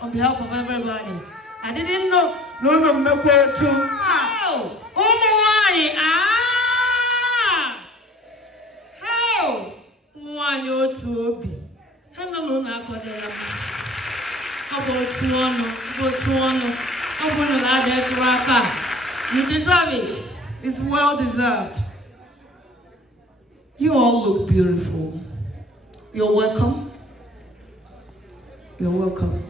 On behalf of everybody. I didn't know. No, too. How? How? One you to be. Hello, Nakoda. About one. I'm going to add that. You deserve it. It's well deserved. You all look beautiful. You're welcome. You're welcome.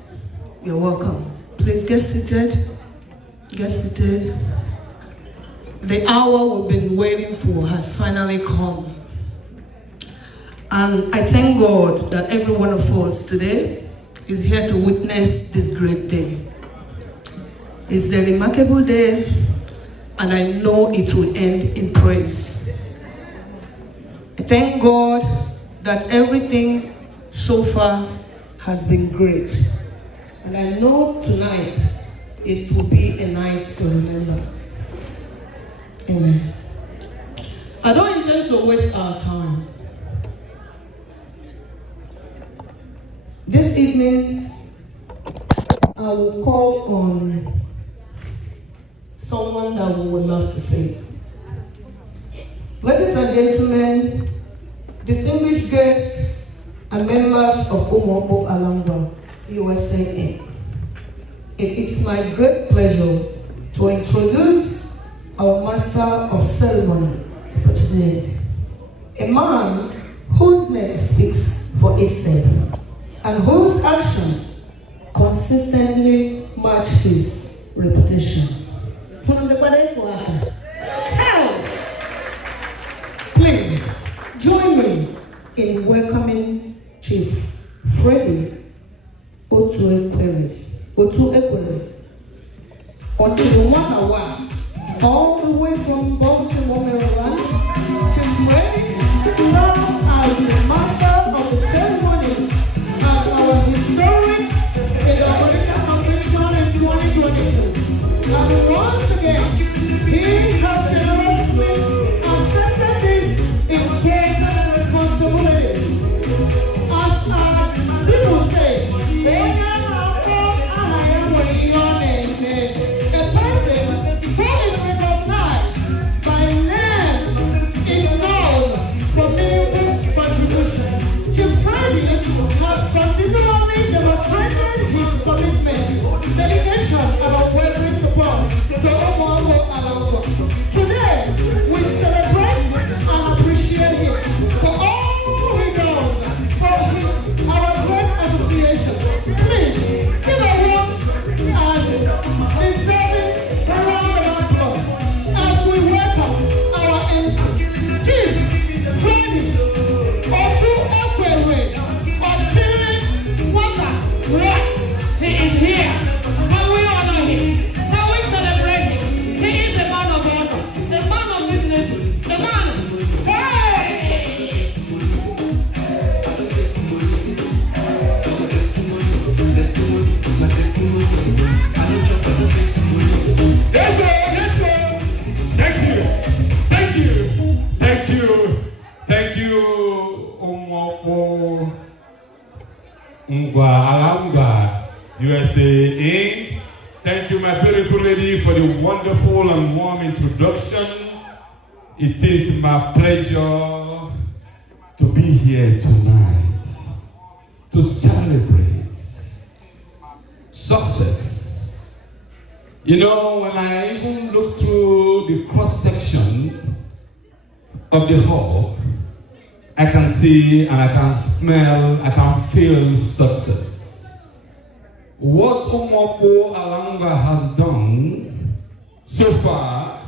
You're welcome. Please get seated. Get seated. The hour we've been waiting for has finally come. And I thank God that every one of us today is here to witness this great day. It's a remarkable day, and I know it will end in praise. I thank God that everything so far has been great. And I know tonight it will be a night to remember. Amen. I don't intend to waste our time. This evening, I will call on someone that we would love to sing. Ladies and gentlemen, distinguished guests and members of Umuokpu Ngwa, USA. It's my great pleasure to introduce our master of ceremony for today. A man whose name speaks for itself and whose action consistently match his reputation. Please join me in welcoming Chief Freddie Otu Ekwere, all the way from Baltimore, Maryland. Chief Freddie served as the master of the ceremony at our historic inauguration convention in 2022. And once again, he has generously accepted this important responsibility. As people say, Ngwa, USA. Thank you, my beautiful lady, for the wonderful and warm introduction. It is my pleasure to be here tonight to celebrate success. You know, when I even look through the cross-section of the hall, I can see and I can smell, I can feel success. What Umuokpu Ngwa has done so far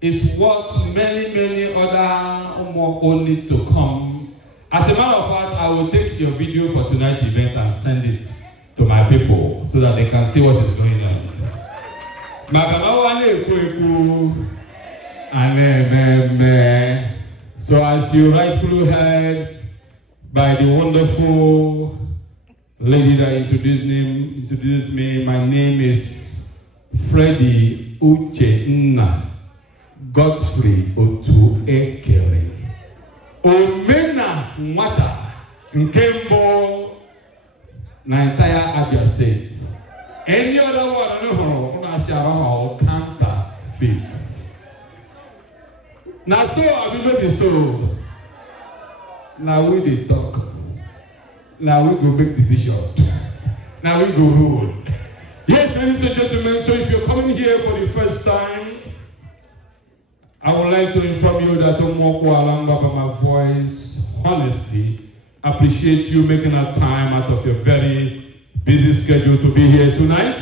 is what many other Umuokpu need to come. As a matter of fact, I will take your video for tonight's event and send it to my people so that they can see what is going on. So as you rightfully heard by the wonderful lady that introduced me, my name is Freddie Uchenna Godfrey Otu Ekere Omena Nwata Nkembo na entire Abia State. Any other one no counterfeits. Now so I will be so. Now we dey talk. Now we go make decision. Now we go rule. Yes, ladies and gentlemen, so if you're coming here for the first time, I would like to inform you that Umuokpu Alangwa by my voice, honestly, appreciate you making a time out of your very busy schedule to be here tonight.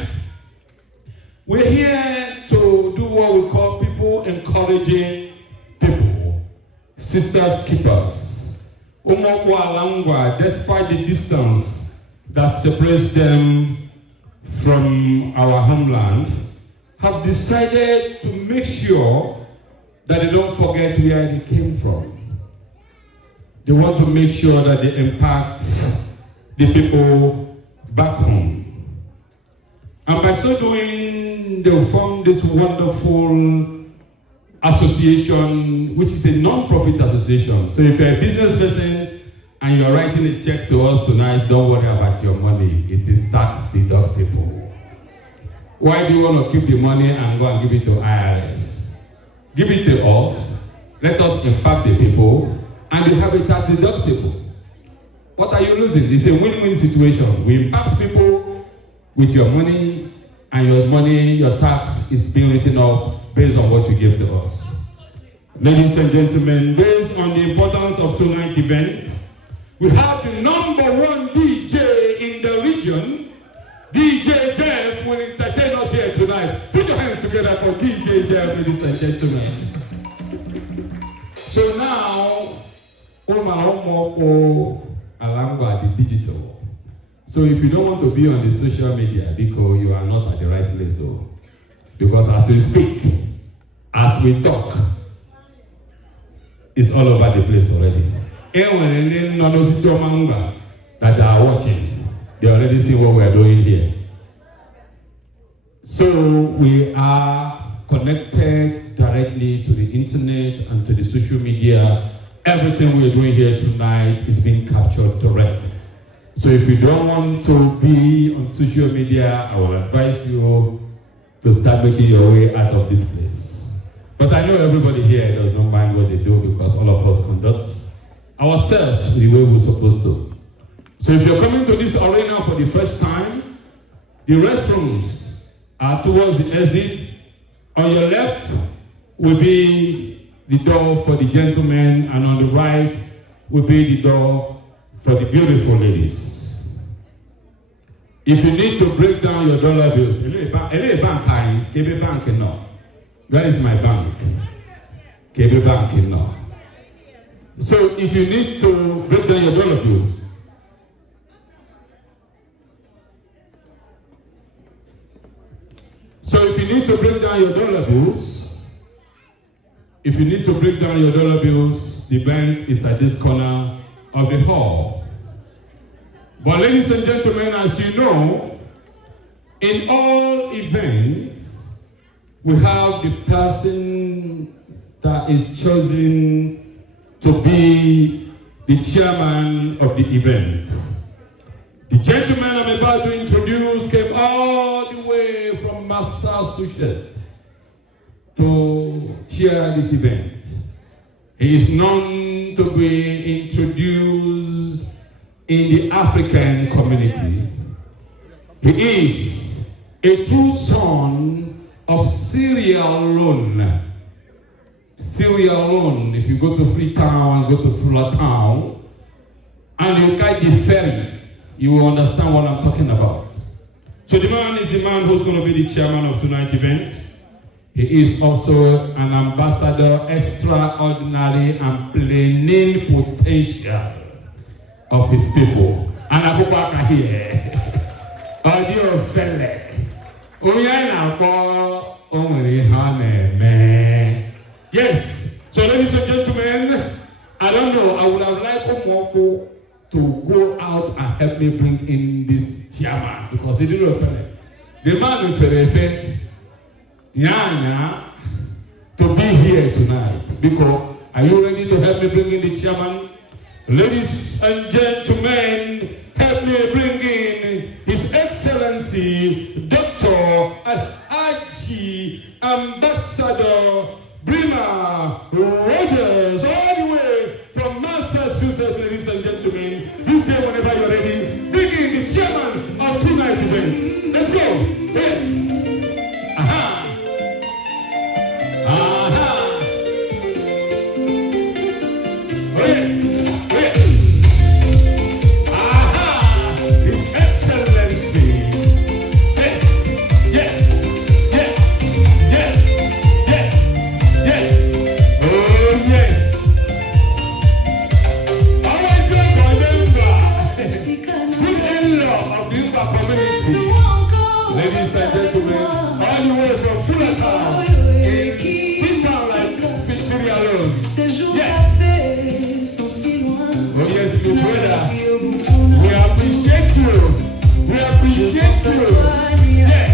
We're here to do what we call people encouraging people, sisters keepers. Umuokpu Alangwa, despite the distance that separates them from our homeland, have decided to make sure that they don't forget where they came from. They want to make sure that they impact the people back home. And by so doing, they form this wonderful association, which is a non-profit association. So if you're a business person and you're writing a check to us tonight, don't worry about your money. It is tax deductible. Why do you want to keep the money and go and give it to IRS? Give it to us. Let us impact the people, and you have a tax deductible. What are you losing? It's a win-win situation. We impact people with your money, and your money, your tax is being written off based on what you give to us. Ladies and gentlemen, based on the importance of tonight's event, we have the #1 DJ in the region. DJ Jeff will entertain us here tonight. Put your hands together for DJ Jeff, ladies and gentlemen. So now, Umuokpu Alangwa, the digital. So if you don't want to be on the social media, because you are not at the right place, though. Because as we speak, as we talk, it's all over the place already. And that are watching, they already see what we are doing here. So we are connected directly to the internet and to the social media. Everything we are doing here tonight is being captured direct. So if you don't want to be on social media, I will advise you to start making your way out of this place. But I know everybody here does not mind what they do, because all of us conduct ourselves the way we're supposed to. So if you're coming to this arena for the first time, the restrooms are towards the exit. On your left will be the door for the gentlemen, and on the right will be the door for the beautiful ladies. If you need to break down your dollar bills, where is my bank? KB Bank no. So if you need to break down your dollar bills, the bank is at this corner of the hall. But ladies and gentlemen, as you know, in all events, we have the person that is chosen to be the chairman of the event. The gentleman I'm about to introduce came all the way from Massachusetts to chair this event. He is known to be introduced in the African community. He is a true son of Sierra Leone. Sierra Leone, if you go to Freetown, go to Fuller Town, and you catch the ferry, you will understand what I'm talking about. So the man is the man who's going to be the chairman of tonight's event. He is also an ambassador extraordinary and plenipotential of his people. And Abubakar here. Audio felle. Yes. So ladies and gentlemen, I don't know, I would have liked Umuokpu to go out and help me bring in this chairman, because he didn't know. The man with Ferefe, Nyanya to be here tonight. Because are you ready to help me bring in the chairman? Ladies and gentlemen, help me bring in His Excellency Dr. Aji Ambassador Brima Rogers, all the way from Massachusetts, ladies and gentlemen. DJ, whenever you're ready, bring in the chairman of tonight's event. Let's go. Yes. Aha. Aha. Oh, yes. Ladies and gentlemen, all the way from Fullerton, in town like Victoria Road. Yes. Oh yes, my brother. We appreciate you. We appreciate you. Yeah.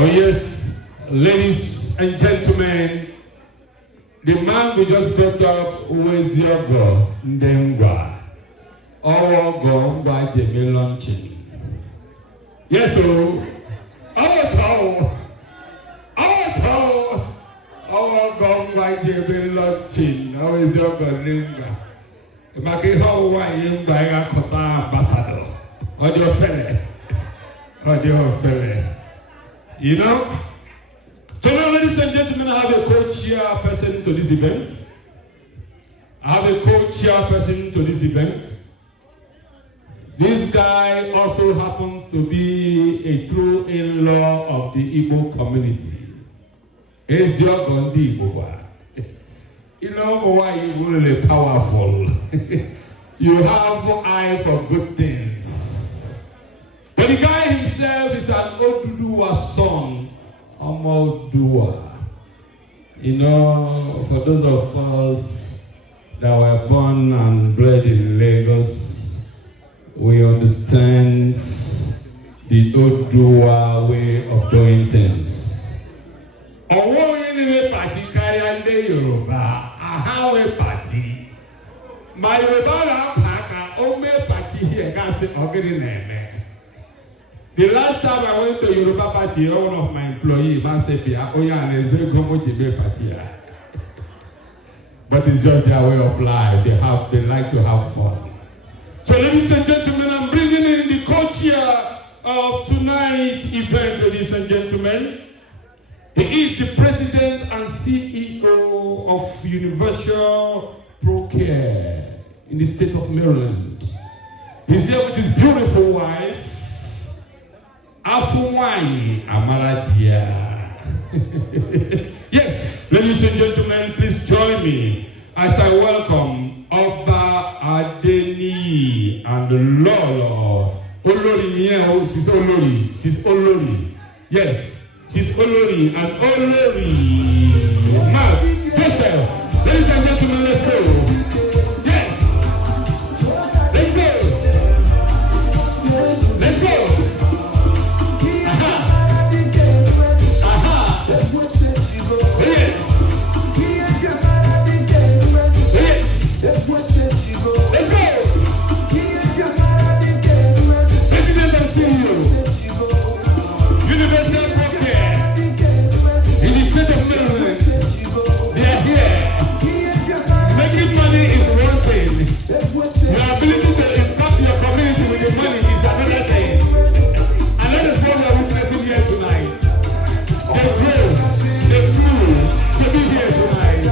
Oh yes, ladies and gentlemen, the man we just got up with your girl, Ngwa. Our girl, Ngwa Jimmy launching. Yes, sir. Our girl, Ngwa Jimmy launching. How is your girl, Ngwa? Maki how you Ngwa Kota ambassador? Or your fella? You know? So now, ladies and gentlemen, I have a co-chairperson to this event. This guy also happens to be a true in-law of the Igbo community. It's your Gondi Igbo. You know why you're really powerful. You have eye for good things. But the guy himself is an Oduduwa son. Omoduwa. You know, for those of us that were born and bred in Lagos, we understand the Oduduwa way of doing things. Owo ni party carry ande Yoruba, aha we party. My Yoruba la paka, o me party here can say ogiri neme. The last time I went to Yoruba party, one of my employees, but it's just their way of life. They like to have fun. So, ladies and gentlemen, I'm bringing in the co-chair of tonight's event, ladies and gentlemen. He is the president and CEO of Universal Procare in the state of Maryland. He's here with his beautiful wife, Afumai Amaradia. Yes, ladies and gentlemen, please join me as I welcome Oba Adeni and Lolo. Olori, she's Olori. She's Olori. Yes, she's Olori and Olori. Now, yourself. Ladies and gentlemen, let's go. Yes. Let's go. Let's go. Aha. Aha. Yes. Let's go. President and CEO, Universal Procare, in the state of Maryland, they are here. Making money is one thing. Your ability to impact your community with your money is another thing. And that is what we are witnessing here tonight. They flew to be here tonight.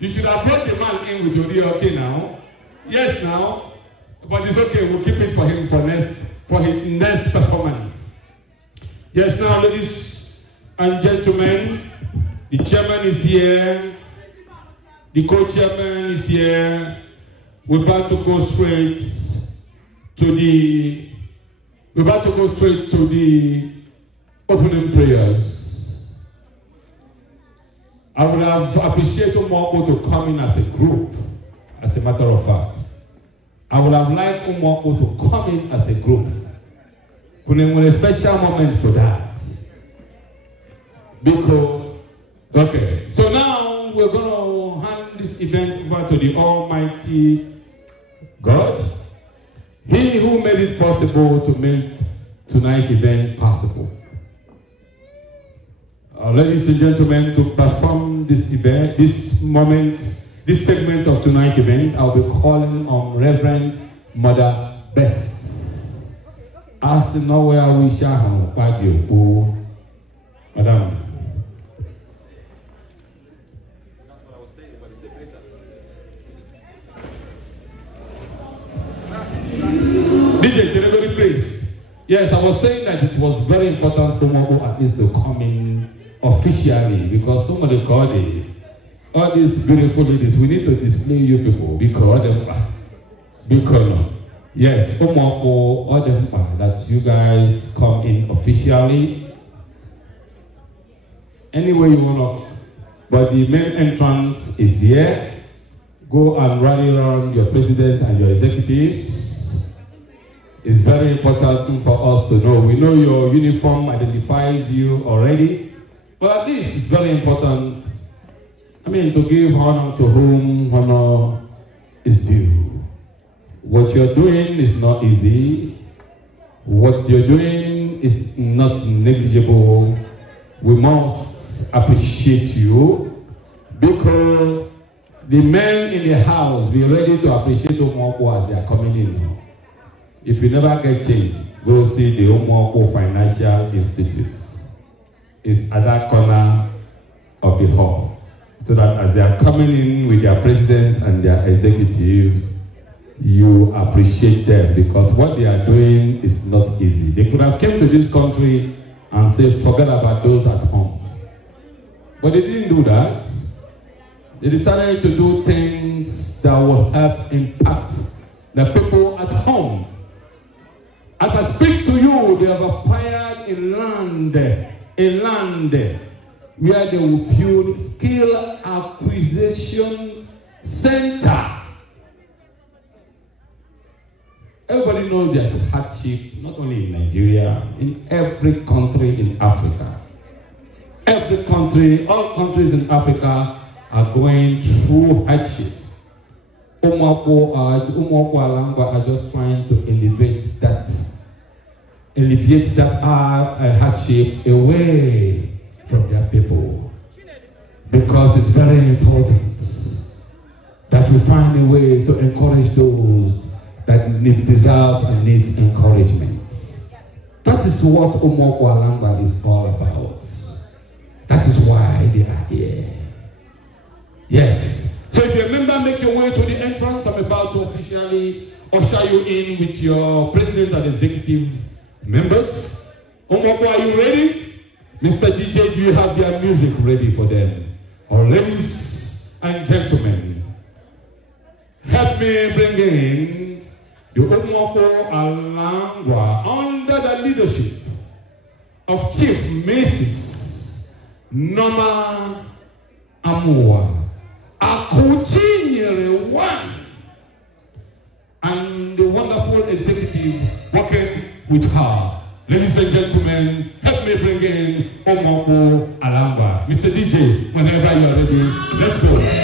You should have brought the man in with your okay now. Yes, now. But it's okay, we'll keep it for him for his next performance. Yes, now, ladies and gentlemen, the chairman is here, the co-chairman is here. We're about to go straight to the opening prayers. I would have appreciated Umuokpu to come in as a group, as a matter of fact. I would have liked Umuokpu to come in as a group. We want a special moment for that. Because, okay, so now we're going to hand this event over to the Almighty God. He who made it possible to make tonight's event possible. Ladies and gentlemen, to perform this event, this segment of tonight's event, I'll be calling on Reverend Mother Best. As nowhere we shall have Madam. That's what I was saying, but it's a better. DJ Chelebori, please. Yes, I was saying that it was very important for Umuokpu at least to come in officially, because somebody called it. All these beautiful ladies, we need to display you people because yes, Umuokpu, all them that you guys come in officially. Anyway you want to, but the main entrance is here. Go and rally around your president and your executives. It's very important for us to know. We know your uniform identifies you already. But at least it's very important, to give honor to whom honor is due. What you're doing is not easy. What you're doing is not negligible. We must appreciate you because the men in the house be ready to appreciate Umuokpu as they are coming in. If you never get change, go see the Umuokpu Financial Institute. It's at that corner the hall, so that as they are coming in with their presidents and their executives, you appreciate them, because what they are doing is not easy. They could have come to this country and say, forget about those at home. But they didn't do that. They decided to do things that will help impact the people at home. As I speak to you, they have acquired a land where they will build skill acquisition center. Everybody knows there's hardship, not only in Nigeria, in every country in Africa. Every country, all countries in Africa are going through hardship. Umuokpu are just trying to alleviate that hardship away from their people. Because it's very important that we find a way to encourage those that deserve and needs encouragement. That is what Umuokpu is all about. That is why they are here. Yes. So if you're a member, make your way to the entrance. I'm about to officially usher you in with your president and executive members. Umuokpu, are you ready? Mr. DJ, do you have their music ready for them? Or ladies and gentlemen, help me bring in the Umuokpu Ngwa under the leadership of Chief Mrs. Noma Amua Akuchinyere One, and the wonderful executive working with her. Ladies and gentlemen, help me bring in Umuokpu Ngwa. Mr. DJ, whenever you are ready, let's go.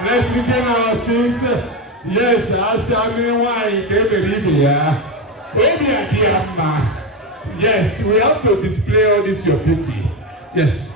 Let's begin our sins. Yes, as I mean, why yes, we have to display all this your beauty. Yes.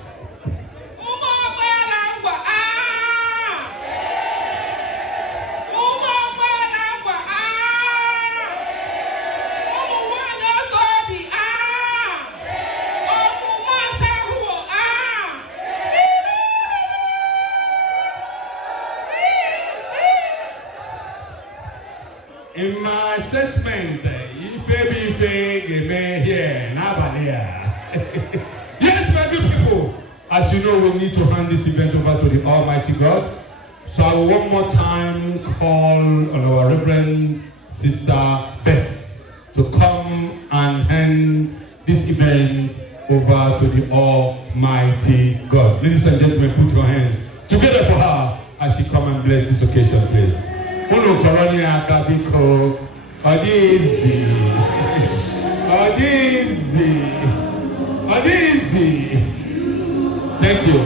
In my assessment, if here, yes, my good people, as you know, we need to hand this event over to the Almighty God. So I will one more time call on our Reverend Sister Beth to come and hand this event over to the Almighty God. Ladies and gentlemen, put your hands together for her as she come and bless this occasion, please. Uno Coronia Kabiko, Adizi, Adizi, Adizi. Thank you.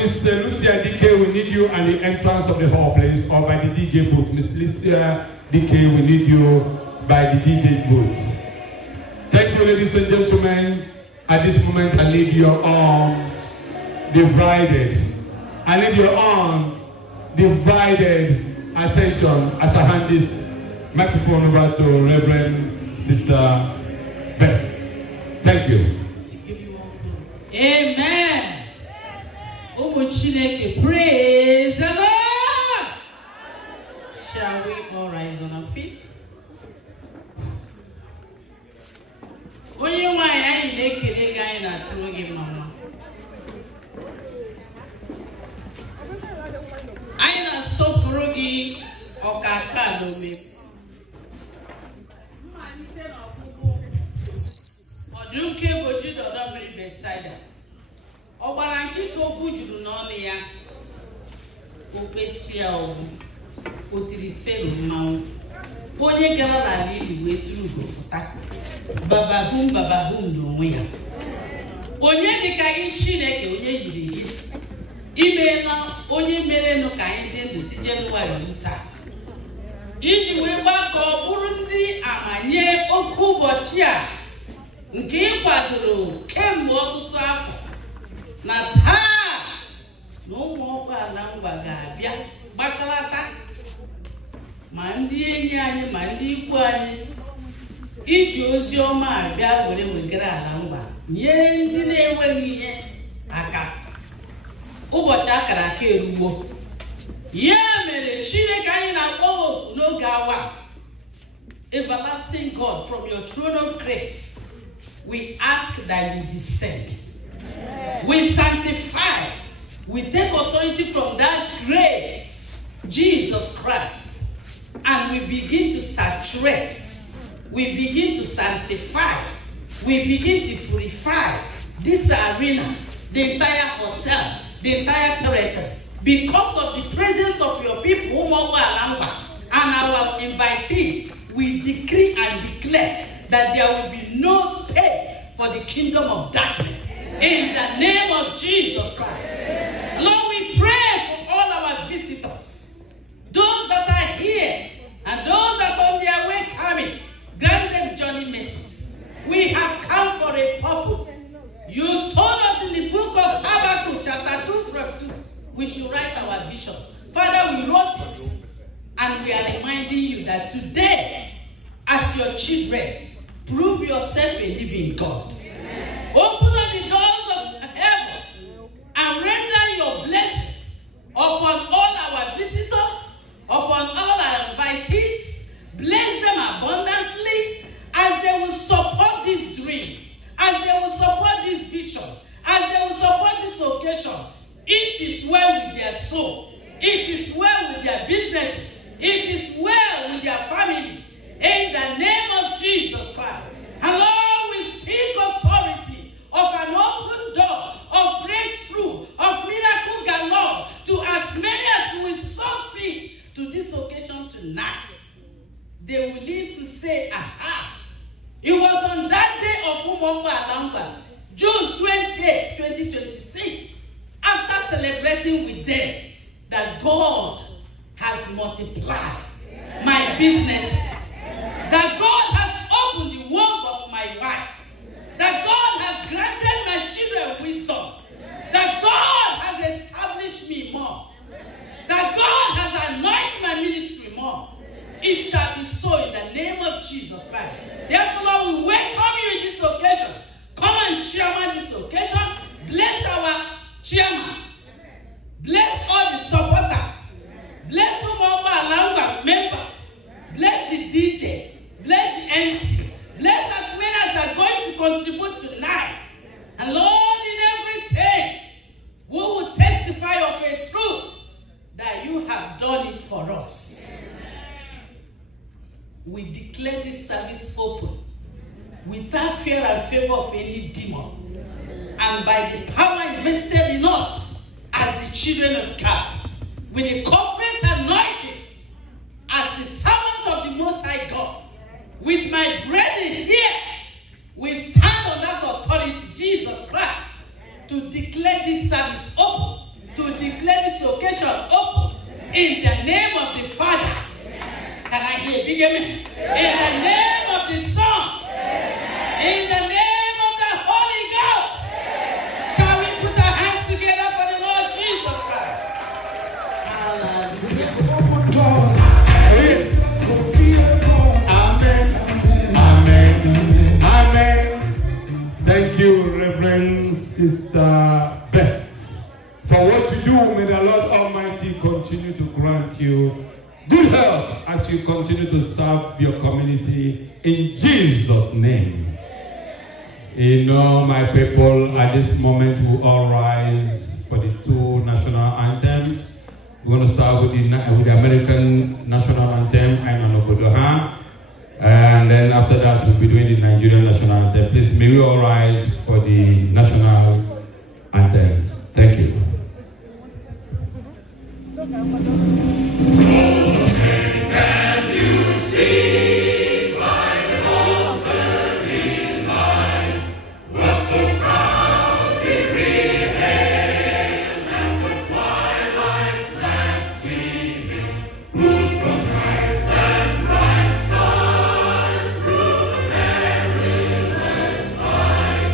Miss Lucia DK, we need you at the entrance of the hall, please, or by the DJ booth. Miss Lucia DK, we need you by the DJ booth. Thank you, ladies and gentlemen. At this moment, I need your arms divided. I need your arm divided attention as I hand this microphone over to Reverend Sister Bess. Thank you. Amen. Praise the Lord. Shall we all rise on our feet? Only why I make it again at throwing mama. I am so progi or kakado me. Or drink a budget or double beside. Or what I get so good you know me. Opesia Utilife now. Onye gara ali we through baba boom no we. Onye dika Chineke onye yiri gi. Ime na onye mere no ka ndị ndụ si January nta. Iji we gbakọ bụrụ ndị amanye oke ụbọchị a nke ịkwadoro kemgbe ọtụtụ afọ na taa na ụmụ ọgbala Ngwa ga-abịa gbakalata ma ndị enyi anyị ma ndị ikwu anyị iji ozi ọma abịa wegara ala Ngwa nye ndị na-enweghị ihe aka ụbọchị akara aka eruwo ya mere Chineke anyị na-akpọ oku n'oge awa. Everlasting God, from your throne of grace we ask that you descend. We sanctify, we take authority from that grace, Jesus Christ, and we begin to saturate, we begin to sanctify, we begin to purify this arena, the entire hotel, the entire territory, because of the presence of your people, and our invitees. We decree and declare that there will be no space for the kingdom of darkness. In the name of Jesus Christ. Lord, we pray for all our visitors, those that are here and those that are on their way coming. Grant them journey mercies. We have come for a purpose. You told us in the book of Habakkuk chapter 2 from 2, we should write our visions. Father, we wrote it. And we are reminding you that today, as your children, prove yourself a living God. Amen. Open up the doors of heavens and render your blessings upon all our visitors, upon all our invitees. Bless them abundantly as they will support this dream, as they will support this vision, as they will support this occasion. It is well with their soul. It is well with their business. It is well with their families. In the name of Jesus Christ. And Lord, we speak authority Umuokpu, June 28, 2026, after celebrating with them that God has multiplied my businesses, that God has opened the womb of my wife, that God has granted my children wisdom, that God has established me more, that God has anointed my ministry more. It shall be so in the name of Jesus Christ. Therefore, Lord, we welcome you in this occasion. Come and chairman this occasion. Bless our chairman. Bless all the supporters. Bless Umuokpu members. Bless the DJ. Bless the MC. Bless as many as are going to contribute tonight. And Lord, in everything, we will testify of a truth that you have done it for us. We declare this service open without fear and favor of any demon, and by the power invested in us as the children of God, with the corporate anointing as the servant of the Most High God, with my brethren here, we stand on that authority, Jesus Christ, to declare this service open, to declare this occasion open, in the name of the Father. Can I hear a big amen? In the name of the Son. In the name of the Holy Ghost. Shall we put our hands together for the Lord Jesus Christ? Hallelujah. Amen. Amen. Thank you, Reverend Sister Best, for what you do. May the Lord Almighty continue to grant you good health as you continue to serve your community in Jesus' name. You know, my people, at this moment we all rise for the two national anthems. We're going to start with the American national anthem, and then after that we'll be doing the Nigerian national anthem. Please, may we all rise for the national anthems. Thank you. Can you see by the altering light what so proudly we hail at the twilight's last gleaming, whose cross stripes and bright stars through the perilous fight,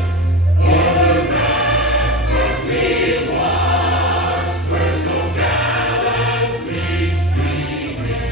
o'er the ramparts we watched, were so gallantly streaming.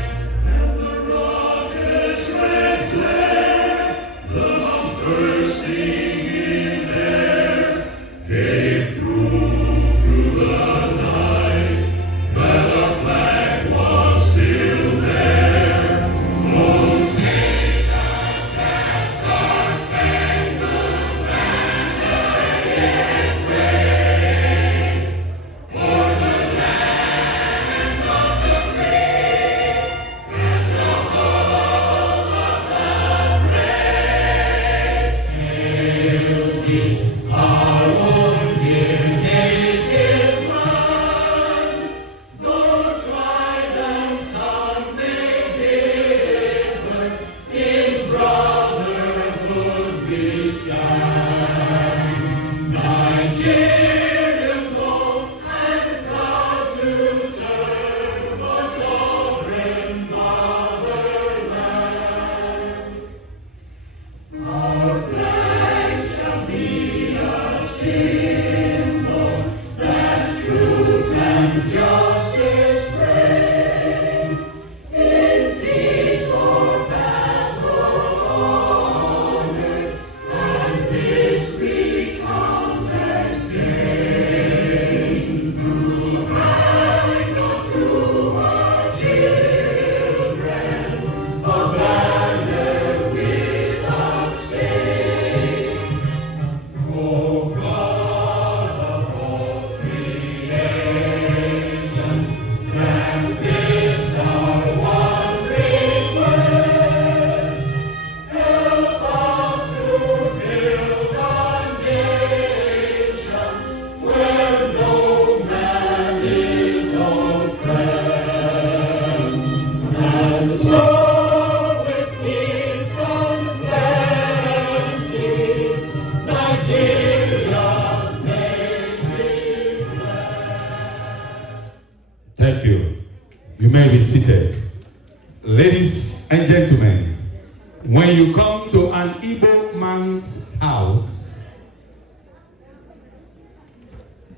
Free.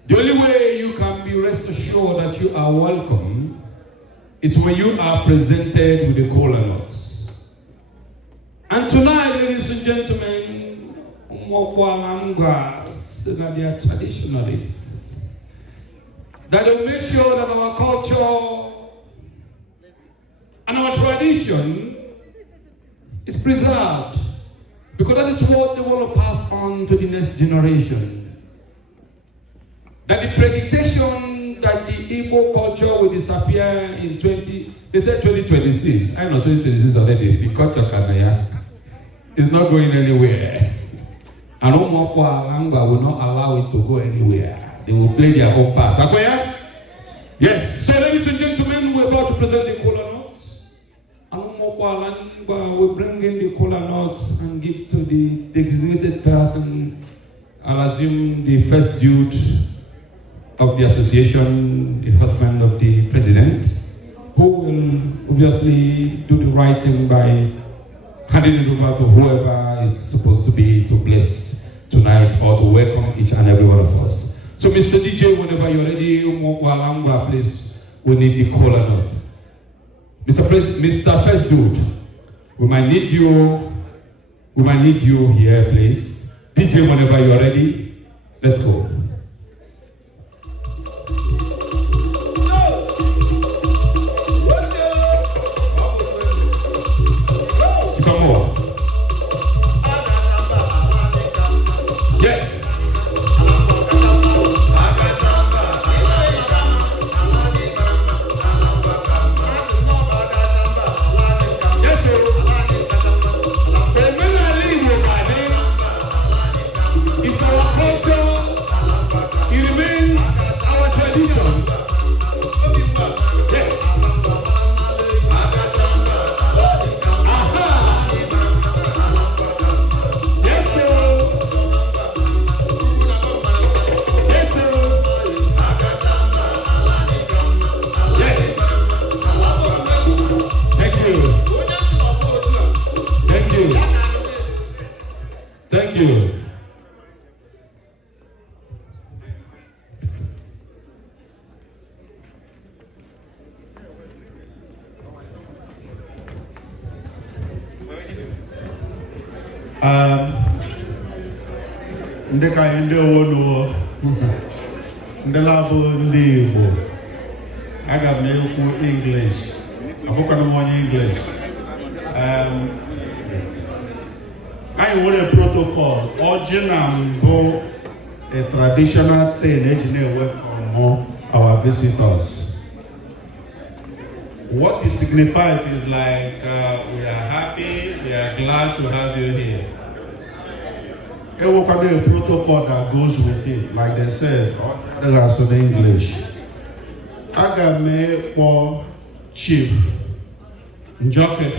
The only way you can be rest assured that you are welcome is when you are presented with the kola nuts. And tonight, ladies and gentlemen, Umuokpu and Ngwa, that they are traditionalists. That they will make sure that our culture and our tradition is preserved. Because that is what they want to pass on to the next generation. That the prediction that the Igbo culture will disappear in they said 2026. I know 2026 already. The culture is not going anywhere. And Umuokpu and Ngwa will not allow it to go anywhere. They will play their own part. Yes. So, ladies and gentlemen, we're about to present the kola nuts. And Umuokpu and Ngwa will bring in the kola nuts and give to the designated person. I'll assume the first dude of the association, the husband of the president, who will obviously do the right thing by handing it over to whoever is supposed to be to bless tonight or to welcome each and every one of us. So, Mr. DJ, whenever you're ready, Umuokpu and Ngwa, please, we need the kola nut. Mr. First Dude, we might need you here, please. DJ, whenever you're ready, let's go. Thank you. Ndeka ende wono ndelabu ndi Igbo aga m ekwu English abụkwa m onye English. I want a protocol. Original a traditional thing engineer from our visitors. What it signifies is like we are happy, we are glad to have you here. A protocol that goes with it, like they said, that's in English. Agame for Chief Njoke.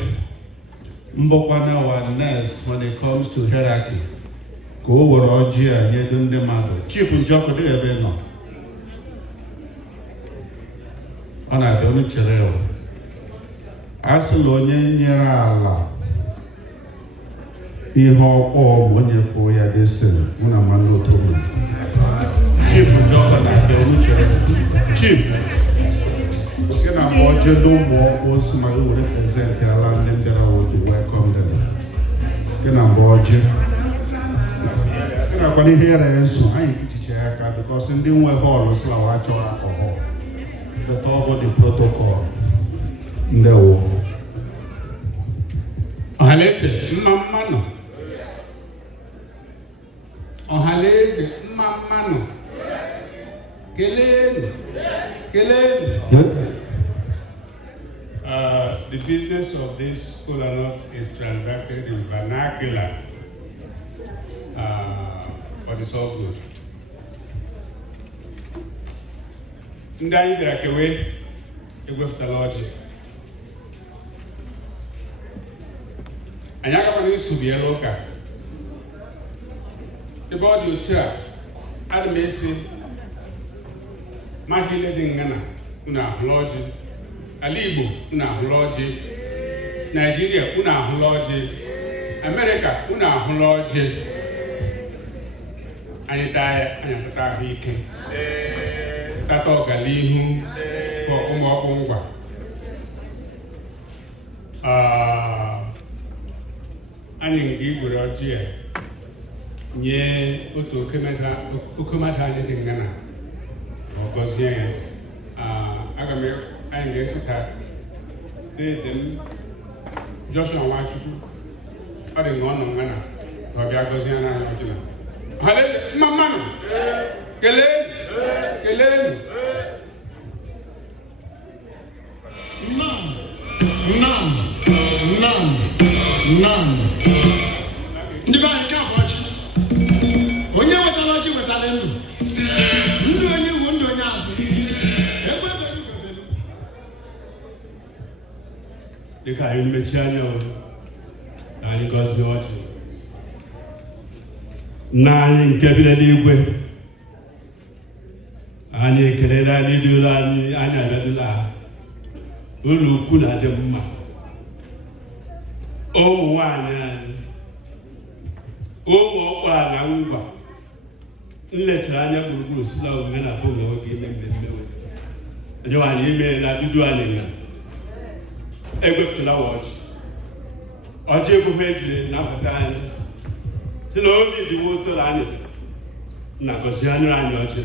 Mbokwana wa nurse when it comes to hierarchy. Go over Ojia, Yedundemado. Chief Njoke de Ebeno. Ona Donu Chereo. Asalonye Nyerala. Iho or Monye for ya desen. Una mano to me. Chief Njoke na Donu Chereo. Chief. Can I watch you do more also my own represent the land and then I would welcome them. Can I watch you? Can I go here and so I need to check because in the way hall was like watch your alcohol. The top of the protocol. No. Ohaleze, mamano. Ohaleze, mamano. Kelele. The business of this kola nut is transacted in vernacular, but it's all good. Ndai Drakewe, Egweftalology. Anyaka Pani Subieloka. The body of chair, Adamesi, Mahile Dingana, Una Lodge. Alibo, una lodge. Nigeria, una lodge. America, una lodge. anyị taa ya anyị atata ahụike tata ọganihu for Umuokpu Ngwa. Anyị nke igwere ọjị ya nye otu okomada anyị dị ngana ọ gọzie ya. Aga m anyị ga-esi ka dede m Joshua Nwachukwu ọ dị nga ọ nọ ngana ka ọ bịa gọzie ya n'anya ọjị na Hallelujah. Mamano. Kelenu. None. Ndị be anyị ka bụ ọchị. Onye wetara ọchị wetara ndụ. Ndụ onye iwu ndụ onye azụ. Ebe ebe ebe. Dịka anyị mmechi anya na anyị gọzie ọchị. N'anyị nke bi n'eluigwe anyị ekelela anyị dịla anyị abịadụla ụlọ ukwu na dị mma ụmụ nwaanyị anyị Umuokpu na Ngwa nlechara anya gburugburu sila omume na bụ nwoke ime mmemme onye nwaanyị ime na dudu anyị na egwepụtala ọjị ebubo ejiri na-apụta anyị si na obi dị ụtọ anyị na gọzie anyị ọchị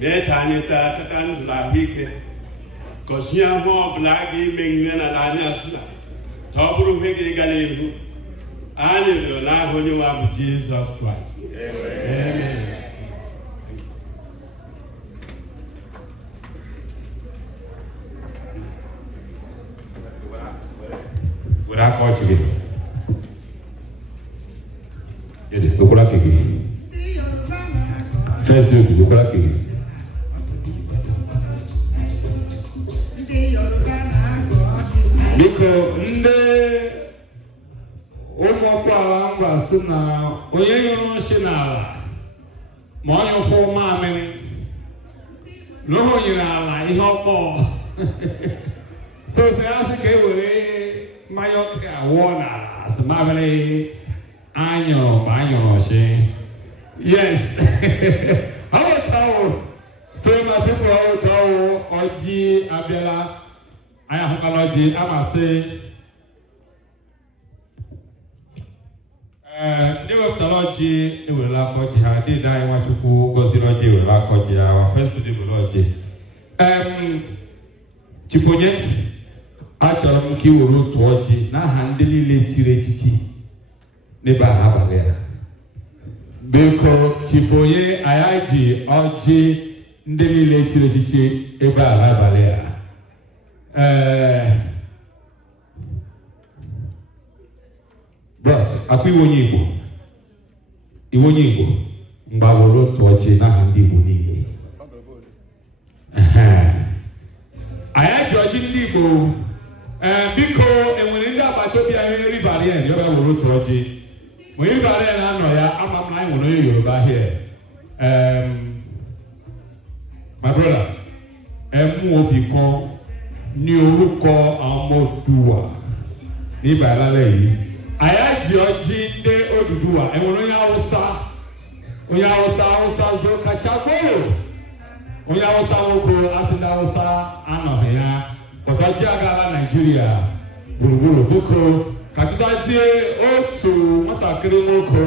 mee ka anyị taa tata ndụ ahụike gọzie ahụ ọbụla a ga-ime nne na anyị asụla ka ọ bụrụ ihe ga-ịga n'ihu anyị rịọ n'aha onye nwe bụ Jizọs Kraịst. Amen. Were aka ọchị gị Bekola keke. First week, Bekola keke. Biko ndị Umuokpu ala Ngwa sị na onye nyụrụ nsị n'ala ma ọ nyụfụ mamịrị n'oge nyere ala ihe ọkpọọ so sị asị ka e were mmanya ọkụ awụọ n'ala asị mamịrị anyụrụ ma anyụrụ nsị. Yes. How about so my people how to Oji Abela I have Oji I must say never Oji they will lack Oji I did I want to go see Oji will lack Oji our first to the Oji Chiponye Acharam Kiwuru to Oji na handily late chichi Neba Abalea Biko Chipoye ayaji Oji ndị niile chiri echichi ebe ala abalị a bros akwa iwe onye Igbo mgbaworo otu ọchị n'aha ndị Igbo niile ayaji ọjị ndị Igbo biko enwere ndị agbata obi anyị rivarien ya bịa woro otu ọjị ma rivarien anọ ya ama m na anyị nwere onye Yoruba here my brother, Umuokpu ní orúkọ Ọmọdúwà ní ìbàlálẹ̀ yìí. Àyájí ọjí dé Odùduwà ẹ̀wọ̀n onye Hausa zo kachagoro. Onye Hausa woko asịna Hausa anọghị ya. Ọtọjí agala Nigeria gburugburu biko kachutazie otu nwatakịrị nwoke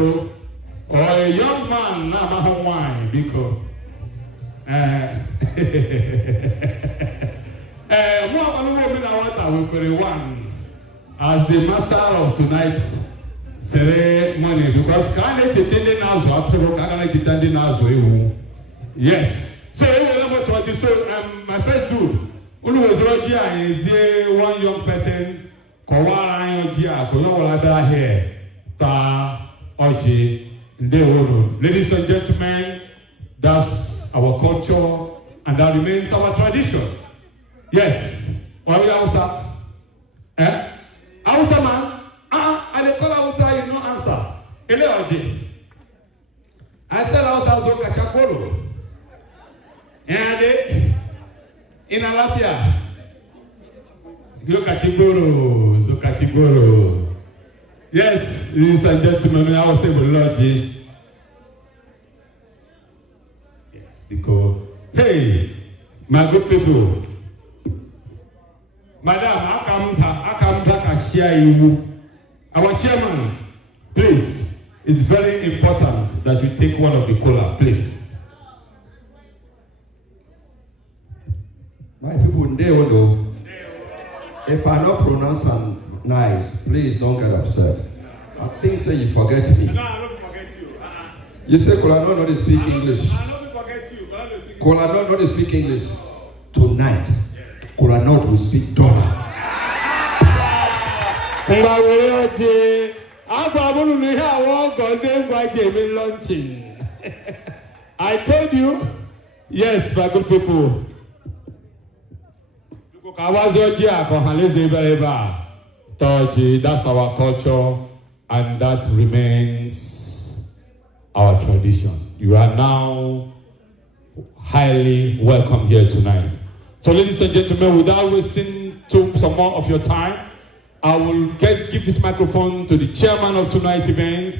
or a young man na-amaghị nwanyị biko. As the master of tonight's ceremony, because yes. So my first dude, one young person, ladies and gentlemen, that's our culture and that remains our tradition. Yes. Why we Hausa? Hausa man? I dey call Hausa, you no answer. Ele oji. I said Hausa zo kachakoro. And in Alafia. Zo kachigoro. Yes, ladies and gentlemen, I will say Boloji. Because, hey, my good people, Madam, I come back and share you. Our chairman, please, it's very important that you take one of the cola, please. My people, they will know. If I don't pronounce them nice, please don't get upset. I think say you forget me. No, I don't forget you. You say Kola no they speak English. I don't forget you. Kola no they speak English. Tonight, Kola no will speak dollar. I told you, yes, my good people. That's our culture, and that remains our tradition. You are now highly welcome here tonight. So, ladies and gentlemen, without wasting some more of your time, I will give this microphone to the chairman of tonight's event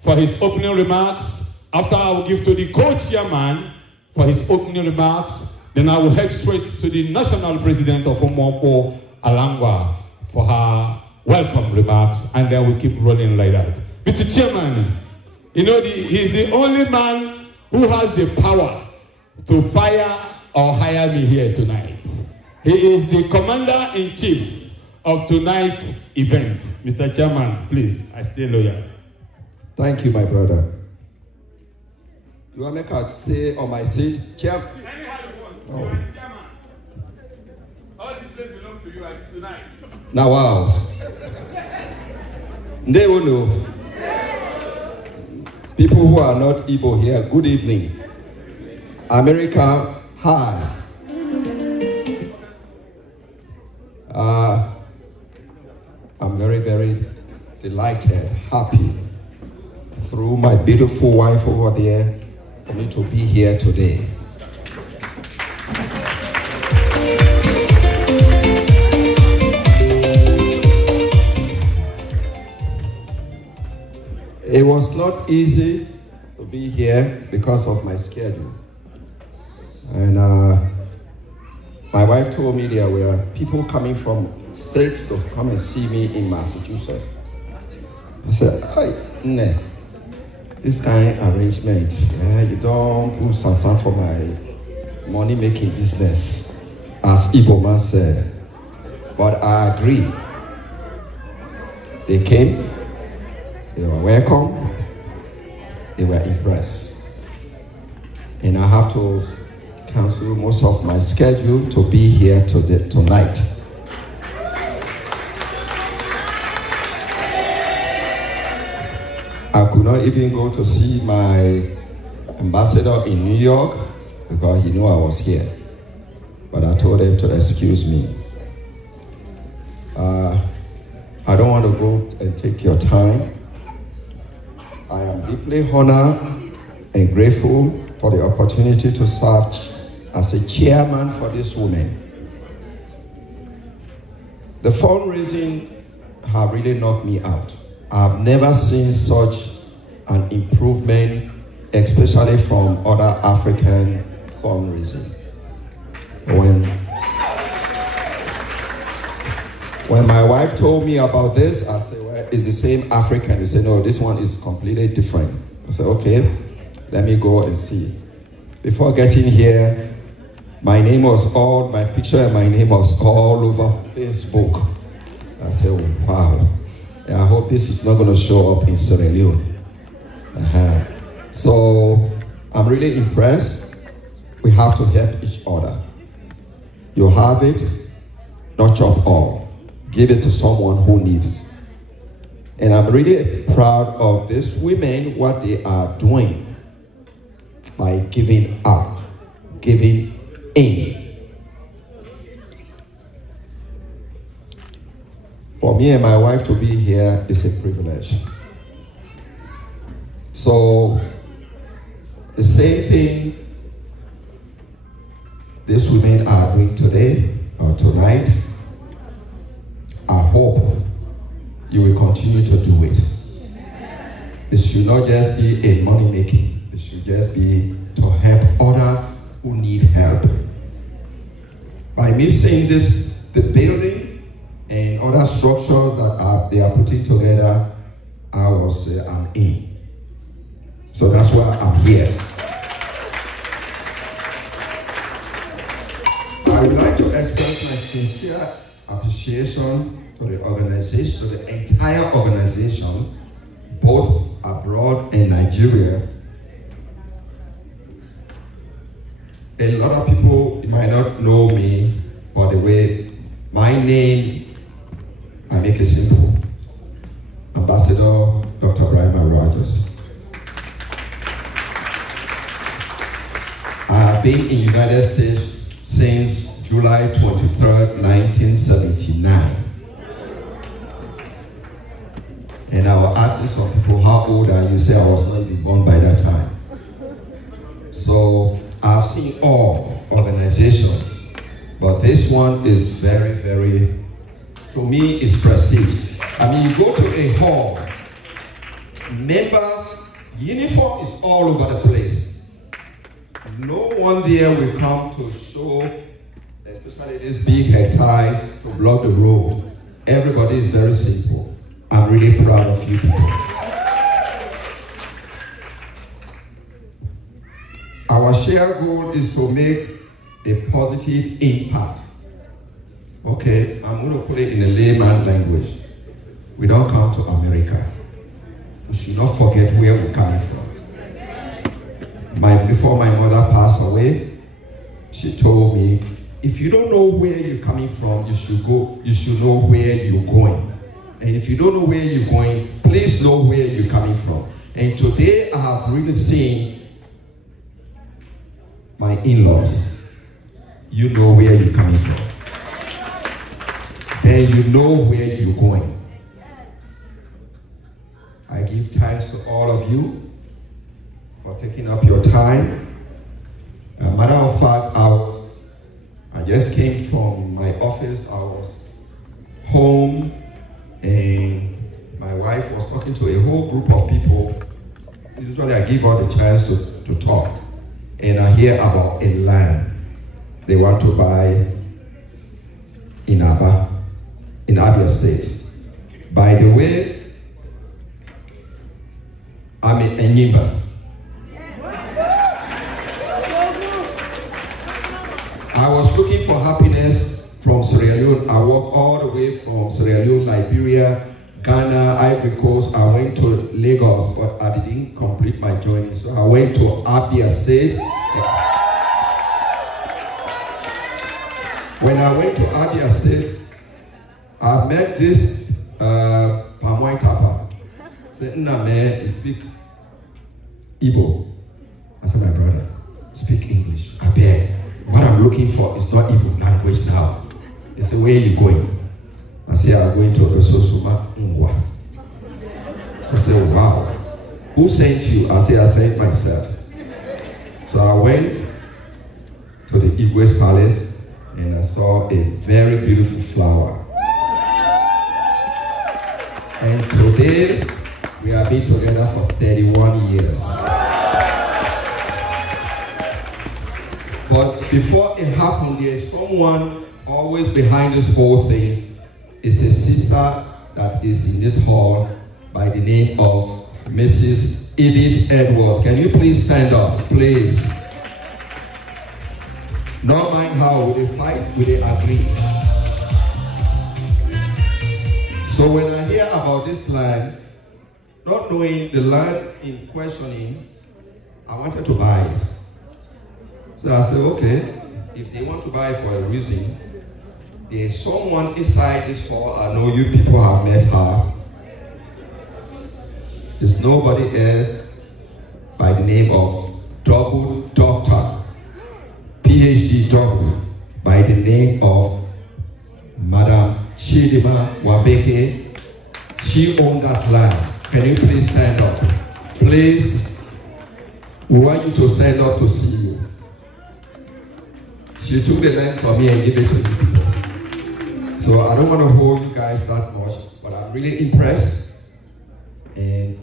for his opening remarks. After, I will give to the co-chairman for his opening remarks. Then I will head straight to the national president of Umuokpu, Ngwa, for her welcome remarks, and then we keep rolling like that. Mr. Chairman, you know, he's the only man who has the power to fire or hire me here tonight. He is the commander-in-chief of tonight's event. Mr. Chairman, please, I stay loyal. Thank you, my brother. You want me to stay on my seat? Chair? Oh. All this place belongs to you tonight. Now, wow. They will know. People who are not Igbo here, good evening. America, hi. I'm very, very delighted, happy, through my beautiful wife over there, for me to be here today. It was not easy to be here because of my schedule. And my wife told me there were people coming from states to come and see me in Massachusetts. I said, nah, this kind of arrangement, you don't put sansan for my money-making business, as Igbo man said. But I agree. They came. They were welcome. They were impressed. And I have to cancel most of my schedule to be here tonight. I could not even go to see my ambassador in New York because he knew I was here. But I told him to excuse me. I don't want to go and take your time. I am deeply honored and grateful for the opportunity to serve as a chairman for this woman. The fundraising have really knocked me out. I've never seen such an improvement, especially from other African fundraising. When my wife told me about this, I said, well, it's the same African. They said, no, this one is completely different. I said, okay, let me go and see. Before getting here, my picture and my name was all over Facebook. I said, oh, wow. And I hope this is not going to show up in Sierra Leone. So I'm really impressed. We have to help each other. You have it, not chop all. Give it to someone who needs it. And I'm really proud of these women, what they are doing by giving up, giving in. For me and my wife to be here is a privilege. So, the same thing these women are doing today or tonight, I hope you will continue to do it. It should not just be a money making, it should just be to help others who need help. By me seeing this, the building and other structures that they are putting together, I was say I'm in. So that's why I'm here. I would like to express my sincere appreciation to the organization, to the entire organization, both abroad and Nigeria. A lot of people might not know me, by the way, my name, I make it simple. Ambassador Dr. Brahma Rogers. I have been in the United States since July 23rd, 1979. And I was asking some people, how old are you? Say I was not even born by that time. So I've seen all organizations, but this one is very, very, to me, it's prestige. I mean, you go to a hall, members, uniform is all over the place. No one there will come to show, especially this big head tie to block the road. Everybody is very simple. I'm really proud of you people. Our shared goal is to make a positive impact. Okay, I'm going to put it in a layman language. We don't come to America. We should not forget where we're coming from. Before my mother passed away, she told me, if you don't know where you're coming from, you should know where you're going. And if you don't know where you're going, please know where you're coming from. And today I have really seen my in-laws. You know where you're coming from. And you know where you're going. I give thanks to all of you for taking up your time. As a matter of fact, I just came from my office. I was home and my wife was talking to a whole group of people. Usually I give her the chance to talk. And I hear about a land they want to buy in Abia State. By the way, I'm in Enyimba. I was looking for happiness from Sierra Leone. I walked all the way from Sierra Leone, Liberia, Ghana, Ivory Coast. I went to Lagos, but I didn't complete my journey. So I went to Abia State. When I went to Abia State, I met this Pamoy Tapa. I said, "Nah, man, you speak Igbo." I said, "My brother, speak English. I beg. What I'm looking for is not Igbo language now." He said, "Where are you going?" I said, "I'm going to Esosuma, Ngwa." I said, "Wow. Who sent you?" I said, "I sent myself." So I went to the Igwe's palace and I saw a very beautiful flower. And today, we have been together for 31 years. But before it happened, there's someone always behind this whole thing. It's a sister that is in this hall by the name of Mrs. Edith Edwards. Can you please stand up, please? Not mind how, will they fight, will they agree? So when I hear about this land, not knowing the land in questioning, I wanted to buy it. So I said, okay, if they want to buy it for a reason, there's someone inside this hall, I know you people have met her. There's nobody else by the name of double doctor, PhD double, by the name of Madam Chidima Wabeke. She owned that land. Can you please stand up? Please, we want you to stand up to see you. She took the land from me and gave it to you. So I don't want to hold you guys that much, but I'm really impressed. And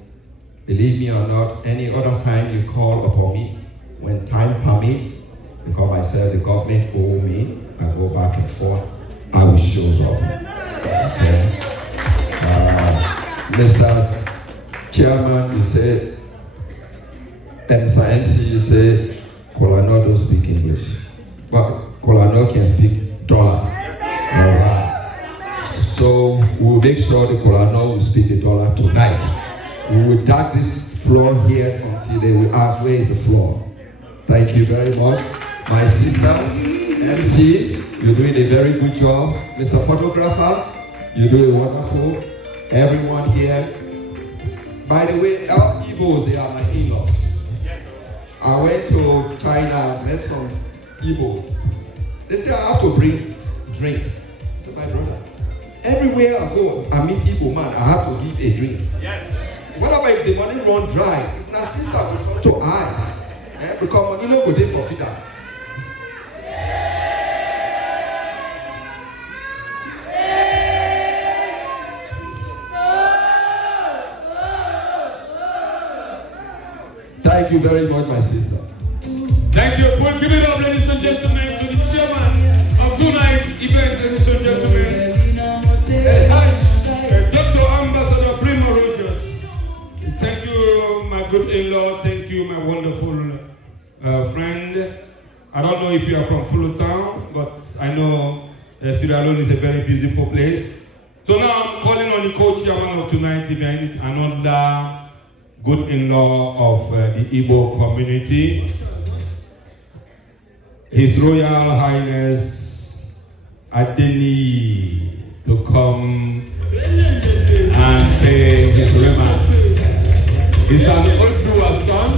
believe me or not, any other time you call upon me, when time permits, because myself, the government owe me, I go back and forth, I will show up. Okay. Mr. Chairman, you said, and Mr. MC, you say, Kolano don't speak English, but Kolano can speak dollar. All right. So we'll make sure the Kolano will speak the dollar tonight. We will dark this floor here until they will ask, where is the floor? Thank you very much. My sisters, MC, you're doing a very good job. Mr. Photographer, you're doing wonderful. Everyone here. By the way, our Igbos, they are my in-laws. I went to China, met some Igbos. They say I have to bring drink. I said, my brother, everywhere I go, I meet Igbo man, I have to give a drink. Yes. What about if the money run dry? If my sister will come to I, because money no go dey for feeder. Thank you very much, my sister. Thank you. Well, give it up, ladies and gentlemen, to the chairman of tonight's event, ladies and gentlemen. Dr. Ambassador Primo Rogers. Thank you, my good in-law. Thank you, my wonderful friend. I don't know if you are from Fullertown, but I know Sierra Leone is a very beautiful place. So now I'm calling on the co-chairman of tonight's event, another good in-law of the Igbo community, His Royal Highness Adeni, to come and say his remarks. He's an Oduwa son.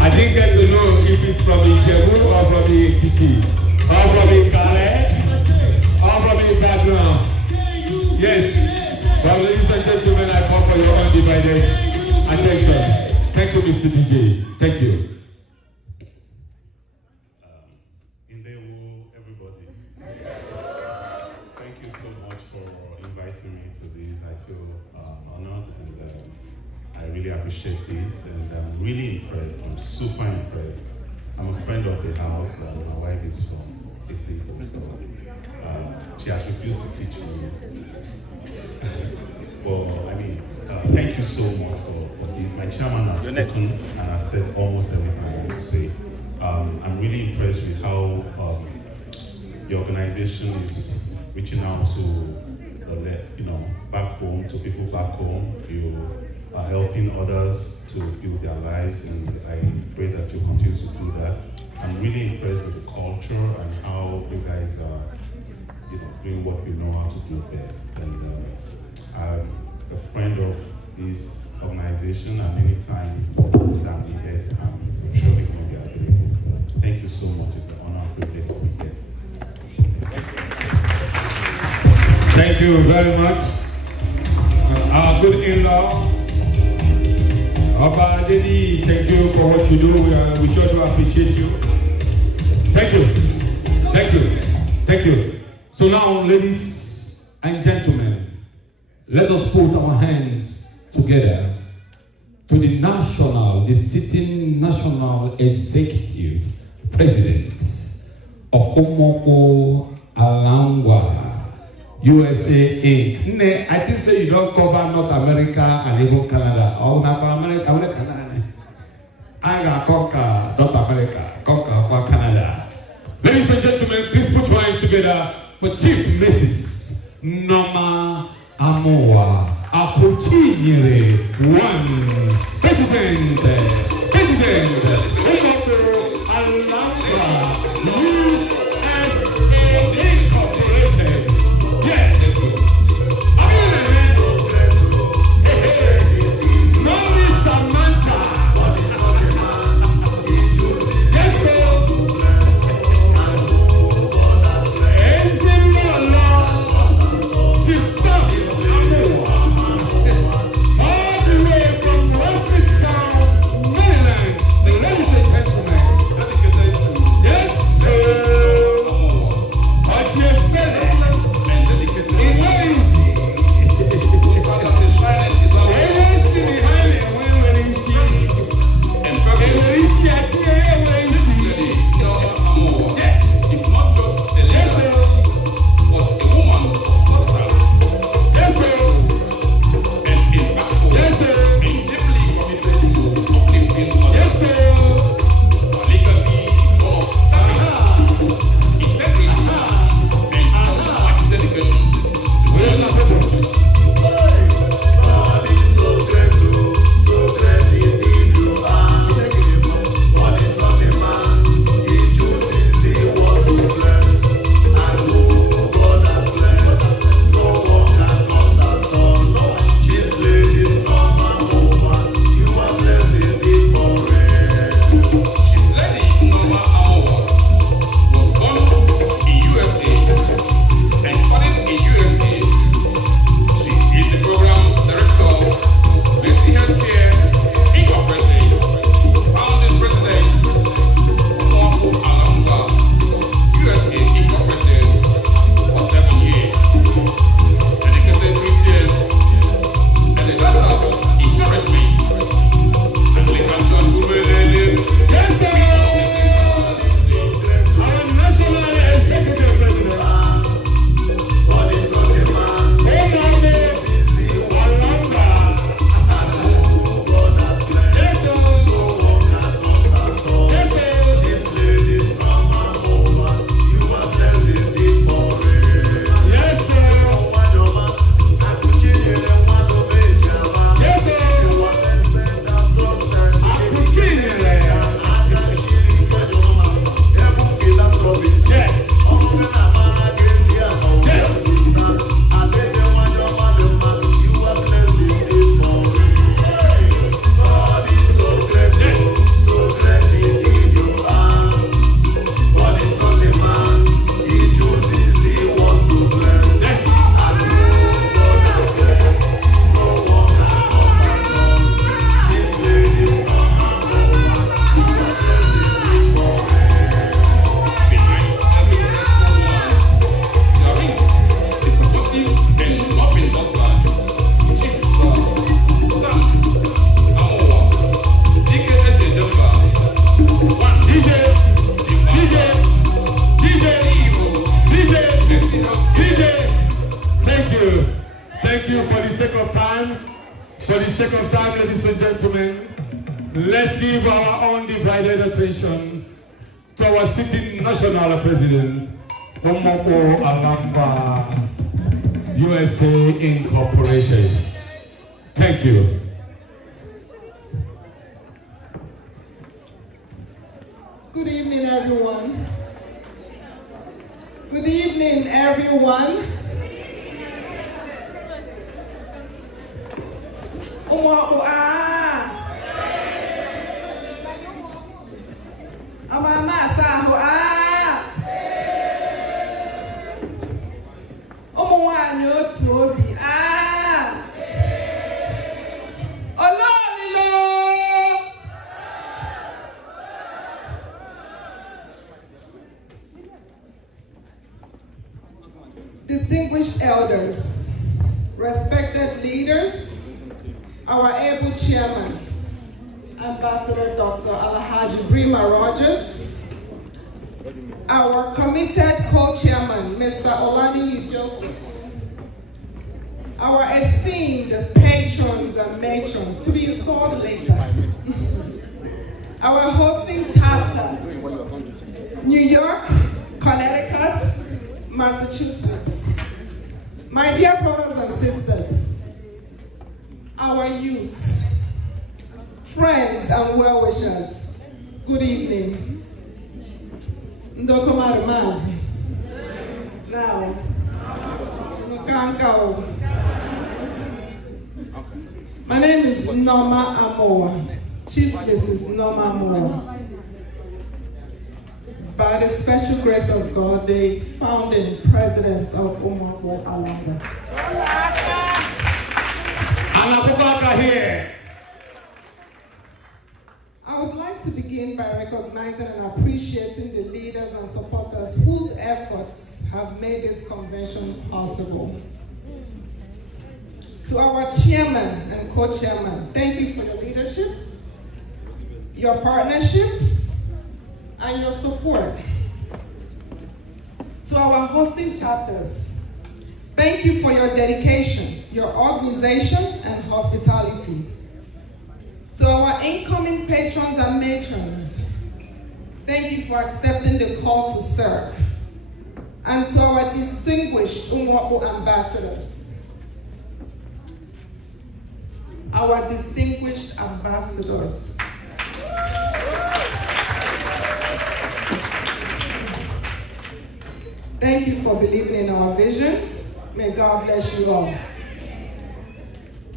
I didn't get to know if it's from Ijebu or from Ekiti, or from Ikare, or from Ibadan. Yes, well, ladies and gentlemen, I call for your undivided attention. Thank you, Mr. DJ. Thank you. Everybody. Thank you so much for inviting me to this. I feel honored and I really appreciate this. And I'm really impressed. I'm super impressed. I'm a friend of the house. My wife is from Mexico, so she has refused to teach me. Well, I mean, thank you so much for this. My chairman has spoken and has said almost everything I want to say. I'm really impressed with how the organization is reaching out to, back home, to people back home. You are helping others to build their lives, and I pray that you continue to do that. I'm really impressed with the culture and how you guys are, doing what we know how to do best. And I'm a friend of this organization, and anytime that we get, I'm sure they're going to be available. Thank you so much. It's an honor and privilege to be here. Thank you very much. Our good in-law, Oba Adeni, thank you for what you do. We sure do appreciate you. Thank you. Thank you. Thank you. So now, ladies and gentlemen, let us put our hands together to the sitting national executive president of Umuokpu Ngwa, USA Inc. I think say you don't cover North America and even Canada. Oh, not America, only Canada. I got conquer North America, conquer Canada. Ladies and gentlemen, please put your hands together for Chief Mrs. Noma Amoa Apuchinyere one President Umuokpu Ngwa USA Incorporated. Yes. Mommy Samantha. Yes, sir. All the way from West Town give our undivided attention to our sitting national president, Umuokpu Alamba, USA Incorporated. Thank you. Good evening, everyone. Good evening, everyone. Umuokpu Amama Sahu Umuwanyi otu obi Ololilo. Distinguished elders, respected leaders, our able chairman, Ambassador Dr. Alhaji Brima Rogers, our committed co-chairman, Mr. Olaniyi Joseph, our esteemed patrons and matrons, to be installed later, our hosting chapters, New York, Connecticut, Massachusetts, my dear brothers and sisters, our youth, friends and well-wishers, good evening. Ndokomari Mazi. Now, Nukanka. My name is Norma Amoa, Chief Mrs. Norma Amoa. By the special grace of God, the founding president of Umuokpu Alamba. Here. I would like to begin by recognizing and appreciating the leaders and supporters whose efforts have made this convention possible. To our chairman and co-chairman, thank you for your leadership, your partnership, and your support. To our hosting chapters, thank you for your dedication, your organization, and hospitality. To our incoming patrons and matrons, thank you for accepting the call to serve. And to our distinguished Umuokpu ambassadors, our distinguished ambassadors. Thank you for believing in our vision. May God bless you all.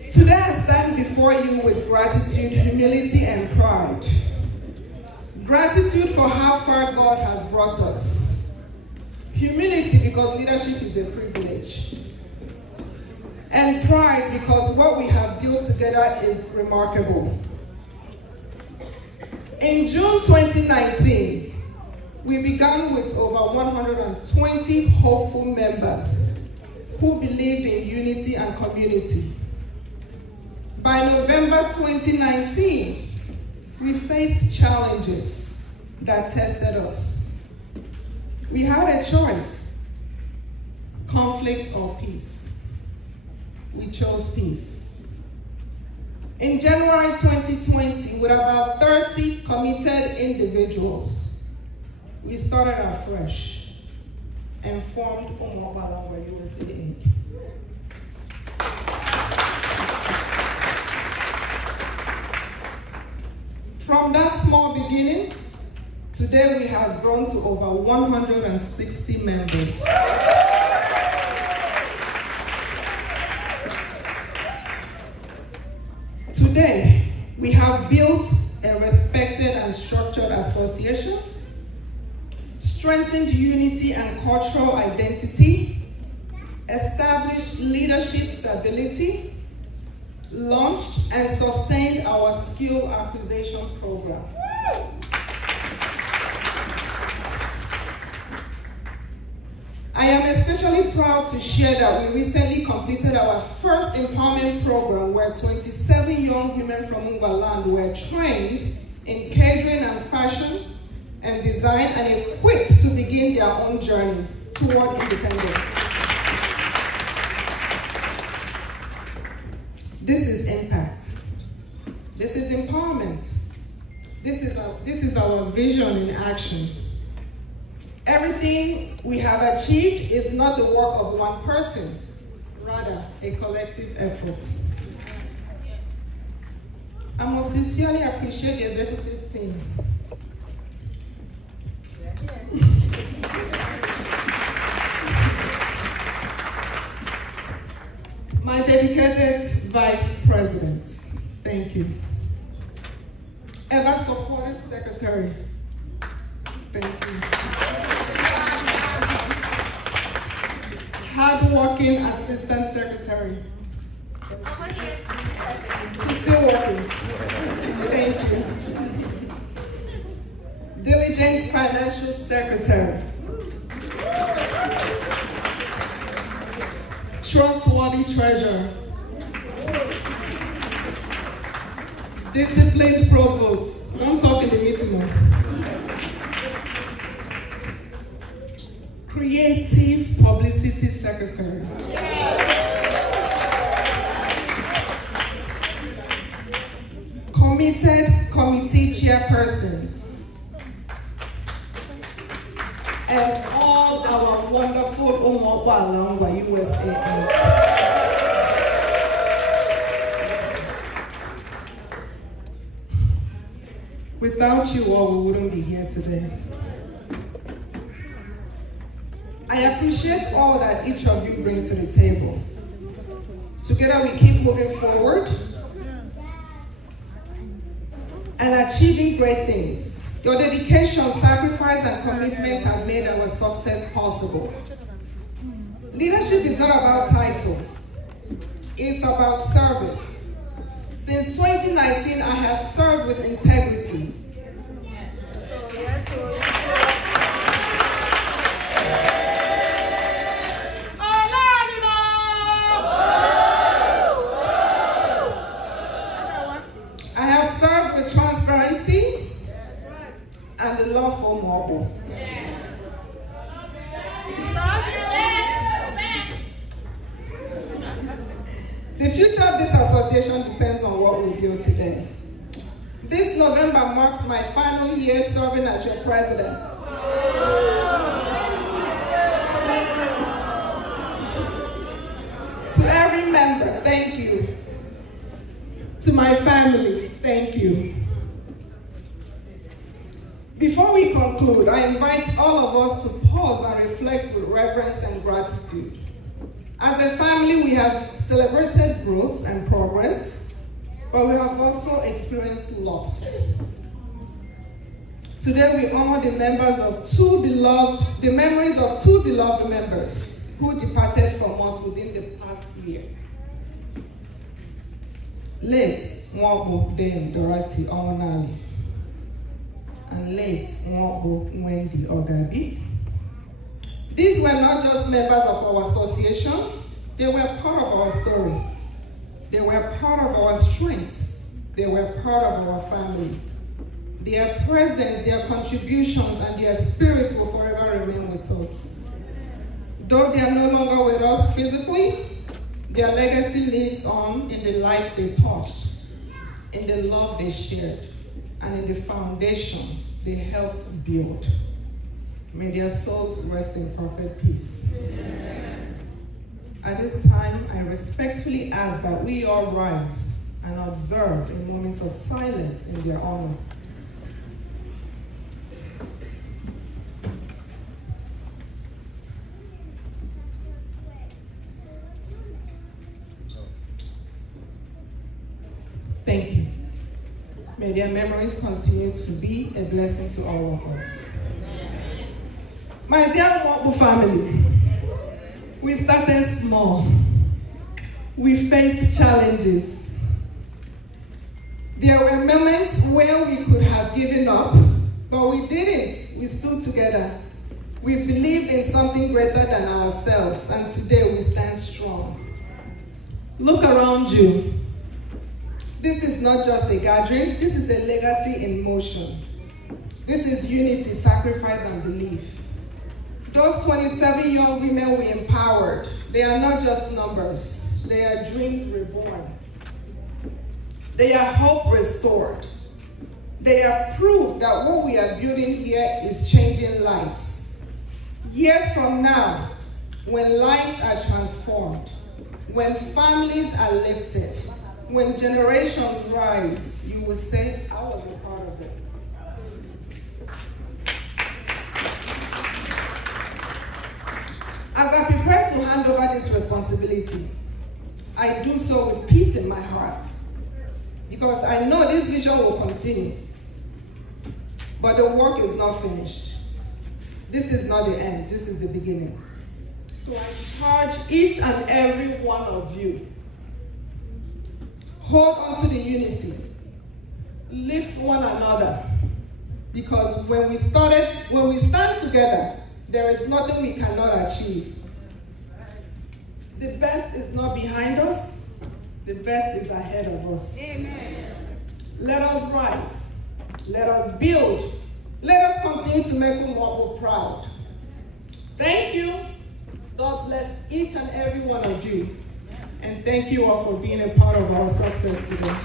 Today I stand before you with gratitude, humility, and pride. Gratitude for how far God has brought us. Humility because leadership is a privilege. And pride because what we have built together is remarkable. In June 2019, we began with over 120 hopeful members who believed in unity and community. By November 2019, we faced challenges that tested us. We had a choice, conflict or peace. We chose peace. In January 2020, with about 30 committed individuals, we started afresh and formed Umuokpu Alamba USA Inc. From that small beginning, today we have grown to over 160 members. Today, we have built a respected and structured association, strengthened unity and cultural identity, established leadership stability, launched and sustained our skill acquisition program. I am especially proud to share that we recently completed our first empowerment program where 27 young women from Ngwa land were trained in catering and fashion and design and equipped to begin their own journeys toward independence. This is impact. This is empowerment. This is our vision in action. Everything we have achieved is not the work of one person, rather a collective effort. I must sincerely appreciate the executive team. My dedicated Vice President, thank you. Ever supportive Secretary, thank you. Hard-working Assistant Secretary. He's still working. Thank you. Diligent Financial Secretary. Trustworthy Treasurer. Disciplined Provost. Don't talk in the meeting more. Creative Publicity Secretary. Committed Committee Chairpersons. And all our wonderful Umuokpu USA. Without you all, we wouldn't be here today. I appreciate all that each of you bring to the table. Together we keep moving forward and achieving great things. Your dedication, sacrifice, and commitment have made our success possible. Leadership is not about title. It's about service. Since 2019, I have served with integrity. I have served with transparency and the love for Umuokpu. The future of this association depends on what we build today. This November marks my final year serving as your president. To every member, thank you. To my family, thank you. Before we conclude, I invite all of us to pause and reflect with reverence and gratitude. As a family, we have celebrated growth and progress, but we have also experienced loss. Today, we honor the memories of two beloved members who departed from us within the past year. Late Umuokpu Dame Dorothy Omonali and late Umuokpu Wendy Ogabi. These were not just members of our association, they were part of our story. They were part of our strength. They were part of our family. Their presence, their contributions, and their spirits will forever remain with us. Though they are no longer with us physically, their legacy lives on in the lives they touched, in the love they shared, and in the foundation they helped build. May their souls rest in perfect peace. Amen. At this time, I respectfully ask that we all rise and observe a moment of silence in their honor. Thank you. May their memories continue to be a blessing to all of us. My dear Umuokpu family, we started small. We faced challenges. There were moments where we could have given up, but we didn't. We stood together. We believed in something greater than ourselves, and today we stand strong. Look around you. This is not just a gathering, this is a legacy in motion. This is unity, sacrifice, and belief. Those 27 young women we empowered, they are not just numbers, they are dreams reborn. They are hope restored. They are proof that what we are building here is changing lives. Years from now, when lives are transformed, when families are lifted, when generations rise, you will say, I was a part of it. As I prepare to hand over this responsibility, I do so with peace in my heart, because I know this vision will continue, but the work is not finished. This is not the end, this is the beginning. So I charge each and every one of you, hold on to the unity, lift one another, because when we stand together, there is nothing we cannot achieve. The best is not behind us, the best is ahead of us. Amen. Let us rise, let us build, let us continue to make Umuokpu proud. Thank you. God bless each and every one of you. And thank you all for being a part of our success today.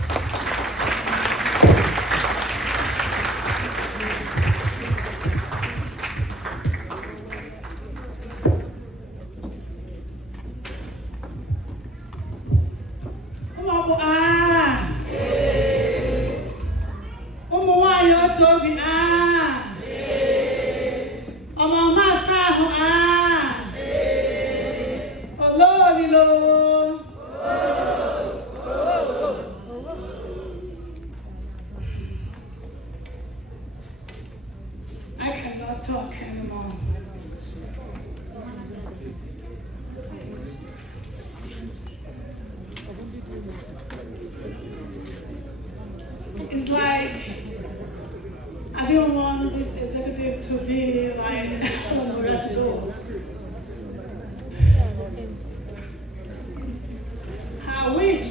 Talk anymore. It's like I didn't want this executive to be like somewhere to go. I wish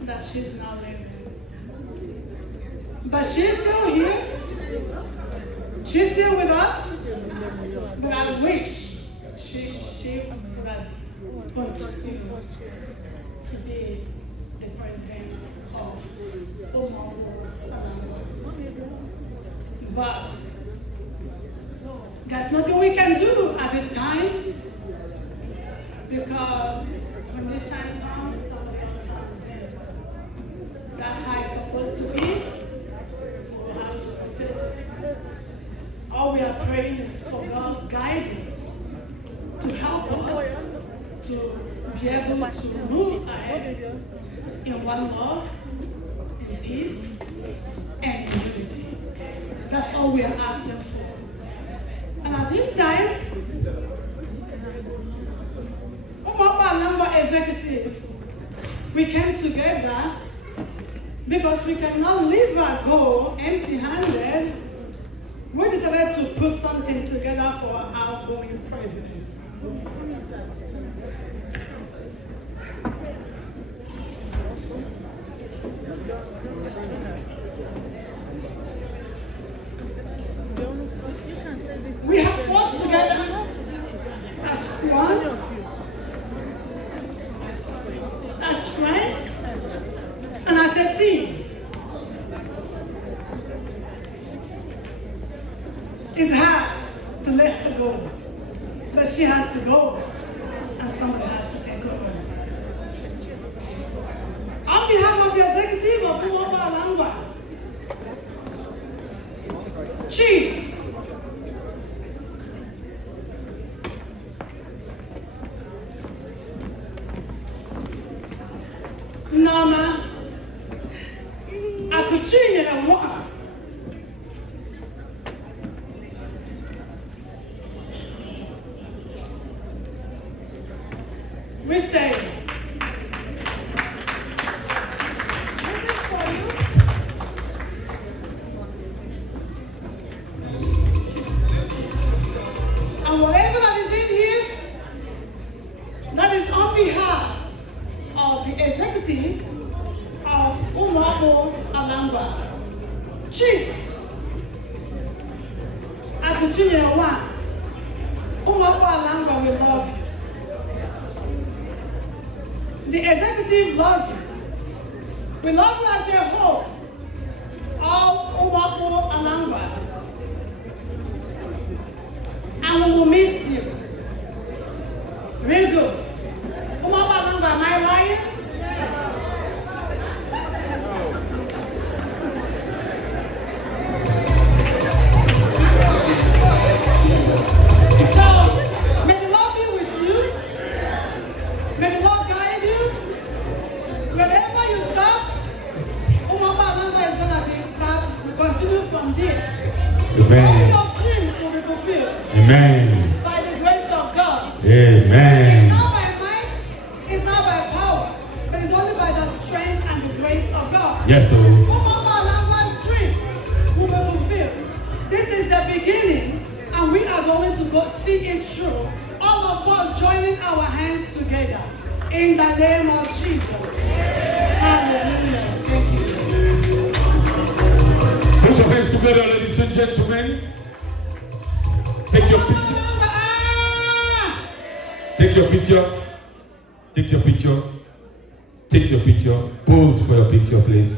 that she's not living, but she's still here. She's still with us, but I wish she could have continued to be the president of Umuokpu. But there's nothing we can do at this time, because when this time comes, somebody else comes in. That's how it's supposed to be. We'll have to protect it. All we are praying is for God's guidance to help us to be able to move ahead in one love, in peace, and in unity. That's all we are asking for. And at this time, Umuokpu executive, we came together because we cannot leave our goal empty-handed. We decided to put something together for our outgoing president. We have worked together as one, as friends, and as a team. It's hard to let her go, but she has to go, and somebody has to take over. On behalf of the executive of Ngwa, Chief, Nama, Akuchinya and Ngwa. We say, this is for you. And whatever that is in here, that is on behalf of the executive of Umuokpu. Chief, I continue one. Umuokpu, we love you. The executive love you. We love you as a whole. all Umuokpu and Ngwa. And we will miss you. REGAL. Umuokpu and Ngwa, am I lying? So, may the Lord be with you. May the Lord guide you. Wherever you stop, Umuokpu and Ngwa is going to be start. Continue from there. Amen. All your dreams will be fulfilled. Amen. By the grace of God. Amen. It's not by might, it's not by power, but it's only by the strength and the grace of God. Yes, sir. Umuokpu and Ngwa's dream will be fulfilled. This is the beginning, and we are going to go see it through. All of us joining our hands together in the name of Jesus. Hallelujah. Thank you. Put your hands together, ladies and gentlemen. Take your picture. Take your picture. Take your picture. Take your picture. Pose for your picture, please.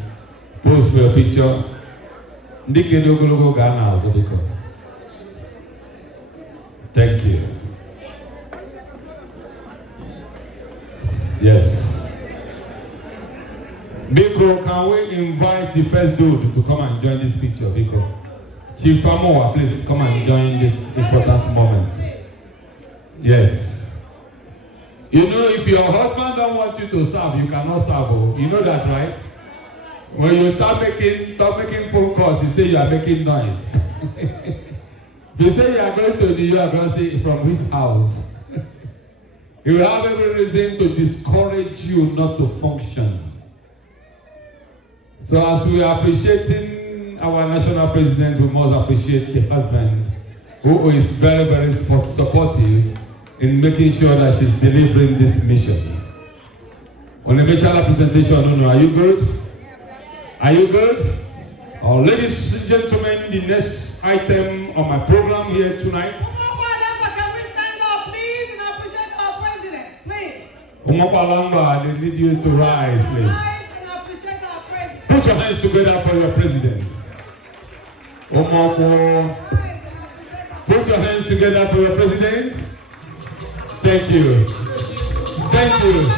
Pose for your picture. Thank you. Yes. Biko, can we invite the first dude to come and join this picture, Biko? Chief Amoa, please come and join this important moment. Yes. You know, if your husband don't want you to serve, you cannot serve. Oh. You know that, right? When you start making phone calls, you say you are making noise. If you say you are going to New York, you are going to say from his house. He will have every reason to discourage you not to function. So as we are appreciating our national president, we must appreciate the husband who is very, very supportive in making sure that she's delivering this mission. On the Bechala presentation, are you good? Are you good? Ladies and gentlemen, the next item on my program here tonight. Can we stand up, please, and appreciate our president, please? Umuokpu, they need you to rise, please. Rise and appreciate our president. Put your hands together for your president. Umuokpu. Put your hands together for your president. Thank you. Thank you.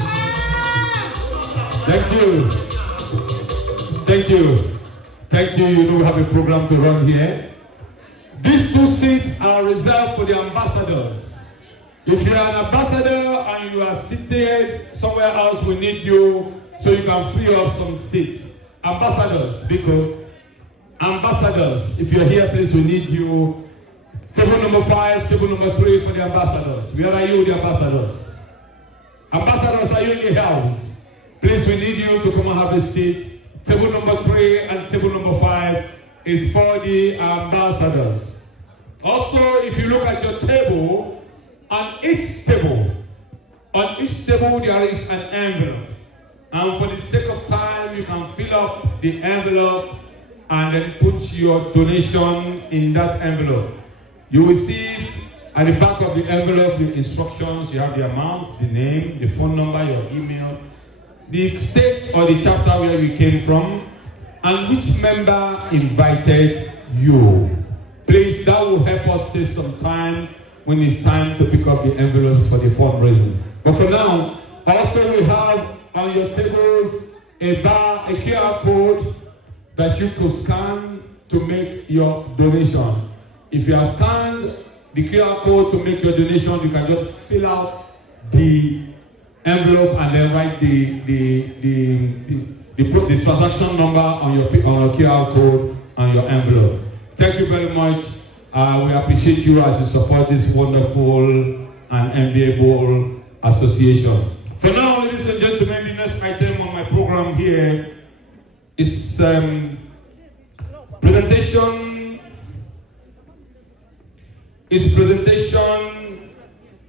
Thank you. Thank you. Thank you. You know we have a program to run here. These two seats are reserved for the ambassadors. If you are an ambassador and you are seated somewhere else, we need you so you can free up some seats. Ambassadors, because ambassadors, if you're here, please, we need you. Table number 5, table number 3 for the ambassadors. Where are you, the ambassadors? Ambassadors, are you in the house? Please, we need you to come and have a seat. Table number 3 and table number 5 is for the ambassadors. Also, if you look at your table, on each table there is an envelope. And for the sake of time, you can fill up the envelope and then put your donation in that envelope. You will see at the back of the envelope the instructions. You have the amount, the name, the phone number, your email, the state or the chapter where you came from, and which member invited you. Please, that will help us save some time when it's time to pick up the envelopes for the fundraising. But for now, also we have on your tables a QR code that you could scan to make your donation. If you have scanned the QR code to make your donation, you can just fill out the envelope and then write the transaction number on your QR code on your envelope. Thank you very much. We appreciate you as you support this wonderful and enviable association. For now, ladies and gentlemen, the next item on my program here is presentation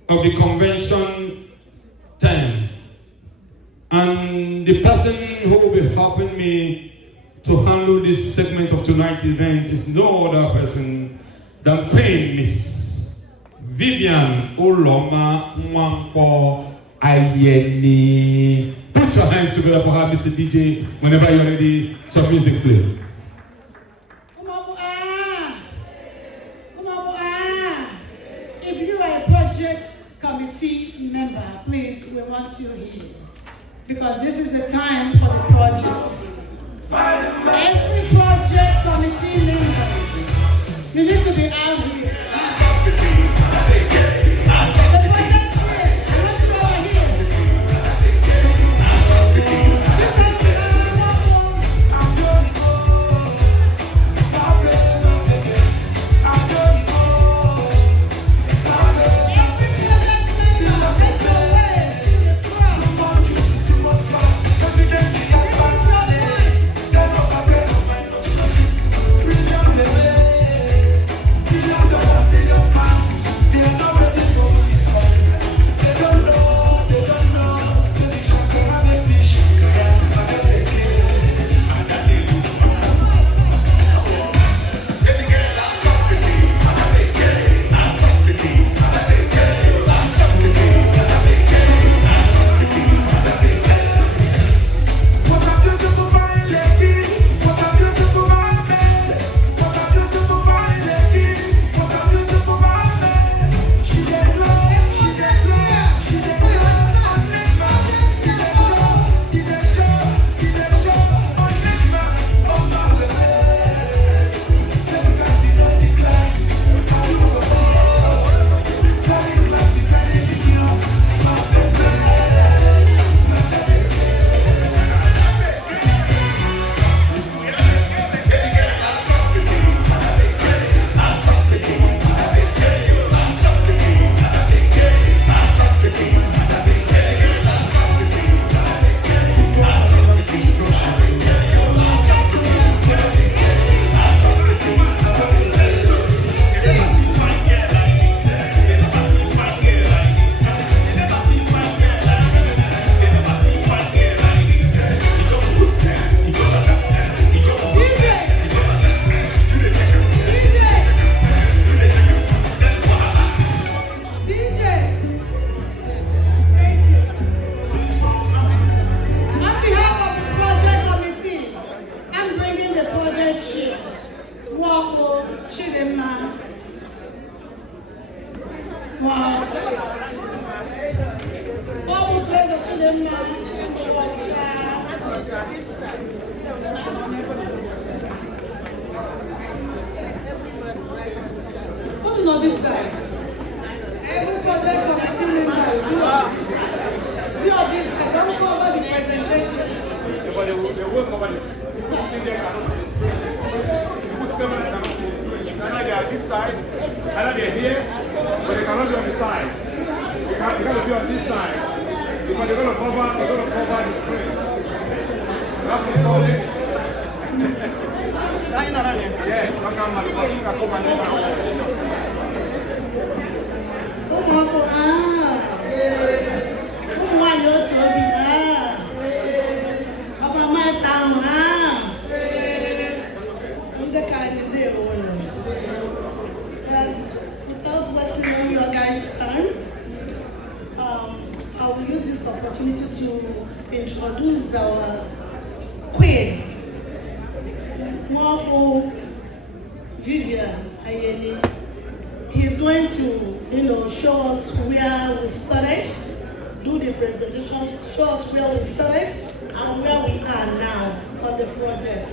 of the convention 10. And the person who will be helping me to handle this segment of tonight's event is no other person than Queen Miss Vivian Oloma Mwampo Ayeni. Put your hands together for her, Mr. DJ. Whenever you're ready, some music, please. committee member, please, we want you here. Because this is the time for the project. Every project committee member, you need to be out here. Without wasting on your guys' time, I will use this opportunity to introduce our queen, Umuokpu Vivian Ayeni. He's going to, show us where we started, do the presentation, show us where we started and where we are now on the project.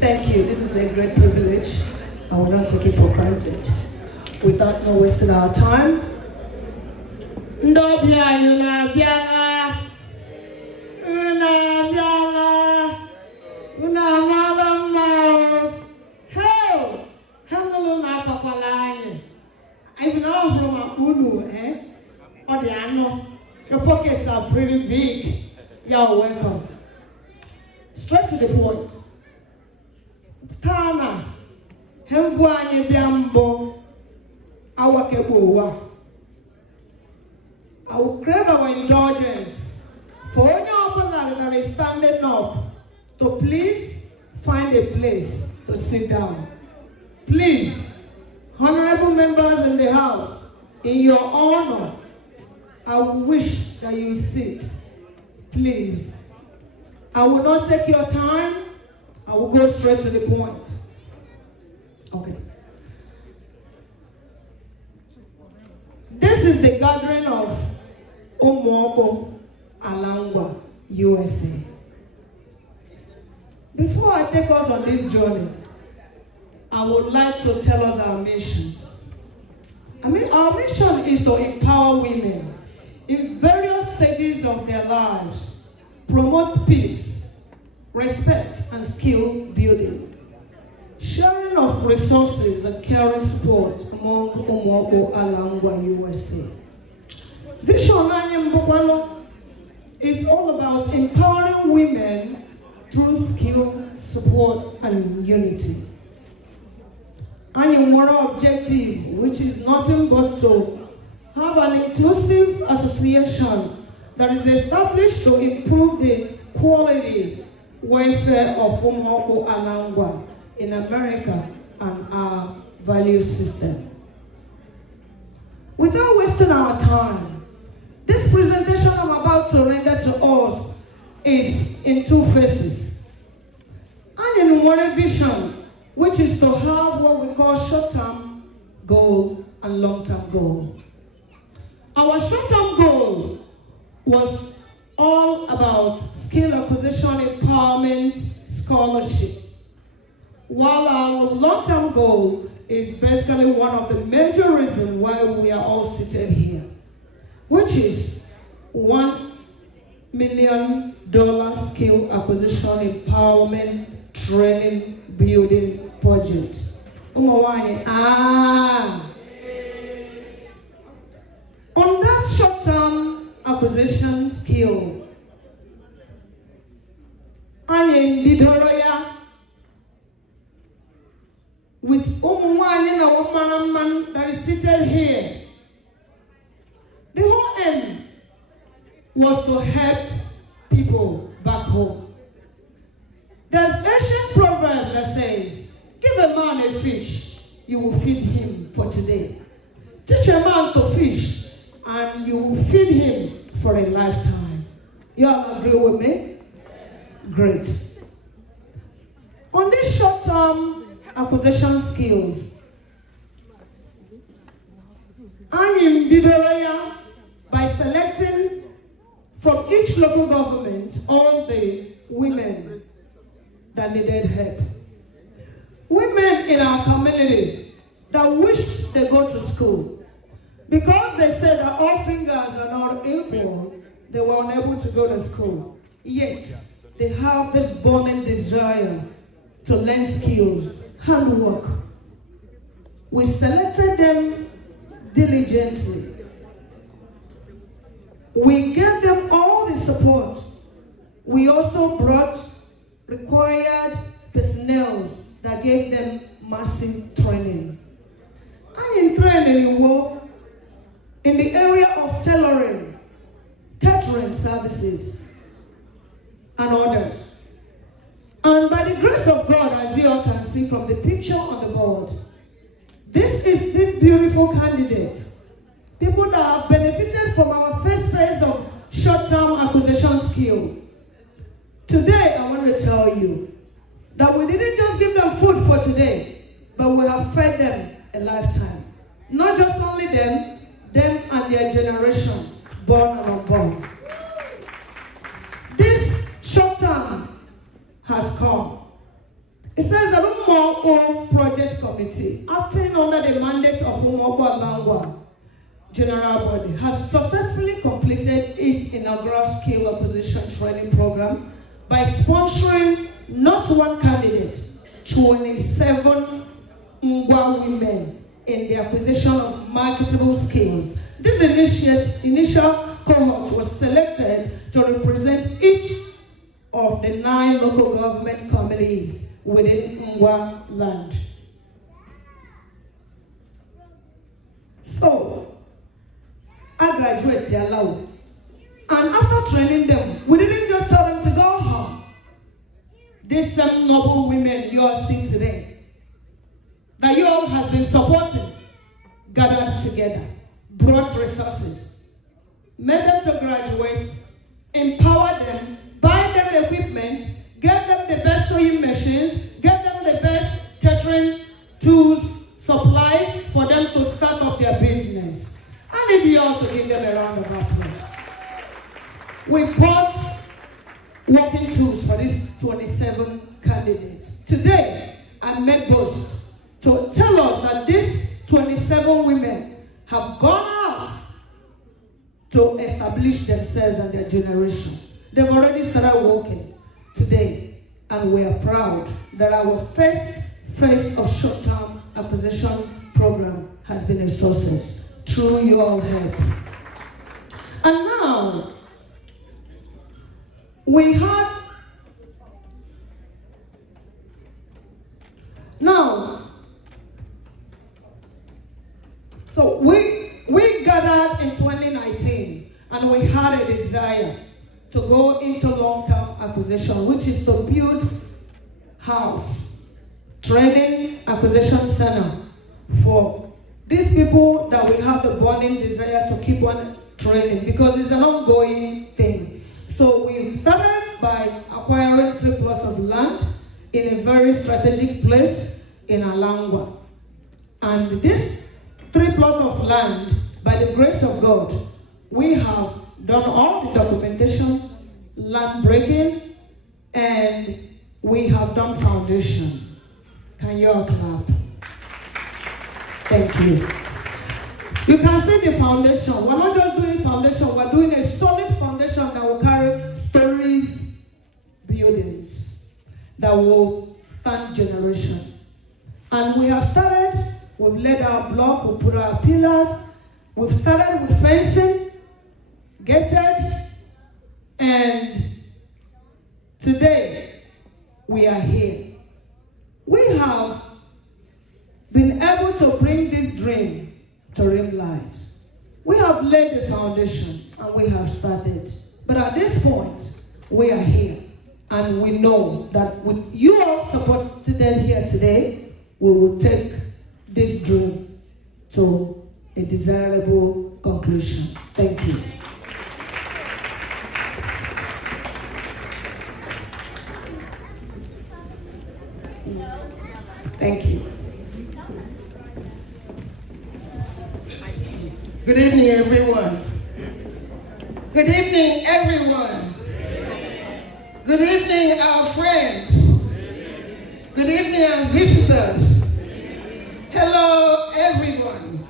Thank you. This is a great privilege. I will not take it for granted. Without no wasting our time. Your pockets are pretty big. You're welcome. Straight to the point. Tana, Hembuanye Biambo, our Kebuwa. I will crave our indulgence for any people that is standing up to please find a place to sit down. Please, honorable members in the house, in your honor, I wish that you sit. Please. I will not take your time. I will go straight to the point. Okay. This is the gathering of Umuokpu, Ngwa, USA. Before I take us on this journey, I would like to tell us our mission. Our mission is to empower women in various stages of their lives, promote peace, respect, and skill building, sharing of resources and caring support among Umuokpu Ngwa USA. Vision is all about empowering women through skill, support, and unity. And a moral objective, which is nothing but to have an inclusive association that is established to improve the quality welfare of Umuokpu Ngwa in America and our value system. Without wasting our time, this presentation I'm about to render to us is in two phases. And in one vision, which is to have what we call short-term goal and long-term goal. Our short-term goal was all about skill acquisition, empowerment, scholarship. While our long-term goal is basically one of the major reasons why we are all seated here, which is $1 million skill acquisition, empowerment, training, building budget. On that short-term acquisition skill, with man that is seated here, the whole aim was to help people back home. There's ancient proverb that says, give a man a fish, you will feed him for today. Teach a man to fish, and you will feed him for a lifetime. You all agree with me? Great. On these short-term acquisition skills, I'm in Biberaya by selecting from each local government all the women that needed help. Women in our community that wish they go to school. Because they said that all fingers are not equal, they were unable to go to school. Yet, they have this burning desire to learn skills, handwork. We selected them diligently. We gave them all the support. We also brought required personnel that gave them massive training. And in training, in the area of tailoring, catering services, and others. And by the grace of God, as you all can see from the picture on the board, this is these beautiful candidates, people that have benefited from our first phase of short-term acquisition skill. Today, I want to tell you that we didn't just give them food for today, but we have fed them a lifetime. Not just only them and their generation, born and unborn. This short term has come. It says that Umuokpu Project Committee, acting under the mandate of Umuokpu Ngwa General Body, has successfully completed its inaugural skill acquisition training program by sponsoring not one candidate, 27 Ngwa women in the acquisition of marketable skills. This initial cohort was selected to represent each of the 9 local government communities within Ngwa land. So, I graduated alone. And after training them, we didn't just tell them to go home. These same noble women you are seeing today, that you all have been supporting, gathered together, brought resources, made them to graduate, empowered them, buy them equipment, gave them the best sewing machines, we bought working tools for these 27 candidates. Today, I make boast to tell us that these 27 women have gone out to establish themselves and their generation. They've already started working today, and we are proud that our first phase of short-term acquisition program has been a success through your help. And now, we gathered in 2019, and we had a desire to go into long-term acquisition, which is to build house, training, acquisition center for these people that we have the burning desire to keep on training, because it's an ongoing thing. So we started by acquiring 3 plots of land in a very strategic place in Ngwa. And this 3 plots of land, by the grace of God, we have done all the documentation, land breaking, and we have done foundation. Can you all clap? Thank you. You can see the foundation. We're not just doing foundation, we're doing a solid foundation that will carry stories, buildings, that will stand generation. And we have started, we've laid our block, we've put our pillars, we've started with fencing, gated, and today we are here. We have been able to bring this dream to ring light. We have laid the foundation and we have started. But at this point, we are here. And we know that with you all supported here today, we will take this dream to a desirable conclusion. Thank you. Thank you. Good evening, everyone. Good evening, everyone. Good evening, our friends. Good evening, our visitors. Hello, everyone.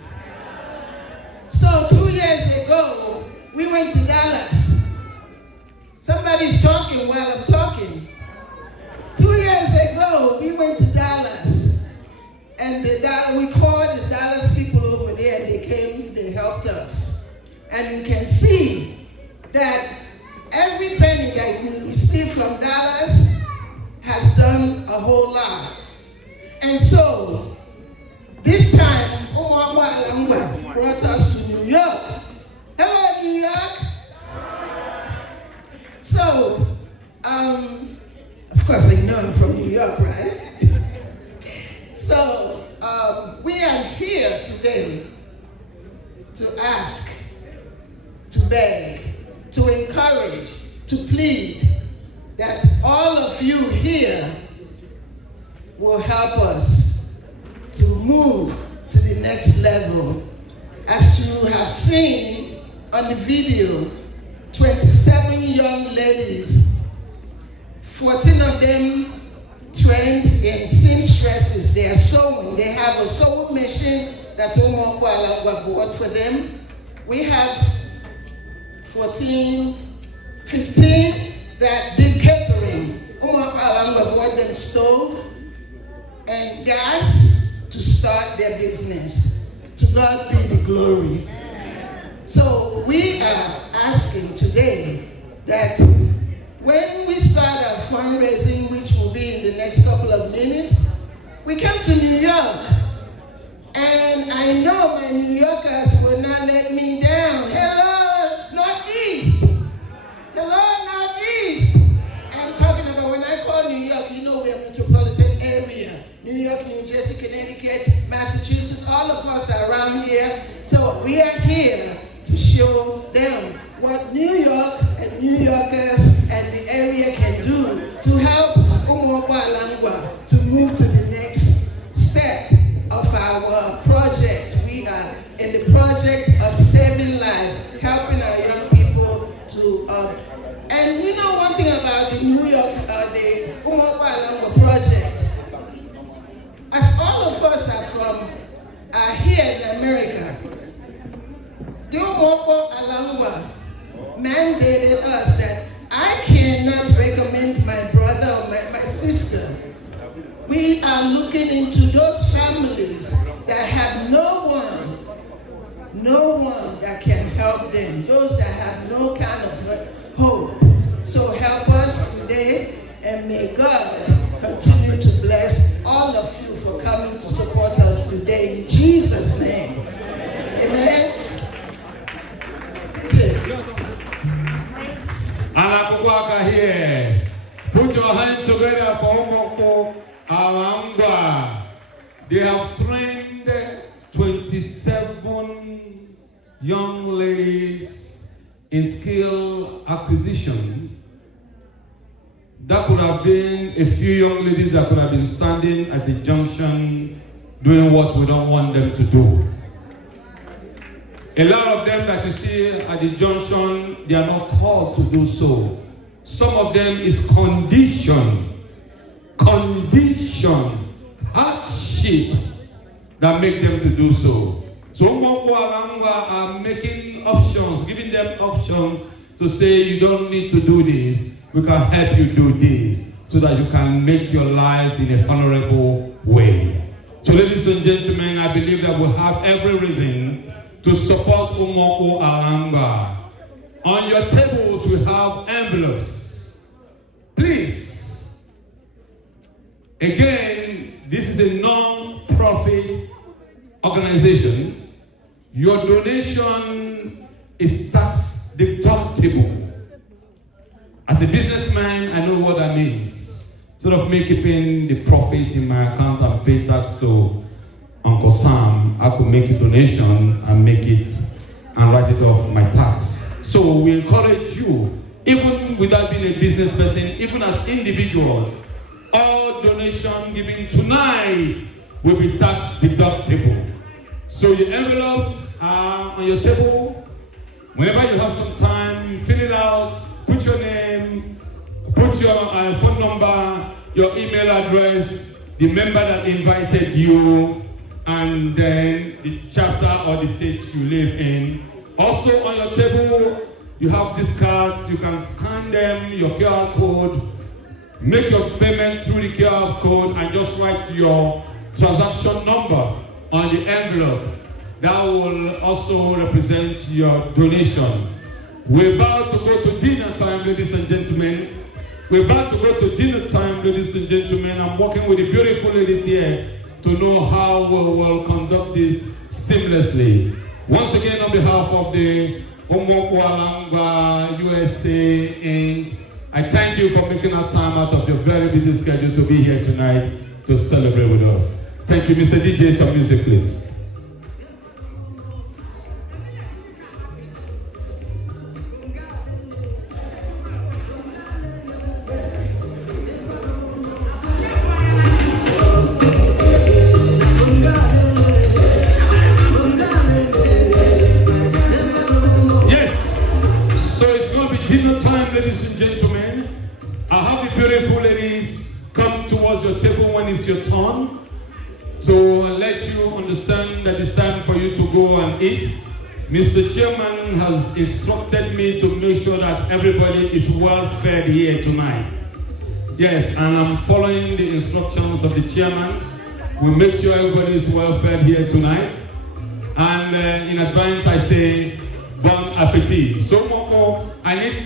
So 2 years ago, we went to Dallas. Somebody's talking while I'm talking. 2 years ago, we went to Dallas. And we called the Dallas people over there. They came, they helped us. And you can see that every penny that we received from Dallas has done a whole lot. And so, this time, Umuokpu brought us to New York. Hello, New York. So, of course, they know I'm from New York, right? So, we are here today to ask, to beg, to encourage, to plead that all of you here will help us to move to the next level. As you have seen on the video, 27 young ladies, 14 of them trained in seamstresses. They are sewing. They have a sewing machine that Umuokpu bought for them. We have 15 that did catering. Umuokpu bought them stove and gas to start their business. To God be the glory. So we are asking today that when we start our fundraising, which will be in the next couple of minutes, we come to New York. And I know my New Yorkers will not let me down. Hello, Northeast. Hello, Northeast. I'm talking about when I call New York, you know we're a metropolitan area. New York, New Jersey, Connecticut, Massachusetts, all of us are around here. So we are here to show them what New York and New Yorkers and the area can do to help Umuokpu to move to the next step of our project. We are in the project of saving lives, helping our young people to And you know one thing about the New York, the Umuokpu project, as all of us are here in America, the Umuokpu mandated us that I cannot recommend my brother or my sister. We are looking into those families that have no one that can help them, those that have no kind of hope. So help us today, and may God continue to bless all of you for coming to support us today in Jesus' name. Amen. Anakukwaka here. Put your hands together for Umuokpu Ngwa. They have trained 27 young ladies in skill acquisition. That could have been a few young ladies that could have been standing at a junction doing what we don't want them to do. A lot of them that you see at the junction, they are not called to do so. Some of them is condition, hardship that make them to do so. So Umuokpu Ngwa are making options, giving them options to say you don't need to do this, we can help you do this, so that you can make your life in a honorable way. So ladies and gentlemen, I believe that we have every reason to support Umuokpu Ngwa. On your tables we have envelopes. Please, again, this is a non-profit organization. Your donation is tax deductible. As a businessman, I know what that means. Instead of me keeping the profit in my account and pay tax to Uncle Sam, I could make a donation and make it and write it off my tax. So we encourage you, even without being a business person, even as individuals, all donation given tonight will be tax deductible. So your envelopes are on your table. Whenever you have some time, fill it out, put your name, put your phone number, your email address, the member that invited you, and then the chapter or the state you live in. Also on your table, you have these cards. You can scan them, your QR code, make your payment through the QR code, and just write your transaction number on the envelope. That will also represent your donation. We're about to go to dinner time, ladies and gentlemen. We're about to go to dinner time, ladies and gentlemen. I'm working with the beautiful ladies here to know how we will conduct this seamlessly. Once again, on behalf of the Umuokpu Ngwa USA Inc., I thank you for making our time out of your very busy schedule to be here tonight to celebrate with us. Thank you. Mr. DJ, some music, please. Ladies and gentlemen, I have the beautiful ladies come towards your table when it's your turn to let you understand that it's time for you to go and eat. Mr. Chairman has instructed me to make sure that everybody is well fed here tonight. Yes, and I'm following the instructions of the chairman. We'll make sure everybody is well fed here tonight. And in advance, I say, bon appetit. So, Moko, I need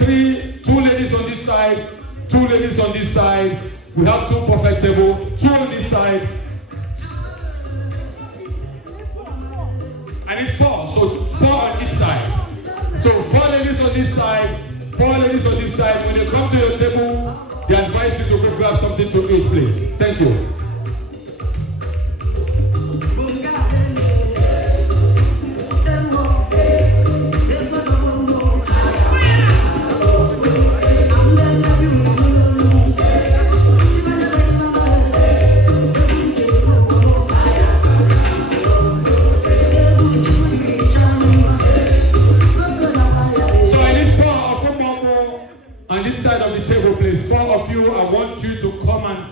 two ladies on this side, two ladies on this side. We have two perfect tables, two on this side. I need four, so four on each side. So 4 ladies on this side, 4 ladies on this side. When they come to your table, they advise you to go grab something to eat, please. Thank you. on this side of the table, please. 4 of you, I want you to come and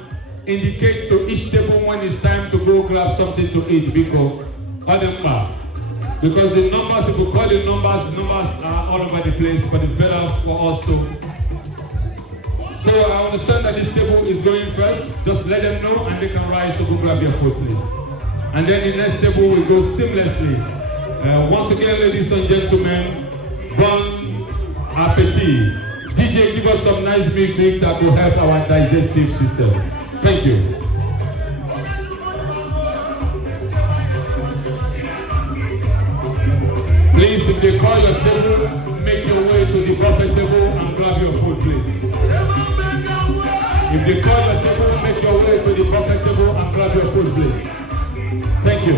indicate to each table when it's time to go grab something to eat. Because the numbers, if we call the numbers are all over the place, but it's better for us to. So I understand that this table is going first. Just let them know and they can rise to go grab your food, please. And then the next table will go seamlessly. Once again, ladies and gentlemen, bon appetit. DJ, give us some nice music that will help our digestive system. Thank you. Please, if they call your table, make your way to the buffet table and grab your food, please. If they call your table, make your way to the buffet table and grab your food, please. Thank you.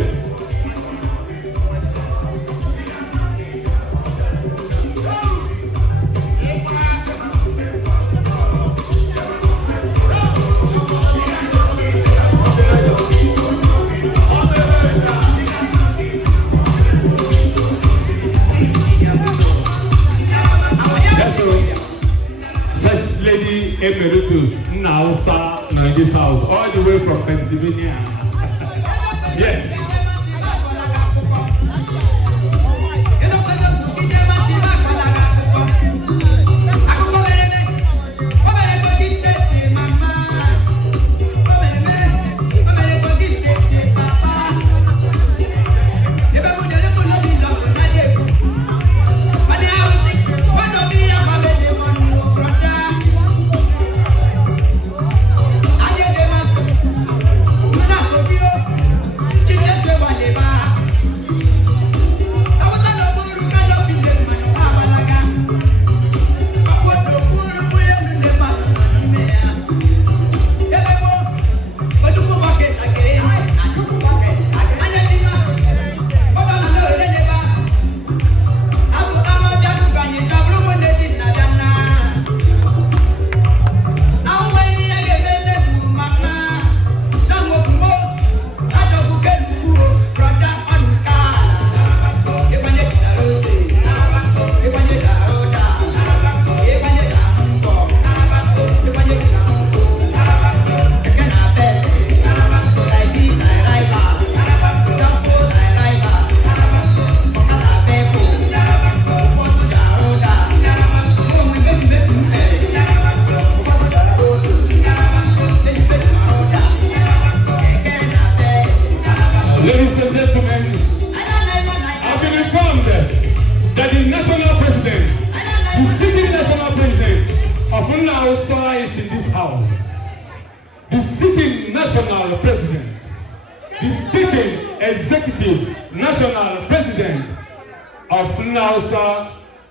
First Lady Emeritus Nausa in this house, all the way from Pennsylvania. Yes.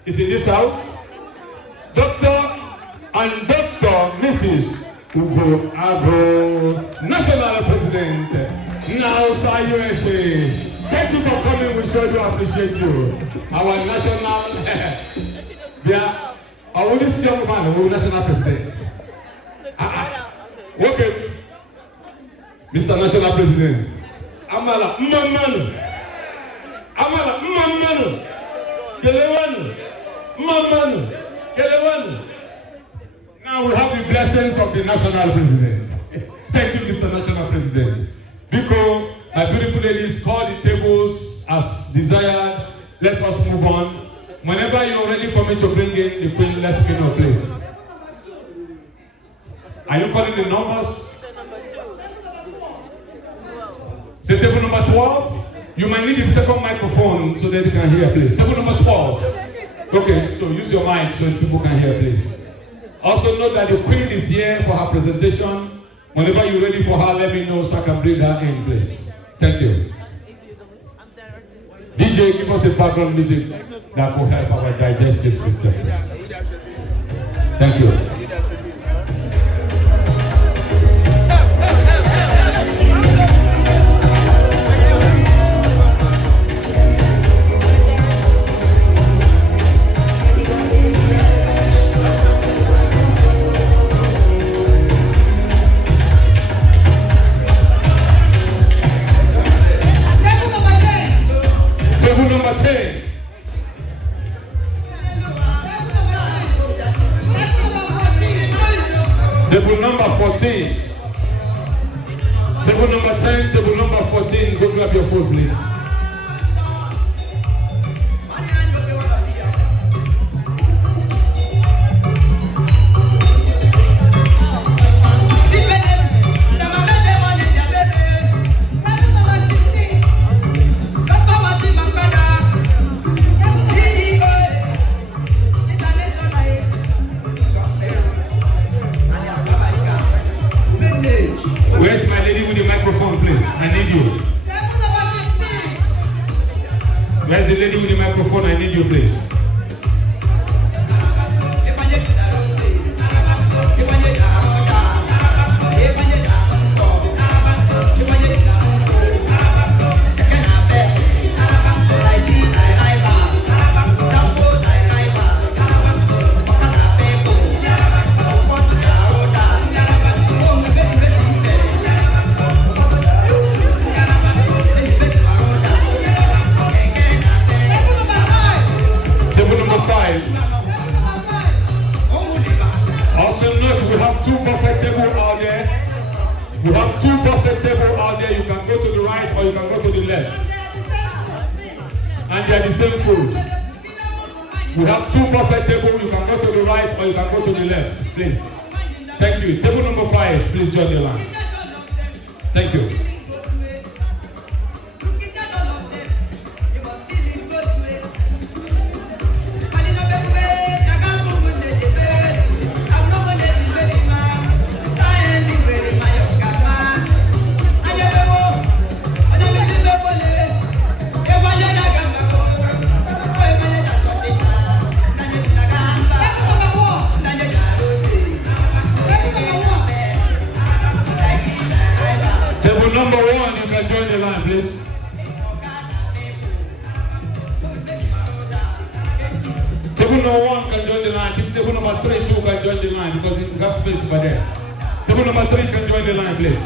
Is in this house, Dr. and Dr. Mrs. Umuokpu, National President, Nausa USA. Thank you for coming. We sure do appreciate you. Our national, our young man, our national president. Okay, Mr. National President. Amala Mmamanu. Kelewanu. Now we have the blessings of the national president. Thank you, Mr. National President. Because my beautiful ladies, call the tables as desired. Let us move on. Whenever you're ready for me to bring in the queen, let's me know, please. Are you calling the numbers? Say table number 12. You might need the second microphone so that you can hear, please. Table number 12. Okay, so use your mic so people can hear, please. Also note that the queen is here for her presentation. Whenever you're ready for her, let me know so I can bring her in, please. Thank you. DJ, give us a background music that will help our digestive system. Thank you. Number 10. Table number 14. Table number 10, table number 14. Go grab your food, please. Where's my lady with the microphone, please? I need you. Where's the lady with the microphone? I need you, please. Also note, we have two buffet tables out there. We have two buffet tables out there. You can go to the right or you can go to the left. And they are the same food. We have two buffet tables. You can go to the right or you can go to the left. Please. Thank you. Table number 5, please join the line. Thank you. Table number 1, you can join the line, please. Table number 1 can join the line. Table number 3 too can join the line because we have space over there. Table number 3 can join the line, please.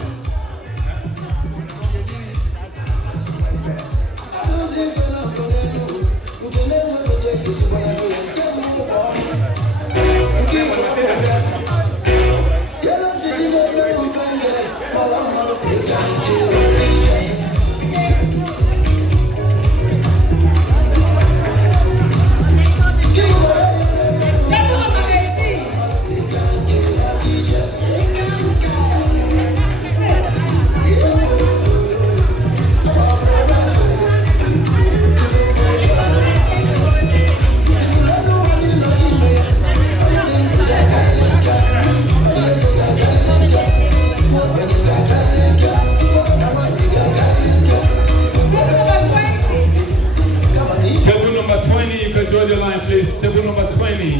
Table number 20.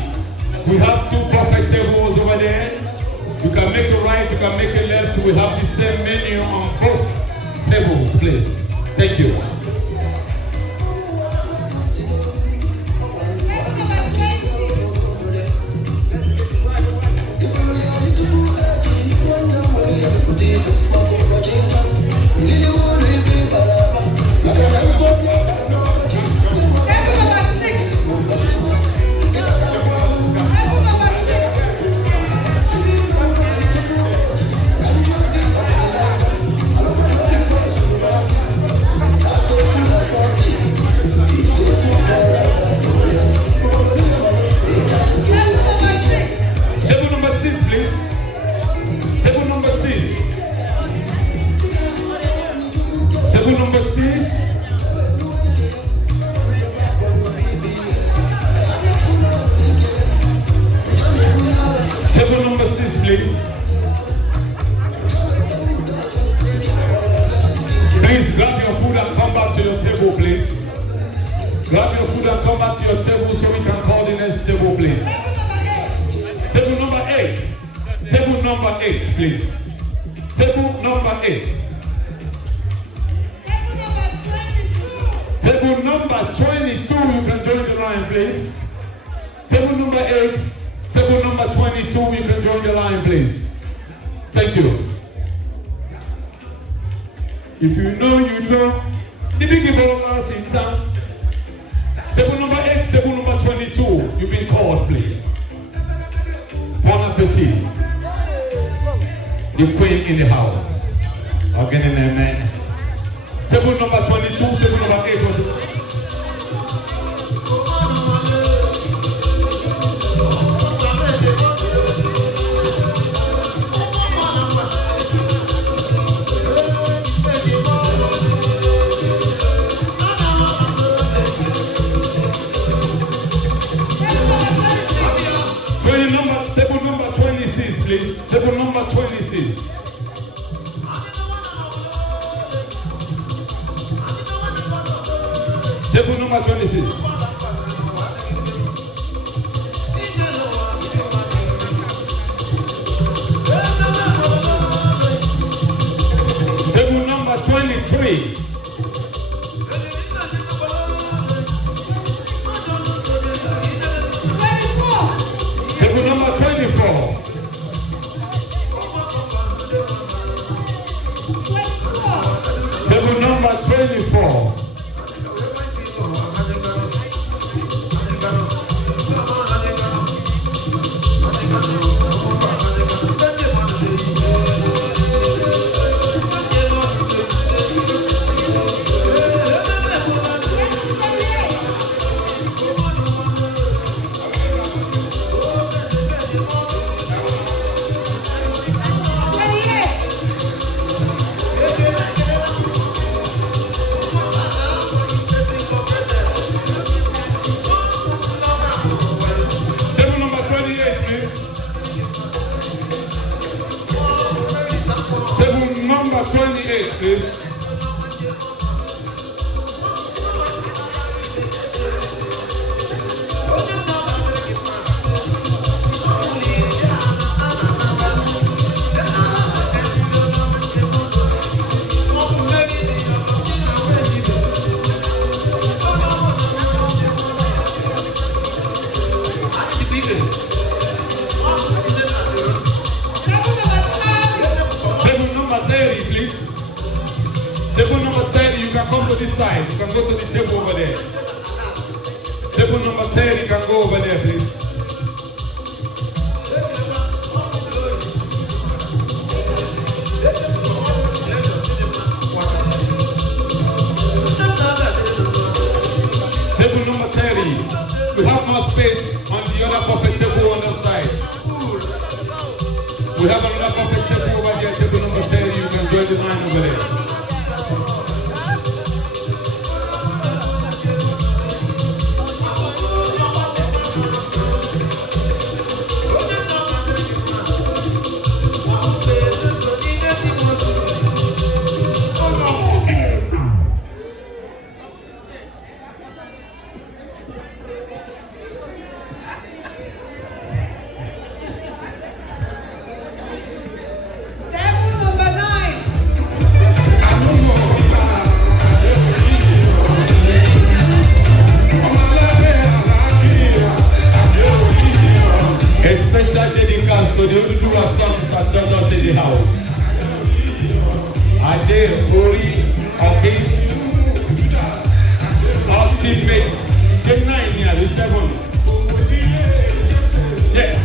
We have two buffet tables over there. You can make a right, you can make a left. We have the same menu on both tables, please. Thank you. Please grab your food and come back to your table, please. Grab your food and come back to your table so we can call the next table, please. Table number 8. Table number 8, please. Table number 8. Table number 22, you can join the line, please. Table number 8. Table number 22, you can join the line, please. Thank you. If you know, you know. The big ballers in town. Table number 8, table number 22, you've been called, please. Bon appetit. the queen in the house. Again in there, man. Table number 22, table number 8. Table number 26, please. Table number 26. Table number 26. Table number 23. Table number 24. Table number 24. Number 28, please. Table number 30, you can come to this side. You can go to the table over there. Table number 30, you can go over there, please. Table number 30, we have more space on the other buffet table on the side. We have another buffet table over here, table number 30, you can join the line over there. So they will do a song that does not say the house. Are they holy, okay? Ultimate. Say 9 here, the 7. Yes.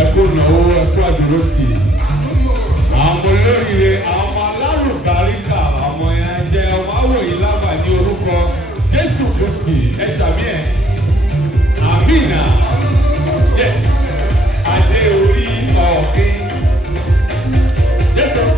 Ẹ̀kọ́ náà ẹ̀kọ́ àdúrótì. Àwọn olóríire, àwọn alárùbáríkà, àwọn ẹ̀jẹ̀ ọmọ àwòyí lábà ní orúkọ Jésù Kristi. Ẹ ṣàmì ẹ̀. Àmínà. Yes. Adé orí ọ̀gbìn. Yes, sir.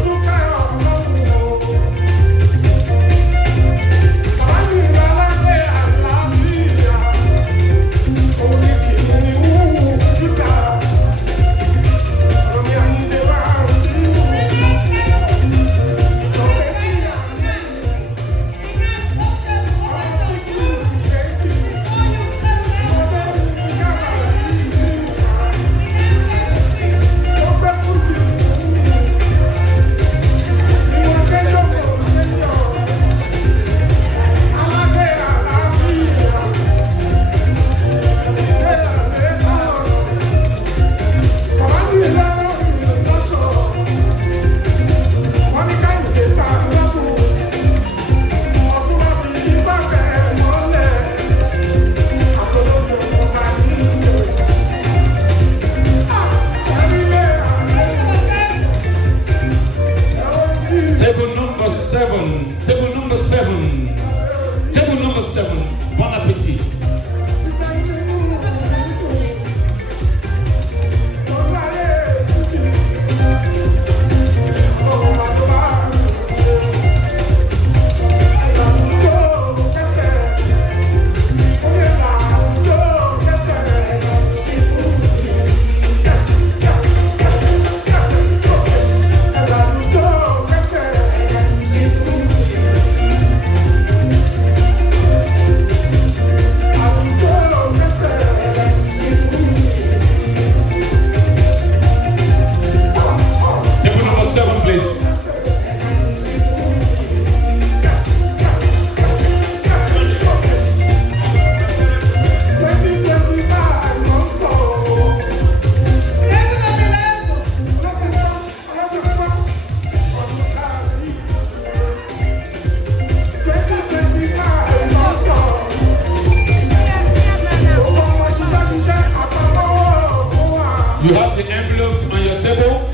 You have the envelopes on your table.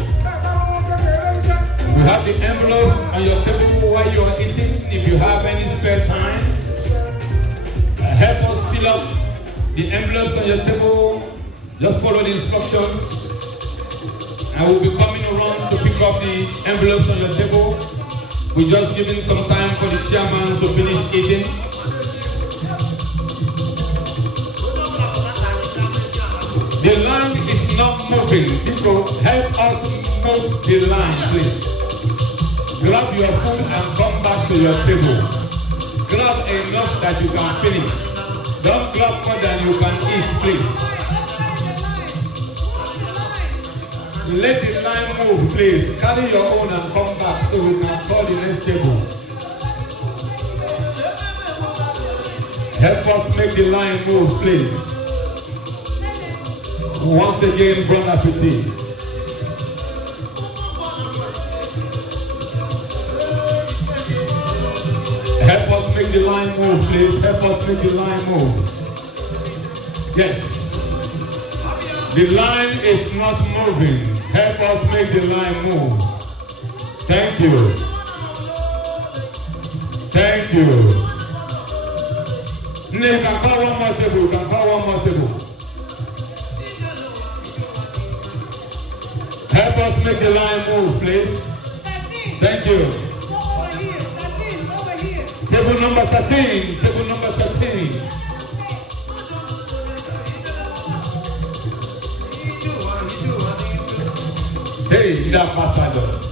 You have the envelopes on your table while you are eating. If you have any spare time, help us fill up the envelopes on your table. Just follow the instructions. I will be coming around to pick up the envelopes on your table. We're just giving some time for the chairman to finish eating. The line is not moving. People, help us move the line, please. Grab your food and come back to your table. Grab enough that you can finish. Don't grab more than you can eat, please. Let the line move, please. Carry your own and come back so we can call the next table. Help us make the line move, please. Once again, bon appetit. Help us make the line move, please. Help us make the line move. Yes. The line is not moving. Help us make the line move. Thank you. Thank you. You can call one more table. You can call one more table. Help us make the line move, please. Thank you. Table number 13. Table number 13. Hey, the ambassadors.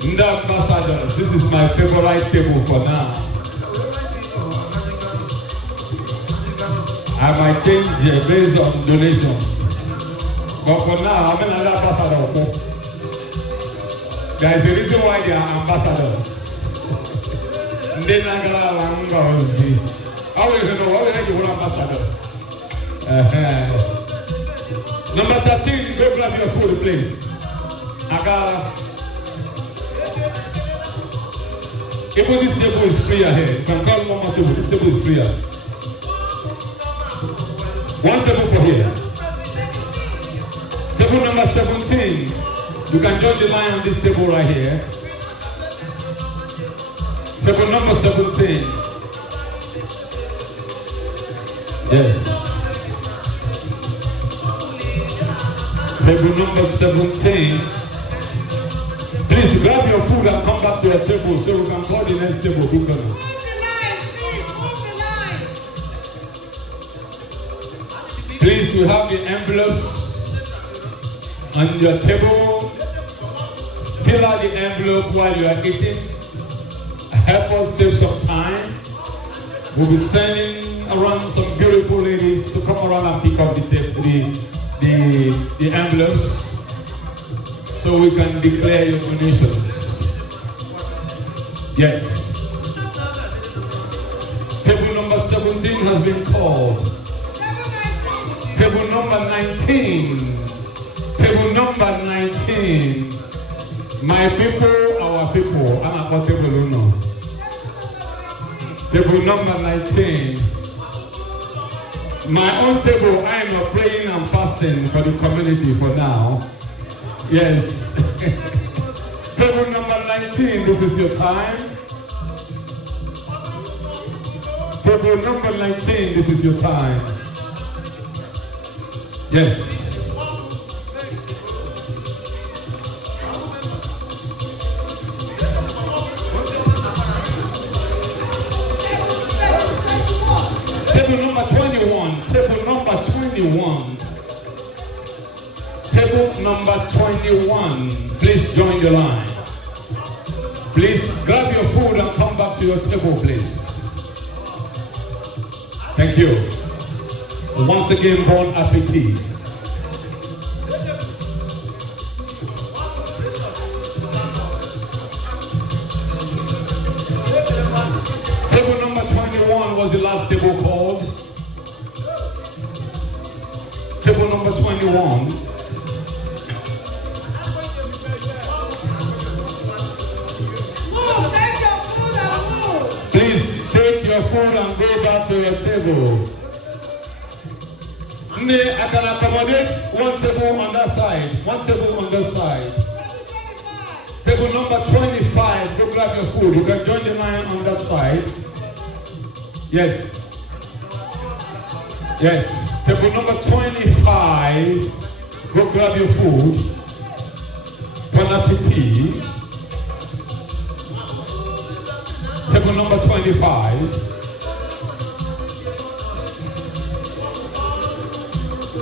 The ambassadors. This is my favorite table for now. I might change based on donation. But for now, I'm another ambassador. There is a reason why they are ambassadors. They are ambassadors. How will you know what you are ambassador? Number 13, go grab your food, please. Agara. Even this table is free ahead. You can call one more table. This table is free. One table for here. Table number 17. You can join the line on this table right here. Table number 17. Yes. Table number 17. Please grab your food and come back to your table so we can call the next table. Please, you have the envelopes on your table. Fill out the envelope while you are eating. Help us save some time. We'll be sending around some beautiful ladies to come around and pick up the envelopes so we can declare your donations. Yes. Table number 17 has been called. Table number 19. Table number 19. My people, our people. I'm at table no. Table number 19. My own table, I am not praying and fasting for the community for now. Yes. Table number 19, this is your time. Table number 19, this is your time. Yes. Table number 21. Table number 21. Table number 21. Please join the line. Please grab your food and come back to your table, please. Thank you. Once again, bon appetit. Table number 21 was the last table called. Table number 21. Please take your food and go back to your table. I can accommodate one table on that side, one table on this side. Table number 25, go grab your food. You can join the line on that side. Yes. Yes. Table number 25, go grab your food. Bon appetit. Table number 25.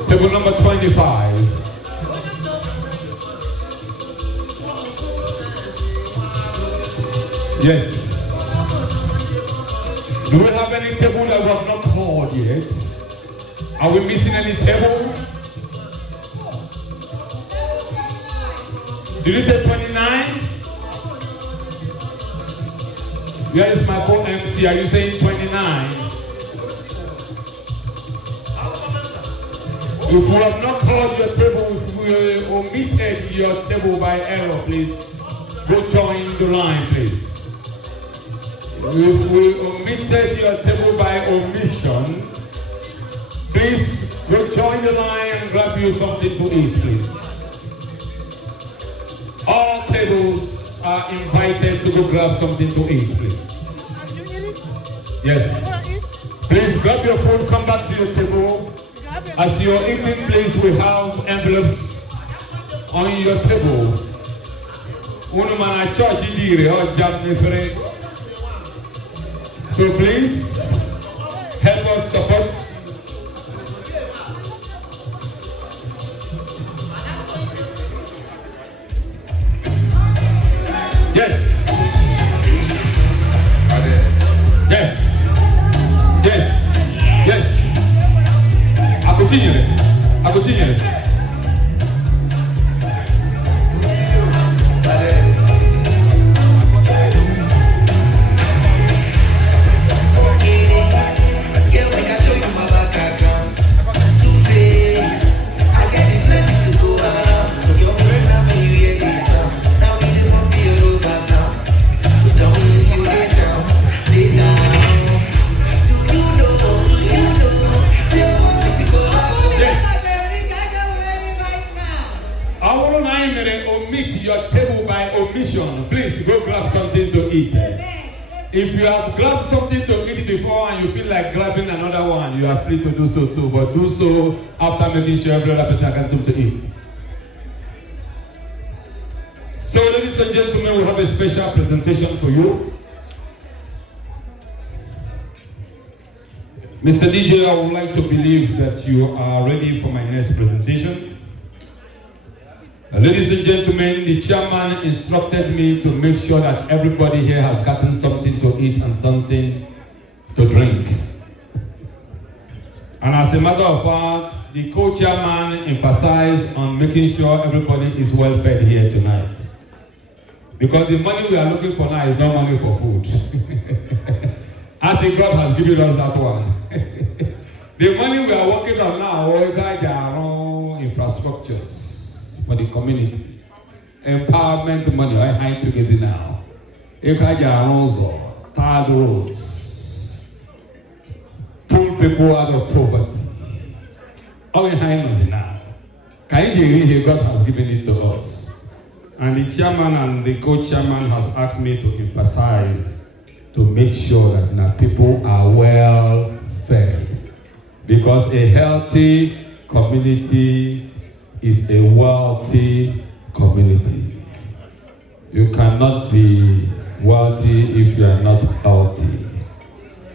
Table number 25. Yes. Do we have any table that we have not called yet? Are we missing any table? Did you say 29? Where is my co-MC? Are you saying 29? If we have not called your table, if we omitted your table by error, please go join the line, please. If we omitted your table by omission, please go join the line and grab you something to eat, please. All tables are invited to go grab something to eat, please. Yes. Please grab your food, come back to your table. As you're eating, please, we have envelopes on your table. So please help us support. Yes. Yes. Yes. Yes. I continue. Your table by omission, please go grab something to eat. If you have grabbed something to eat before and you feel like grabbing another one, you are free to do so too, but do so after making sure every other person can come to eat. So ladies and gentlemen, we have a special presentation for you. Mr. DJ, I would like to believe that you are ready for my next presentation. Ladies and gentlemen, the chairman instructed me to make sure that everybody here has gotten something to eat and something to drink. And as a matter of fact, the co-chairman emphasized on making sure everybody is well fed here tonight. Because the money we are looking for now is not money for food. As a God has given us that one. The money we are working on now, we got our own infrastructures for the community. Empowerment money, I hide together now. You can get tarred roads, pull people out of poverty. All behind us now. Can you hear God has given it to us? And the chairman and the co-chairman has asked me to emphasize to make sure that now people are well fed. Because a healthy community is a wealthy community. You cannot be wealthy if you are not healthy.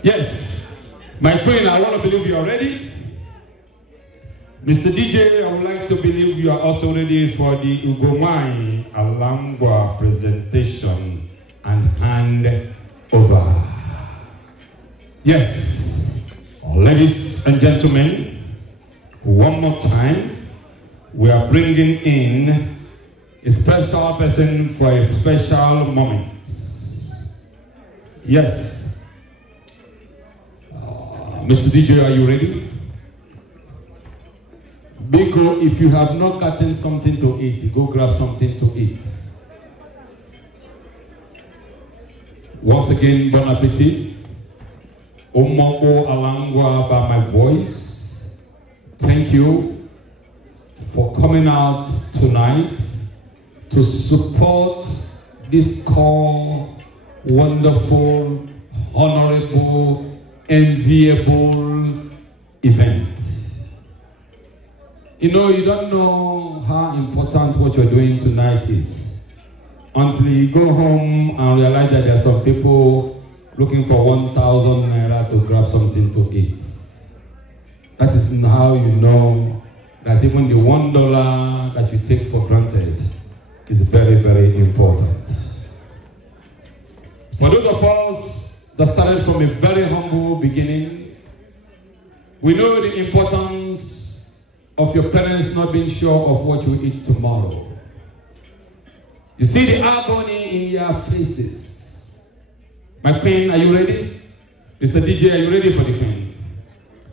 Yes, my queen, I want to believe you are ready. Mr. DJ, I would like to believe you are also ready for the Ngwa presentation and hand over. Yes, ladies and gentlemen, one more time, we are bringing in a special person for a special moment. Yes. Mr. DJ, are you ready? Biko, if you have not gotten something to eat, go grab something to eat. Once again, bon appetit. Umuokpu alangwa by my voice. thank you for coming out tonight to support this core, wonderful, honorable, enviable event. You know, you don't know how important what you're doing tonight is until you go home and realize that there are some people looking for 1,000 naira to grab something to eat. That is how you know that even the $1 that you take for granted is very, very important. For those of us that started from a very humble beginning, we know the importance of your parents not being sure of what you eat tomorrow. You see the agony in their faces. My queen, are you ready? Mr. DJ, are you ready for the queen?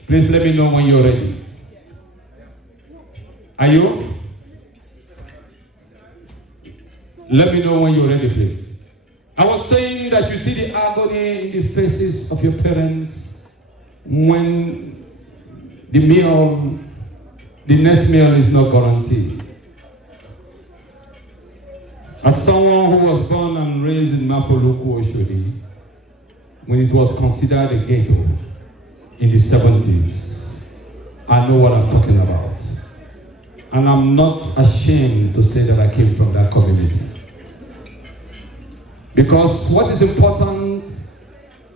Please let me know when you're ready. Are you? Let me know when you're ready, please. I was saying that you see the agony in the faces of your parents when the next meal is not guaranteed. As someone who was born and raised in Mapoluku, Oshodi, when it was considered a ghetto in the 70s, I know what I'm talking about. And I'm not ashamed to say that I came from that community. Because what is important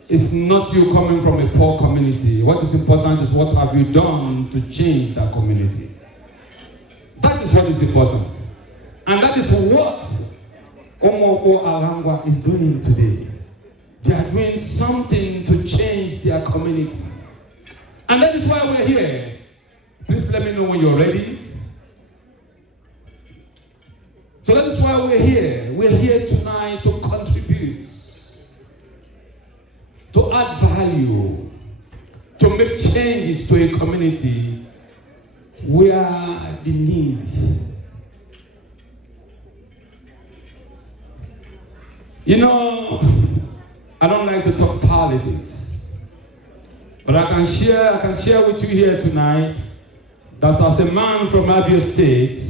is not you coming from a poor community. What is important is what have you done to change that community. That is what is important. And that is what Umuokpu Alangwa is doing today. They are doing something to change their community. And that is why we're here. Please let me know when you're ready. So that is why we're here. We're here tonight to contribute, to add value, to make changes to a community where the need. You know, I don't like to talk politics, but I can share with you here tonight that as a man from Abia State,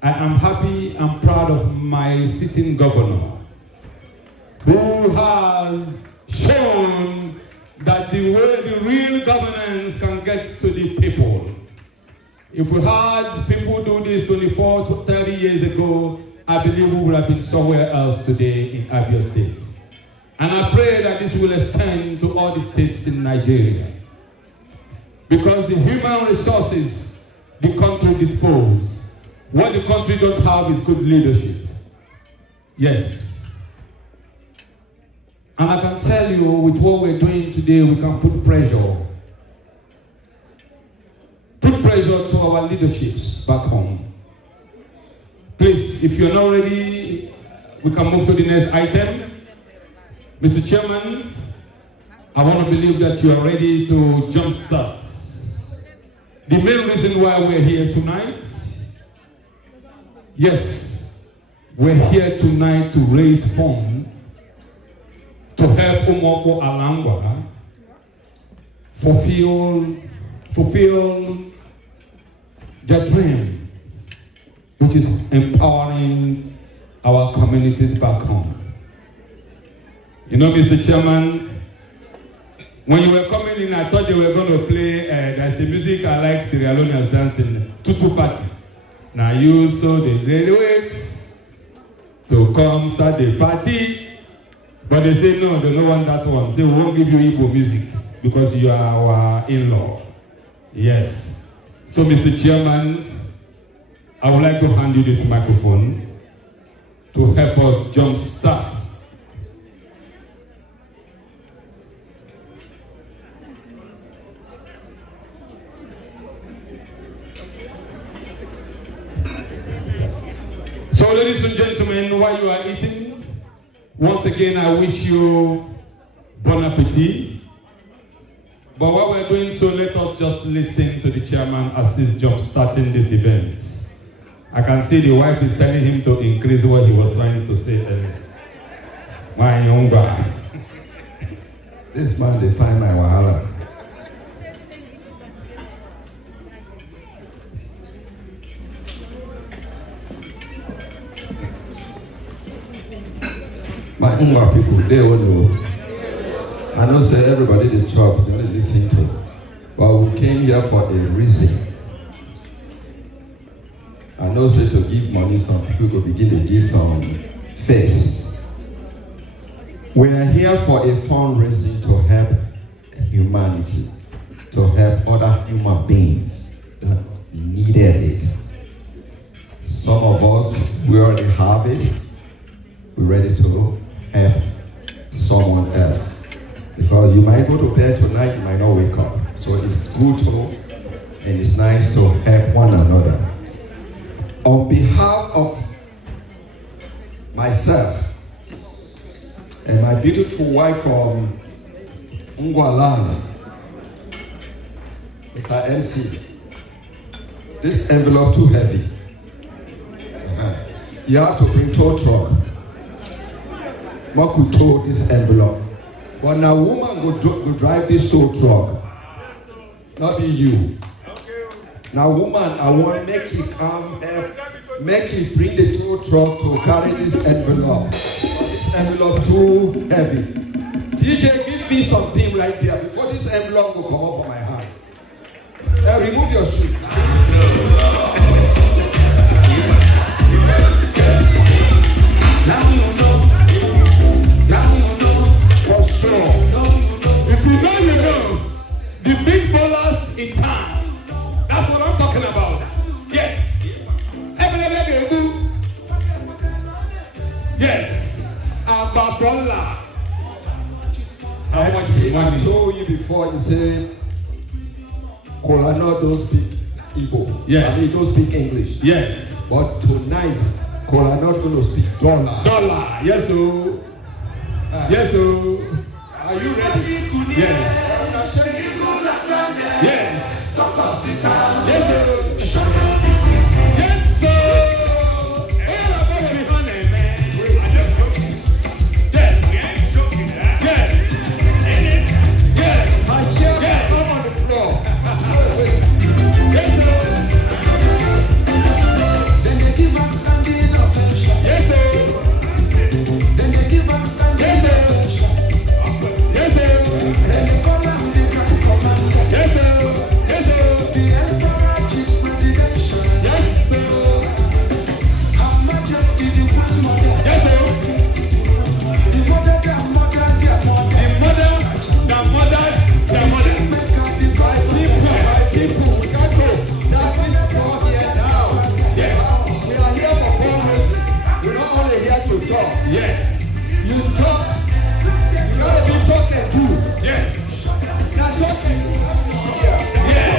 I am happy and proud of my sitting governor, who has shown that the way the real governance can get to the people. If we had people do this 24 to 30 years ago, I believe we would have been somewhere else today in Abia State. And I pray that this will extend to all the states in Nigeria. Because the human resources the country disposes, what the country don't have is good leadership. Yes. And I can tell you, with what we're doing today, we can put pressure. Put pressure to our leaderships back home. Please, if you're not ready, we can move to the next item. Mr. Chairman, I want to believe that you are ready to jumpstart. The main reason why we're here tonight, yes, we're here tonight to raise funds to help Umuokpu Alangwa fulfill their dream, which is empowering our communities back home. You know, Mr. Chairman, when you were coming in, I thought they were going to play, there's a music I like, Sierra Leoneans dancing, Tutu Party. Now you saw the graduate to come start the party, but they say no, they don't want that one. Say we won't give you Igbo music because you are our in-law. Yes. So Mr. Chairman, I would like to hand you this microphone to help us jumpstart. So ladies and gentlemen, while you are eating, once again I wish you bon appetit. But while we're doing so, let us just listen to the chairman as he's starting this event. I can see the wife is telling him to increase what he was trying to say earlier. My Ngwa. This man, they find my wahala. My Ngwa people, they all know. I know say everybody they chop, they only listen to. But we came here for a reason. I know say to give money, some people could begin to give some face. We are here for a fundraising to help humanity, to help other human beings that needed it. Some of us, we already have it. We're ready to help someone else. Because you might go to bed tonight, you might not wake up. So it's good to, and it's nice to help one another. On behalf of myself and my beautiful wife from Ngwa, Mr. MC, this envelope too heavy. You have to bring tow truck. What could tow this envelope? But now woman go drive this tow truck. Not be you. Now woman, I want make you come help, make you bring the tow truck to carry this envelope. This envelope too heavy. DJ, give me something right there before this envelope will come off of my hand. Remove your shoe. Now you know. For sure. If you know, you know. The big ballers in town. That's what I'm talking about. Yes. Yes. Ababola. I told you before, you said Kolano don't speak Igbo. Yes. I mean, don't speak English. Yes. But tonight, Kolano going to speak dollar. Dollar. Yes, so. Yes, so. Are you ready? Yes. Yes. Yes, sir. Yes, sir. All about the honey, man. I'm just joking. Yes. We ain't joking. Yes. Yes. My chair come on the floor. Yes, sir. Then they give up standing ovation. Yes, sir. Then they give up standing ovation. Yes, sir. Then they come out with the grand commander. Yes, sir. Yes, sir. The emperor is presidential. Yes, sir. Her Majesty the Queen Mother. Yes, sir. The mother, their mother, their mother. The mother, the mother, the mother. Make up the bride. My people, we can't go. That is not here now. Yes. We are here for fundraising. We're not only here to talk. Yes. You talk, you gotta be talking good. Yes. Now talking, you have to see here. Yes.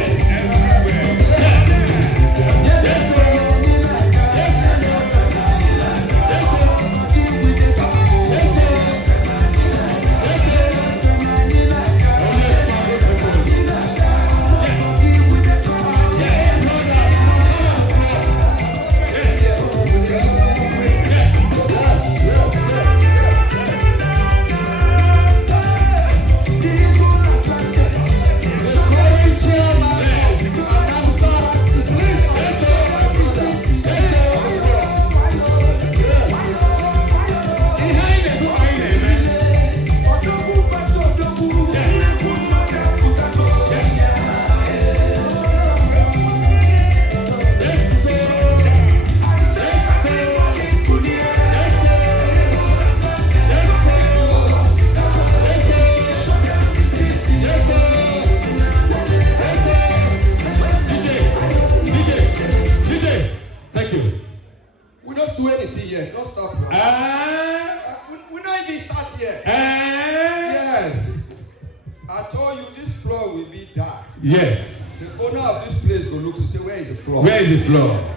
Yes. The owner of this place go look to say, where is the floor? Where is the floor?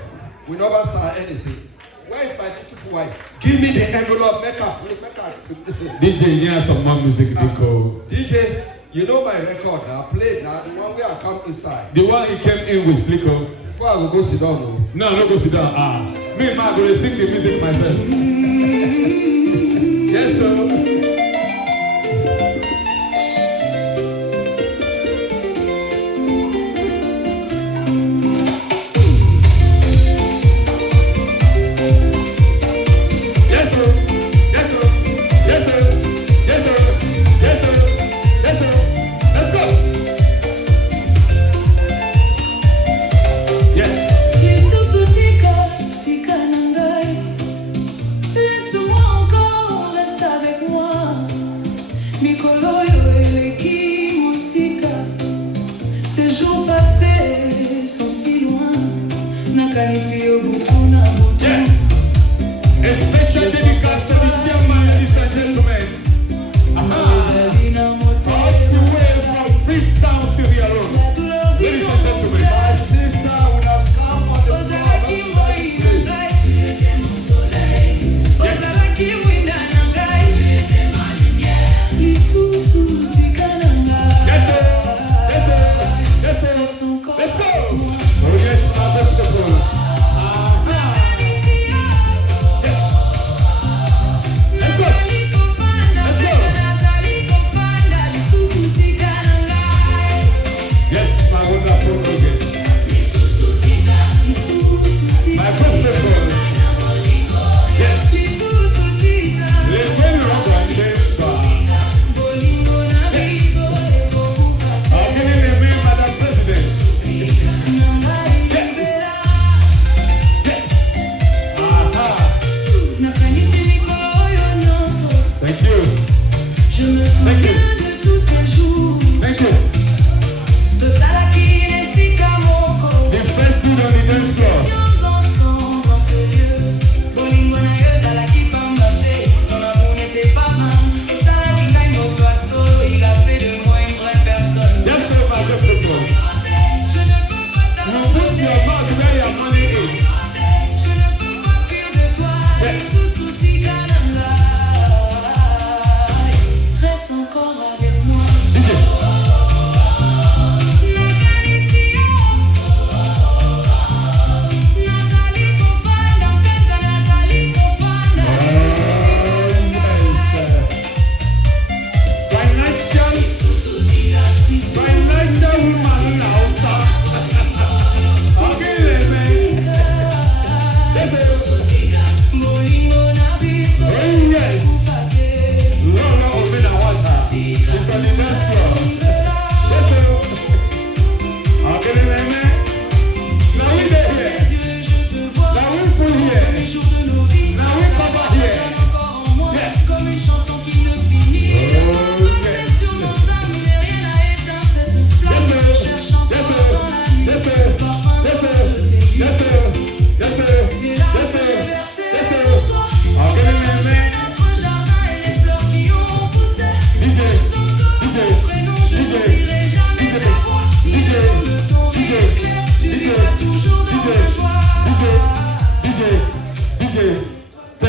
We never start anything. Where is my beautiful wife? Give me the envelope, make her. DJ, you have some more music, Nico. DJ, you know my record now. Play now, the one where I come inside. The one he came in with, Flico. Before I go sit down, no, no go sit down. Me and Mark will sing the music myself. Yes, sir.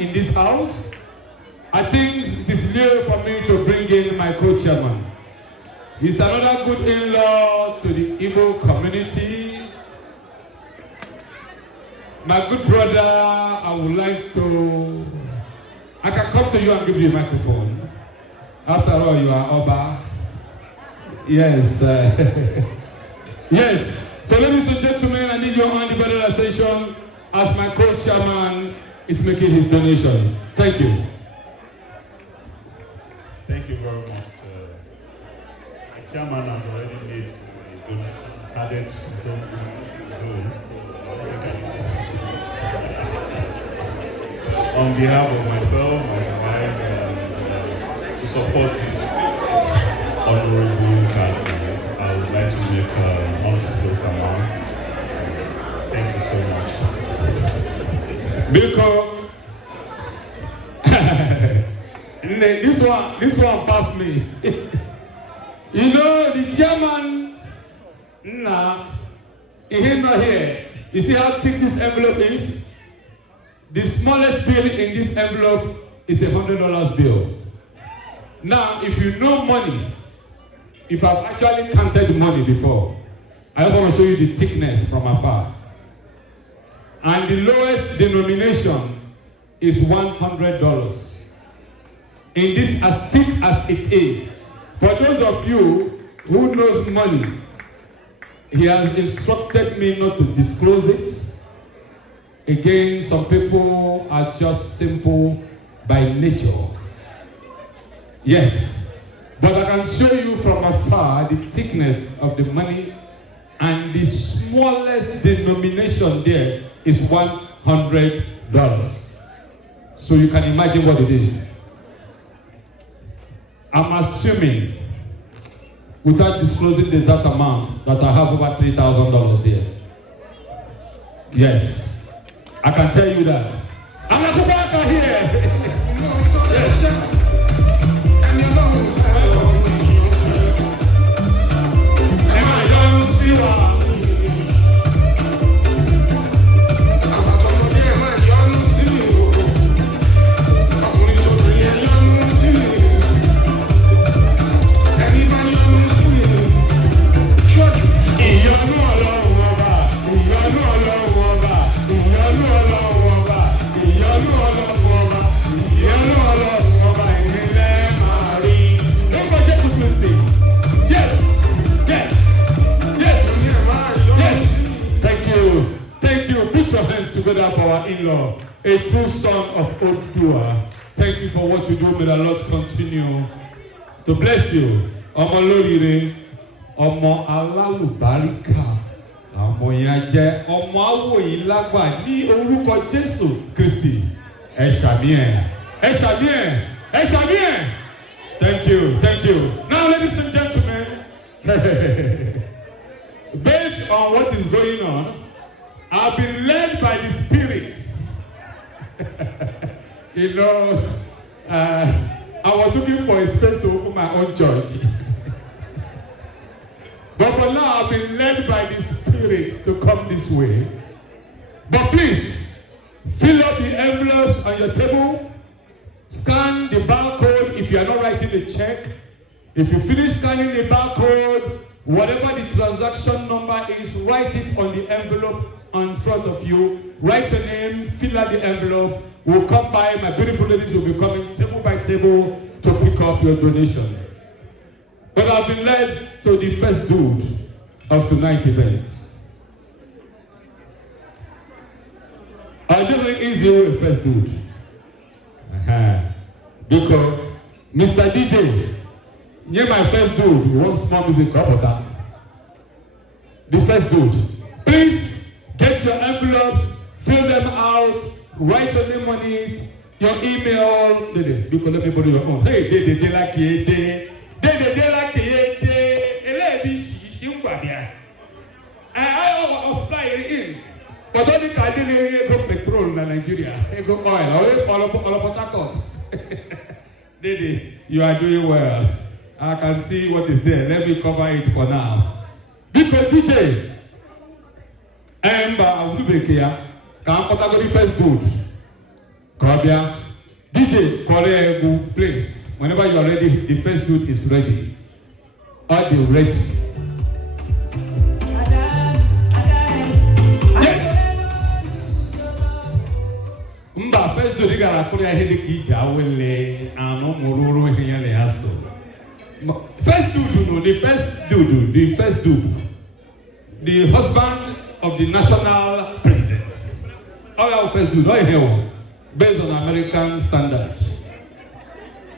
in this house, I think it is near for me to bring in my co-chairman. He's another good in-law to the Igbo community. My good brother, I would like to... I can come to you and give you a microphone. After all, you are Oba. Yes. Yes. So ladies and gentlemen, I need your undivided attention as my co-chairman is making his donation. Thank you. Thank you very much. The chairman has already made a donation, added something good. On behalf of myself and my to support this honorable card, I would like to make an undisclosed amount. Thank you so much. Biko, this one passed me. You know, the chairman, he's not here. You see how thick this envelope is? The smallest bill in this envelope is $100 bill. Now, if you know money, if I've actually counted money before, I want to show you the thickness from afar. And the lowest denomination is $100. In this, as thick as it is, for those of you who knows money, he has instructed me not to disclose it. Again, some people are just simple by nature. Yes, but I can show you from afar the thickness of the money, and the smallest denomination there is $100. So you can imagine what it is. I'm assuming, without disclosing the exact amount, that I have over $3,000 here. Yes, I can tell you that. I'm not back here. Yes. Together for our in-law, a true son of Odua. Thank you for what you do. May the Lord continue to bless you. Ọmọ lóríire, ọmọ alálùbáríkà, ọmọ ìyànjẹ, ọmọ awòyìn lágbà ní orúkọ Jésù Kristi. Ẹ ṣàmìẹ̀, ẹ ṣàmìẹ̀, ẹ ṣàmìẹ̀. Thank you, thank you. Now, ladies and gentlemen, based on what is going on, I've been led by the Spirit. You know, I was looking for a space to open my own church. But for now, I've been led by the Spirit to come this way. But please, fill up the envelopes on your table. Scan the barcode if you are not writing a check. If you finish scanning the barcode, whatever the transaction number is, write it on the envelope in front of you. Write your name, fill out the envelope. We'll come by. My beautiful ladies will be coming table by table to pick up your donation. But I've been led to the first dude of tonight's event. I'll do it easy with the first dude. Because Mr. DJ, you're my first dude. You want small music, the first dude. Please get your envelopes, fill them out, write your name on it, your email. Because let me put your own. Hey, they like it. They like it. I fly in. But only Kadine go petrol in Nigeria. Go oil. All of Dede, you are doing well. I can see what is there. Let me cover it for now. Because DJ, Emba Abubekia, can category first good. Korobia. DJ, Korea, please. Whenever you are ready, the first dude is ready. Are you ready? Yes. First dude, you got to put your head in the awele and no mururu here le aso. First dude, the first dude, the husband of the national president. Our first dude, right here, based on American standard.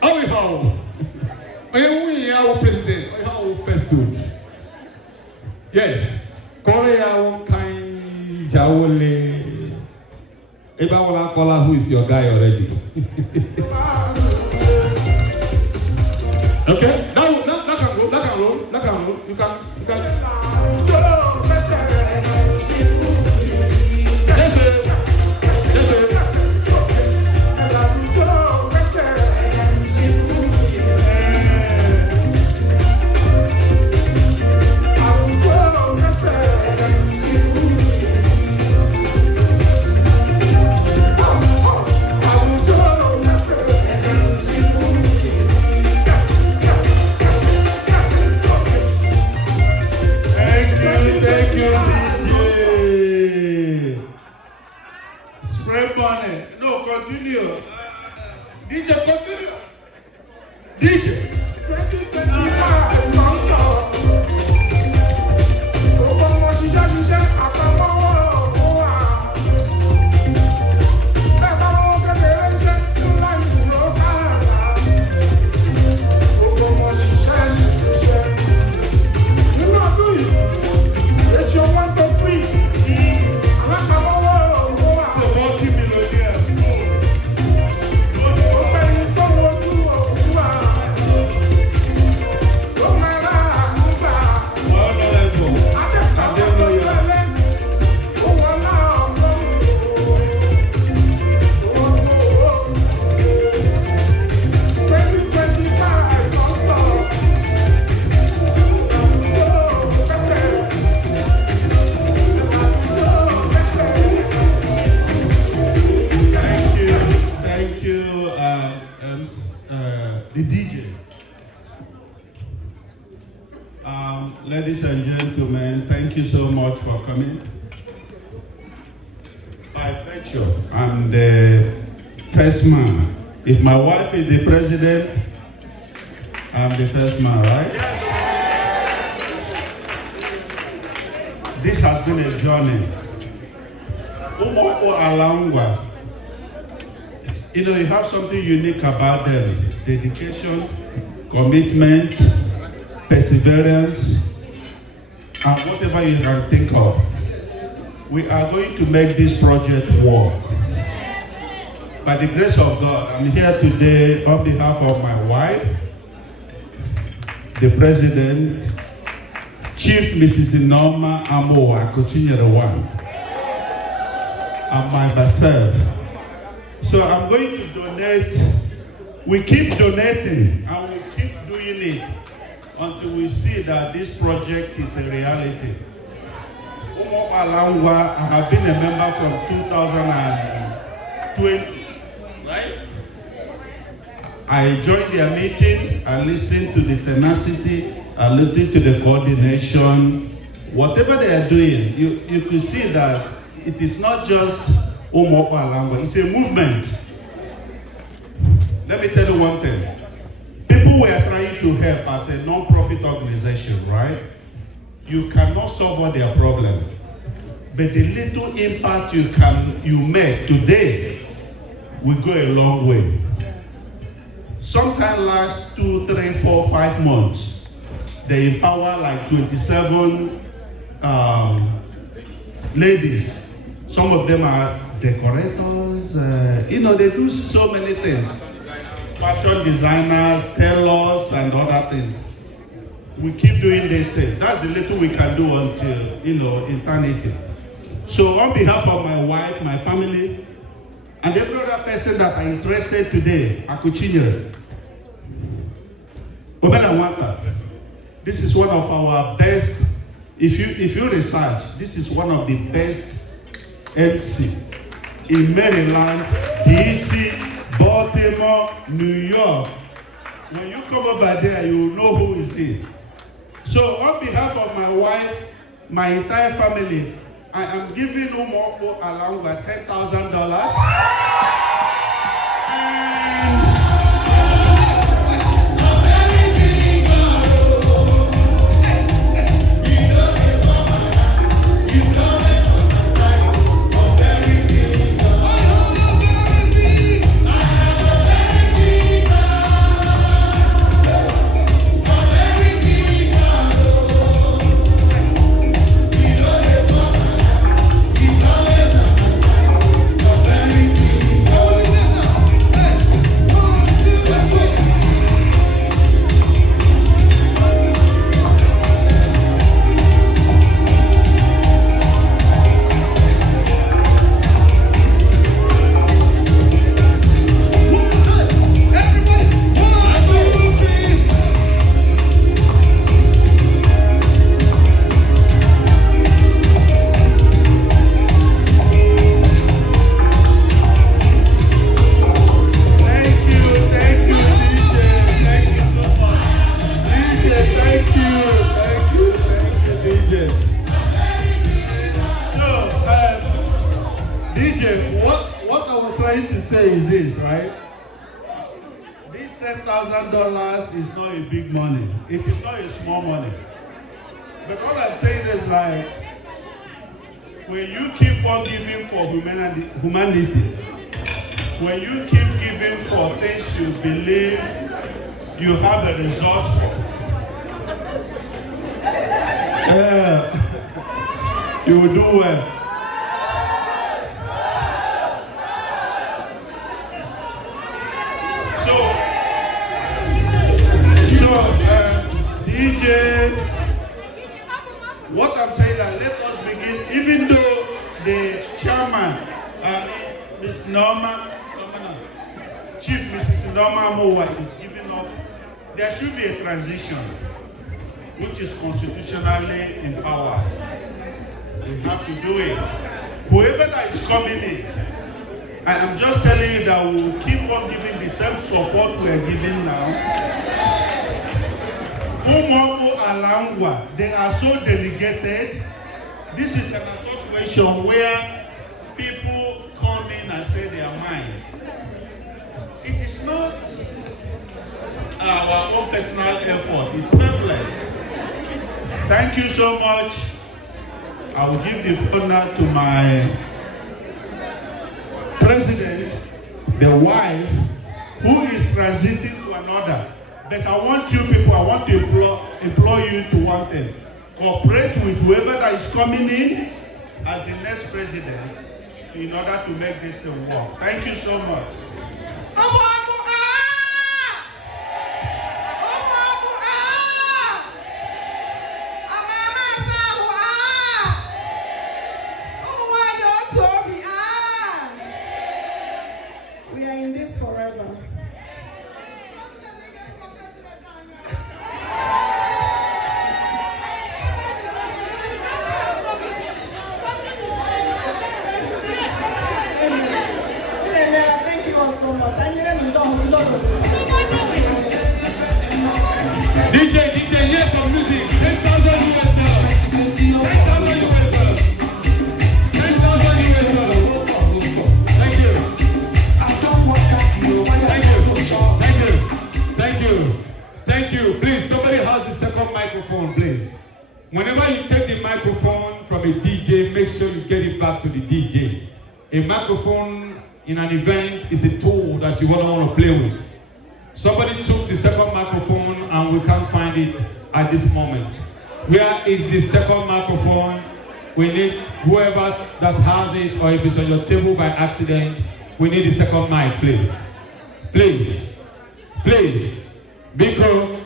How? We are president. How first dude? Yes. Korea kind Jawole. Eba wala kola who is your guy already. Okay. Now can roll. You can. Yes, sir. No, continue. DJ, continue. DJ. 2025 concert. The DJ. Ladies and gentlemen, thank you so much for coming. By virtue, I'm the first man. If my wife is the president, I'm the first man, right? This has been a journey. Umuokpu Ngwa. You know, you have something unique about them. Dedication, commitment, perseverance, and whatever you can think of. We are going to make this project work. By the grace of God, I'm here today on behalf of my wife, the president, Chief Mrs. Norma Amoa Kochinyere, and myself. So I'm going to donate. We keep donating and we keep doing it until we see that this project is a reality. Umuokpu Ngwa, I have been a member from 2020, right? I joined their meeting, I listened to the tenacity, I listened to the coordination. Whatever they are doing, you could see that it is not just Umuokpu Ngwa, it's a movement. Let me tell you one thing. People were trying to help as a non-profit organization, right? You cannot solve all their problems. But the little impact you make today will go a long way. Sometimes last 2, 3, 4, 5 months, they empower like 27 ladies. Some of them are decorators. You know, they do so many things. Fashion designers, tailors, and other things. We keep doing these things. That's the little we can do until, you know, eternity. So on behalf of my wife, my family, and every other person that are interested today, Akuchinyere, this is one of our best, if you research, this is one of the best MC in Maryland DC, Baltimore, New York. When you come over there, you will know who is it. So on behalf of my wife, my entire family, I am giving Umuokpu along with $10,000. What I was trying to say is this, right? This $10,000 is not a big money. It is not a small money. But what I'm saying is like, when you keep on giving for humanity, when you keep giving for things you believe you have a result for, you will do well. DJ, what I'm saying is let us begin, even though the chairman, Ms. Norma, Chief Mrs. Norma Mowa is giving up, there should be a transition, which is constitutionally empowered. We have to do it. Whoever that is coming in, I am just telling you that we will keep on giving the same support we are giving now. Umuokpu and Ngwa, they are so delegated. This is a situation where people come in and say their mind. It is not our own personal effort, it's selfless. Thank you so much. I will give the phone now to my president, the wife, who is transiting to another. But I want you people, I want to employ you to one thing. Cooperate with whoever that is coming in as the next president in order to make this work. Thank you so much. We are in this forever. DJ, here's some music. $10,000 US. Thank you. Thank you. Please, somebody has the second microphone, please. Whenever you take the microphone from a DJ, make sure you get it back to the DJ. A microphone in an event is a tool that you won't want to play with. Somebody took the second microphone and we can't find it at this moment. Where is the second microphone? We need whoever that has it, or if it's on your table by accident, we need the second mic, please. Please. Because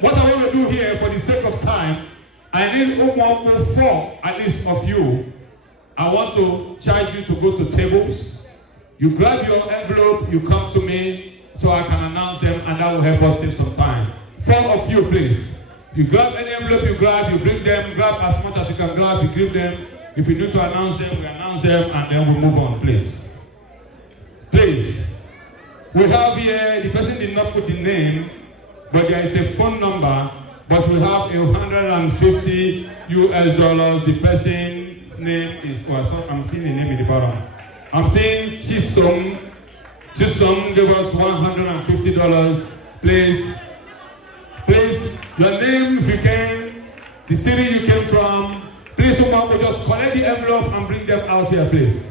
what I want to do here, for the sake of time, I need Umuokpu 4, at least of you. I want to charge you to go to tables. You grab your envelope, you come to me, so I can announce them, and that will help us save some time. 4 of you, please. You grab any envelope you grab, you bring them, grab as much as you can grab, you give them. If you need to announce them, we announce them, and then we move on, please. Please. We have here, the person did not put the name, but there is a phone number, but we have $150 US. The person's name is, I'm seeing the name in the bottom. I'm saying Chisom. Chisom gave us $150. Please, your name if you can, the city you came from. Please, Umuokpu, just collect the envelope and bring them out here, please.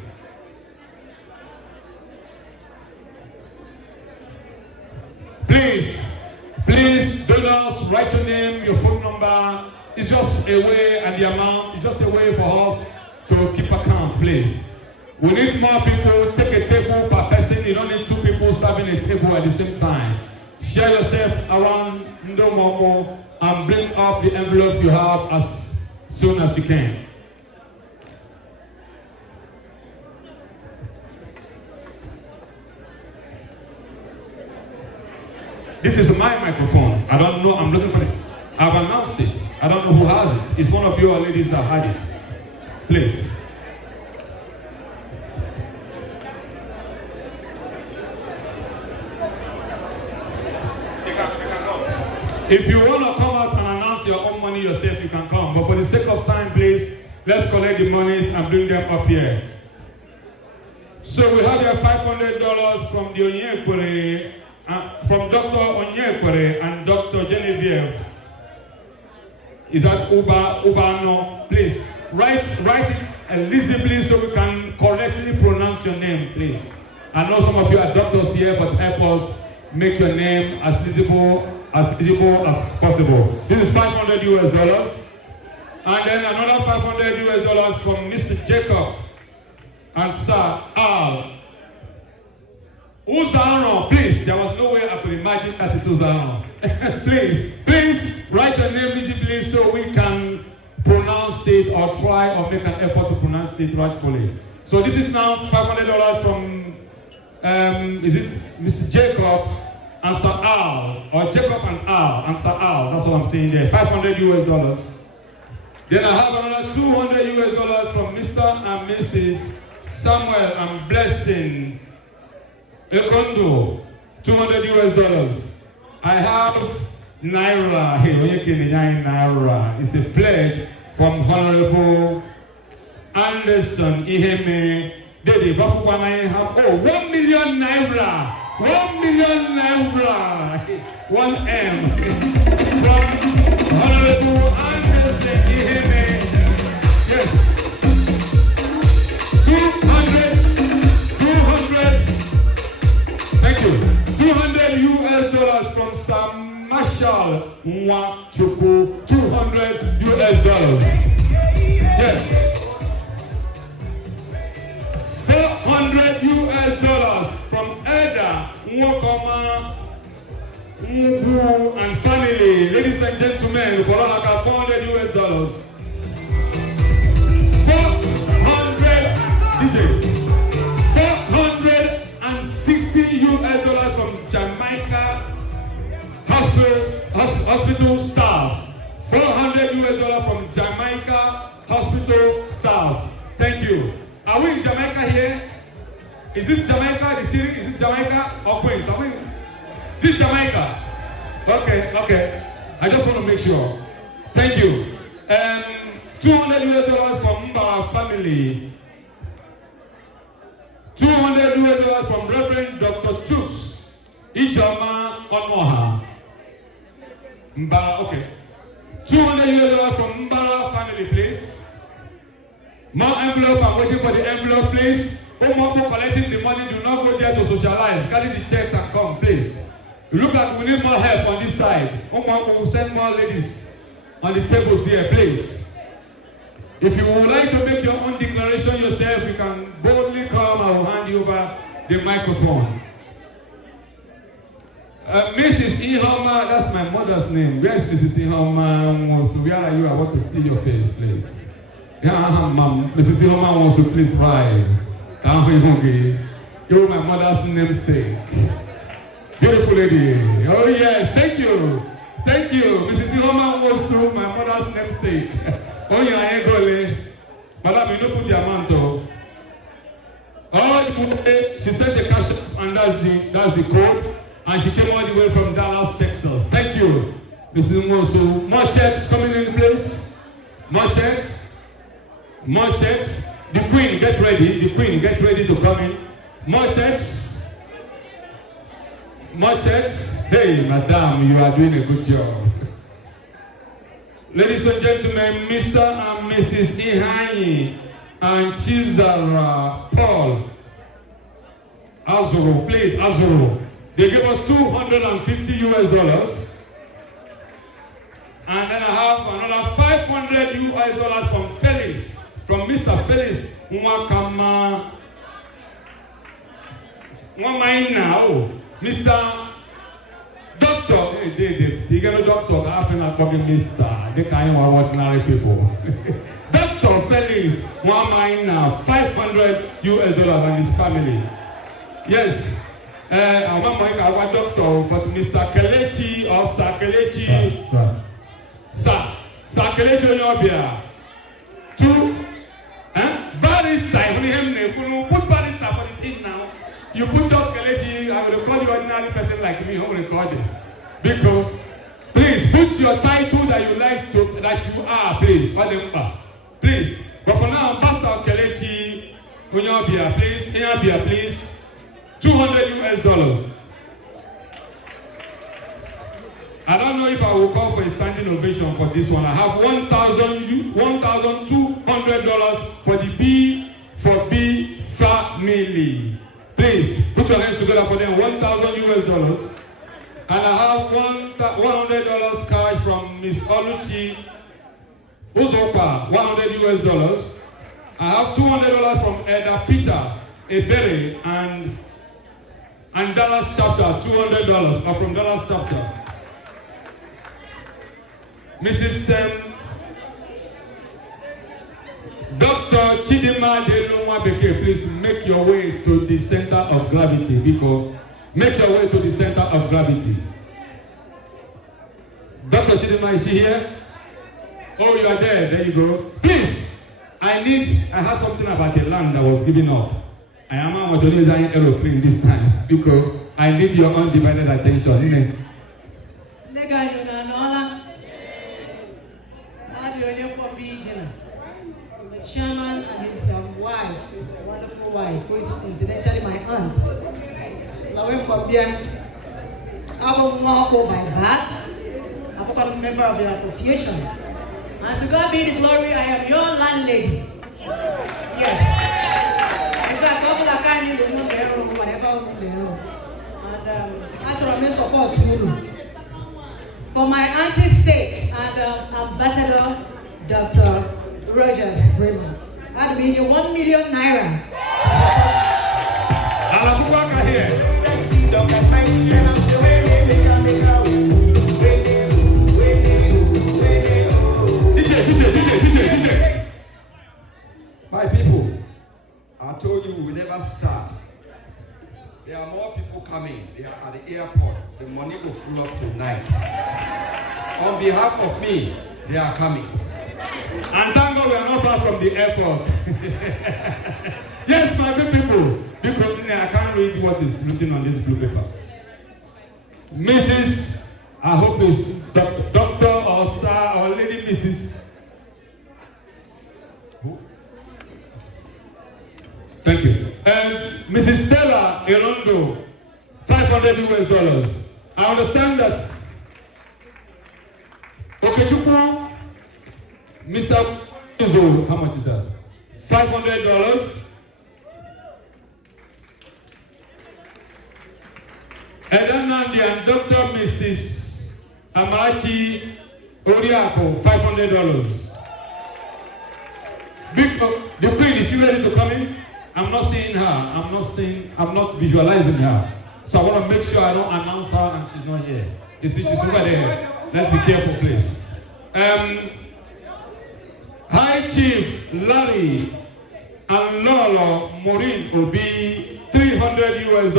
Please, donors, write your name, your phone number. It's just a way, and the amount, it's just a way for us to keep account, please. We need more people. Take a table per person. You don't need two people serving a table at the same time. Share yourself around Umuokpu and bring up the envelope you have as soon as you can. This is my microphone. I don't know. I'm looking for this. I've announced it. I don't know who has it. It's one of your ladies that had it. Please. If you want to come out and announce your own money yourself, you can come. But for the sake of time, please, let's collect the monies and bring them up here. So we have here $500 from the Onyekure, from Dr. Onyekure and Dr. Genevieve. Is that Ubano? Please, write it legibly so we can correctly pronounce your name, please. I know some of you are doctors here, but help us make your name as legible as possible. This is $500 US. And then another $500 US from Mr. Jacob and Sir Al. Uzano, please. There was no way I could imagine that it's Uzano. please write your name legibly so we can pronounce it or try or make an effort to pronounce it rightfully. So this is now $500 from is it Mr. Jacob and Sir Al, or Jacob and Al, and Sir Al, that's what I'm saying there, $500 US. Then I have another $200 US from Mr. and Mrs. Samuel and Blessing Ekondo, $200 US. I have Naira, Naira. It's a pledge from Honorable Anderson Iheme Dedi. I have 1 million Naira. 1 million Naira. 1M. From Honorable Anderson Iheme. Yes. 200. Thank you. $200 US from Sam Marshall Ngwa, $200 US. Yes. $400 US from Eda Nwokoma Umuokpu and family. Ladies and gentlemen, $400 US. 460 US from Jamaica hospital staff. $400 US from Jamaica hospital staff. Thank you. Are we in Jamaica here? Is this Jamaica, the city? Is this Jamaica or Queens? Are we? This Jamaica? Okay. I just want to make sure. Thank you. $200 US from Ngwa family. $200 US from Reverend Dr. Chooks Ijoma Onmoha. Okay. $200 US from Mbara family, please. More envelope. I'm waiting for the envelope, please. Umuokpu collecting the money. Do not go there to socialize. Carry the checks and come, please. Look at, we need more help on this side. Umuokpu will send more ladies on the tables here, please. If you would like to make your own declaration yourself, you can boldly come. I will hand you over the microphone. Mrs. Ihoma, that's my mother's name. Where is Mrs. Ihoma? Where are you? I want to see your face, please. Yeah, Mom. Mrs. Ihoma wants to please rise. You're my mother's namesake. Beautiful lady. Oh yes, thank you. Thank you. Mrs. Ihoma wants to my mother's namesake. Oh yeah, I ain't gole. Madam, you don't put your mantle. Oh She sent the cash and that's the code. And she came all the way from Dallas, Texas. Thank you, Mrs. Mosu. More checks coming in place. More checks. More checks. The Queen, get ready. The Queen, get ready to come in. More checks. More checks. Hey, madam, you are doing a good job. Ladies and gentlemen, Mr. and Mrs. Ihani and Chizara Paul Azuro, please, Azuro. They gave us $250 US. And then I have another $500 US from Felix, from Mr. Felix Mwakama. Now, Mr. Doctor, they get a doctor, I have to call him Mr. They can't want ordinary people. Dr. Felix Mwakama, $500 US and his family. Yes. I'm not my doctor, but Mr. Kelechi or Sir Kelechi. Sir Kelechi Nyobia. Two. Barrister, put barrister for the team now. You put just Kelechi, I will record you ordinary person like me, I will record it. Because, please, put your title that you like to, that you are, please. Please. But for now, Ambassador Kelechi Nyobia, please. Nyobia, please. $200 US. I don't know if I will call for a standing ovation for this one. I have $1,200 for the B family. Please put your hands together for them. $1,000 US. And I have $100 cash from Miss Oluchi Uzopa, $100 US. I have $200 from Eda Peter Ebere and Dallas chapter, $200 are from Dallas chapter. Mrs. Dr. Chidima Delonwa Beke, please make your way to the center of gravity. Because make your way to the center of gravity. Dr. Chidima, is she here? Oh, you are there. There you go. Please, I have something about a land that was given up. I am not going to use an aeroplane this time because I need your undivided attention. The chairman and his wife, a wonderful wife, who is incidentally my aunt. I'm Umuokpu by birth. I'm a member of the association. And to God be the glory, I am your landlady. Yes. For my auntie's sake and Ambassador Dr. Rogers Raymond, I'd be you 1 million naira. My people, I told you we will never start. There are more people coming. They are at the airport. The money will flow up tonight. On behalf of me, they are coming. And thank God we are not far from the airport. Yes, my good people. Because I can't read what is written on this blue paper. Mrs. I hope it's Doctor or Sir or Lady Mrs. Who? Thank you. Mrs. Stella Erondo, $500 US. I understand that. Okechukwu, Mr. Izo, how much is that? $500. Edanandi and Dr. Mrs. Amarachi Oriako, $500. The Queen, is she ready to come in? I'm not seeing her. I'm not visualizing her. So I want to make sure I don't announce her and she's not here. You see, she's over there. Let's be careful, please. High Chief Larry and Lolo Maureen will be $300 US.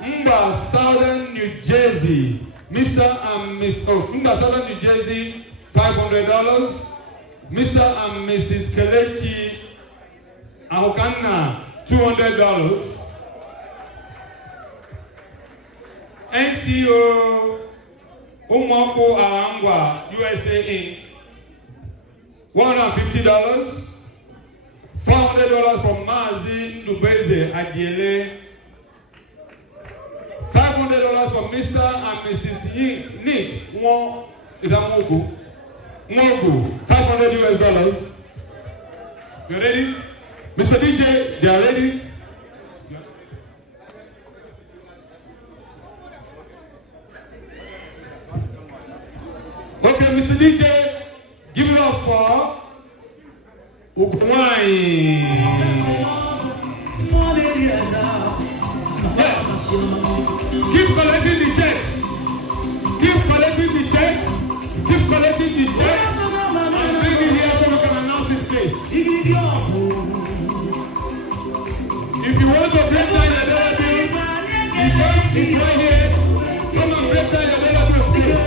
Ngwa, Southern New Jersey, Mr. and Miss Ngwa, Southern New Jersey, $500. Mr. and Mrs. Kelechi Ahokana, $200. NCO Umuokpu Ngwa USA Inc. $150. $400 from Mazi Ndubeze Adiele. $500 from Mr. and Mrs. Nick Umuokpu. $500. You ready? Mr. DJ, they are ready? Okay, Mr. DJ, give it up for Ngwa. Yes. Keep collecting the checks. Keep collecting the checks. Keep collecting the checks. And bring it here so we can announce it, please. If you want to break down your dollar bills, the bank is right here. Come and break down your dollar bills, please.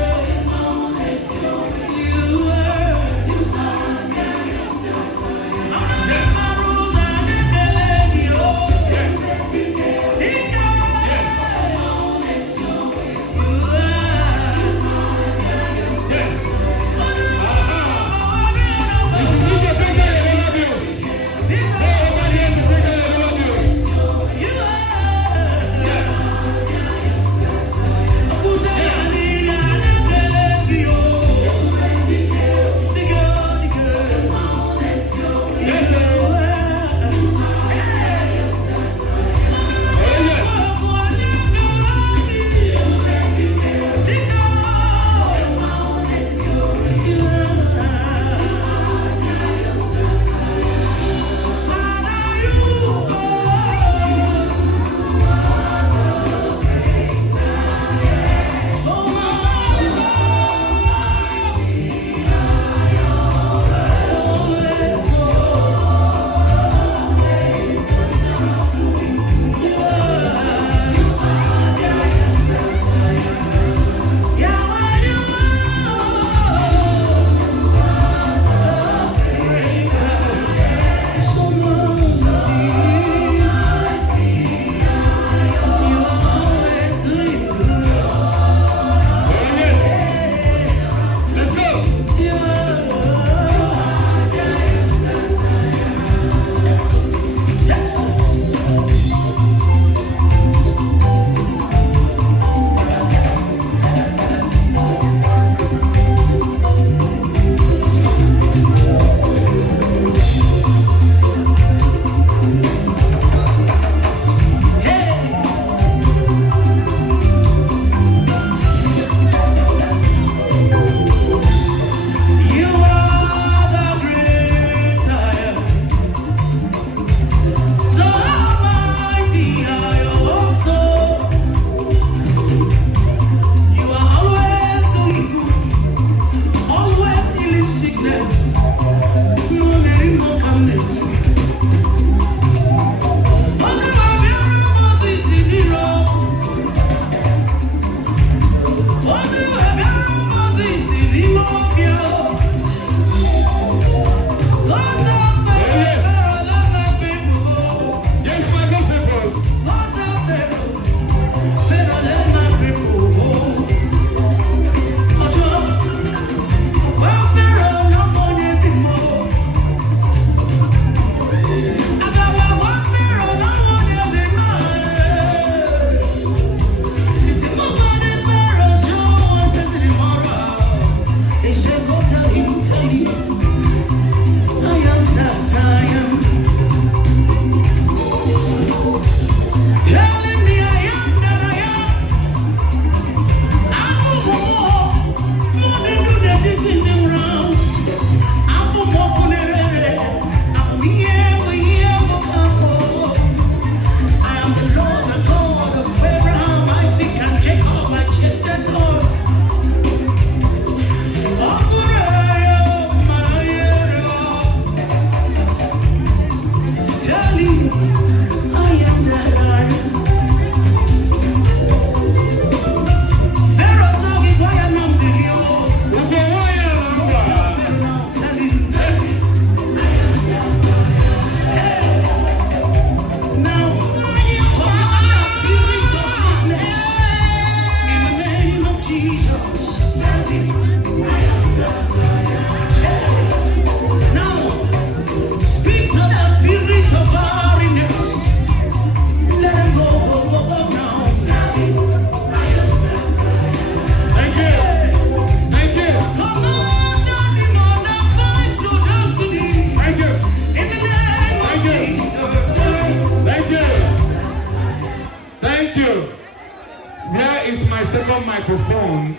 second microphone?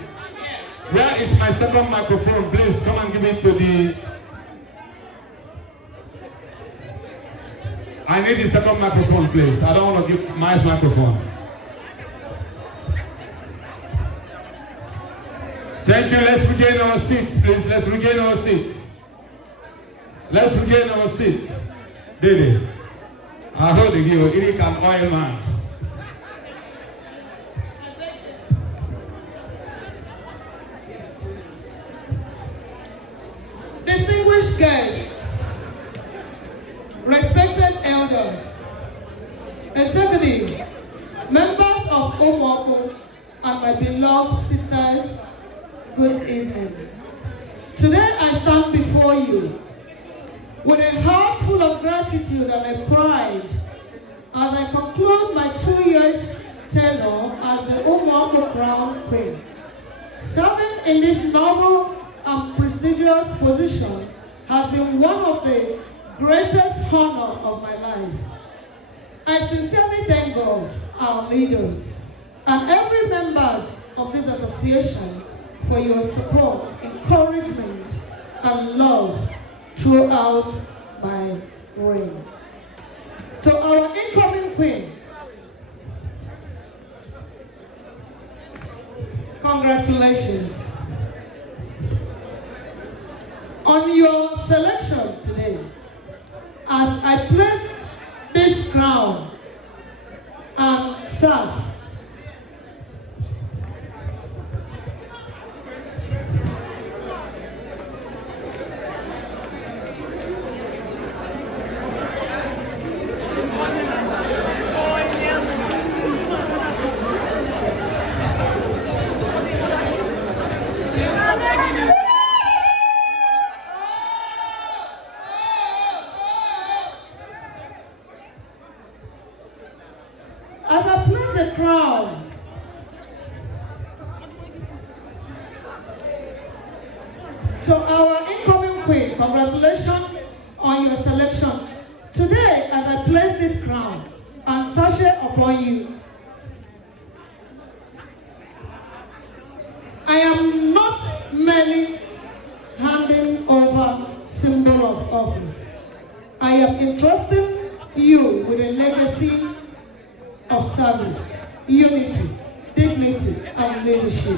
Where is my second microphone? Please come and give it to the... I need the second microphone, please. I don't want to give my microphone. Thank you. Let's regain our seats, please. Let's regain our seats. Let's regain our seats. David, I hold you. It can oil man. Distinguished guests, respected elders, executives, members of Umuokpu, and my beloved sisters, good evening. Today I stand before you with a heart full of gratitude and a pride as I conclude my 2 years tenure as the Umuokpu Crown Queen. Serving in this noble and prestigious position has been one of the greatest honor of my life. I sincerely thank God, our leaders, and every member of this association for your support, encouragement, and love throughout my reign. To our incoming Queen, congratulations on your selection today. As I place this crown and SAS, to our incoming Queen, congratulations on your selection. Today, as I place this crown and sachet upon you, I am not merely handing over symbol of office. I am entrusting you with a legacy of service, unity, dignity, and leadership.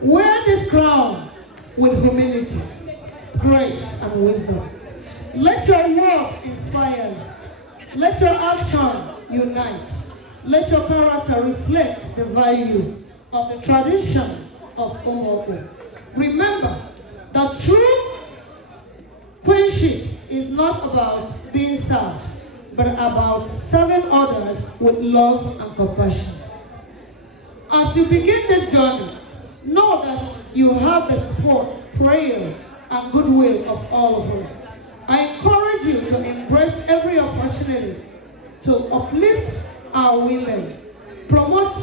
Wear this crown with humility, grace, and wisdom. Let your work inspire us. Let your action unite. Let your character reflect the value of the tradition of Umuokpu. Remember that true queenship is not about being served, but about serving others with love and compassion. As you begin this journey, know that you have the support, prayer, and goodwill of all of us. I encourage you to embrace every opportunity to uplift our women, promote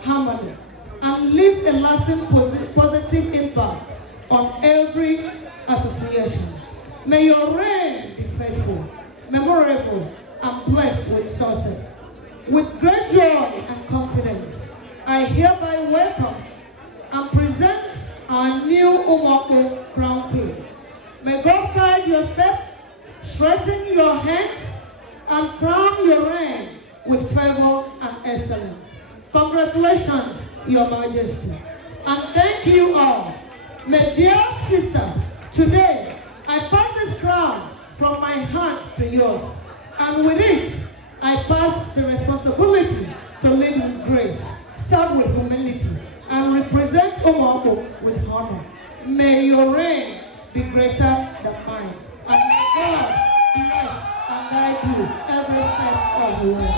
harmony, and leave a lasting positive impact on every association. May your reign be faithful, memorable, and blessed with success. With great joy and confidence, I hereby welcome and present our new Umuokpu Crown Queen. May God guide your steps, strengthen your hands, and crown your reign with favor and excellence. Congratulations, Your Majesty, and thank you all. My dear sister, today I pass this crown from my hand to yours, and with it, I pass the responsibility to live with grace, serve with humility, and represent Umuokpu with honor. May your reign be greater than mine, and may God bless and guide you every step of the way.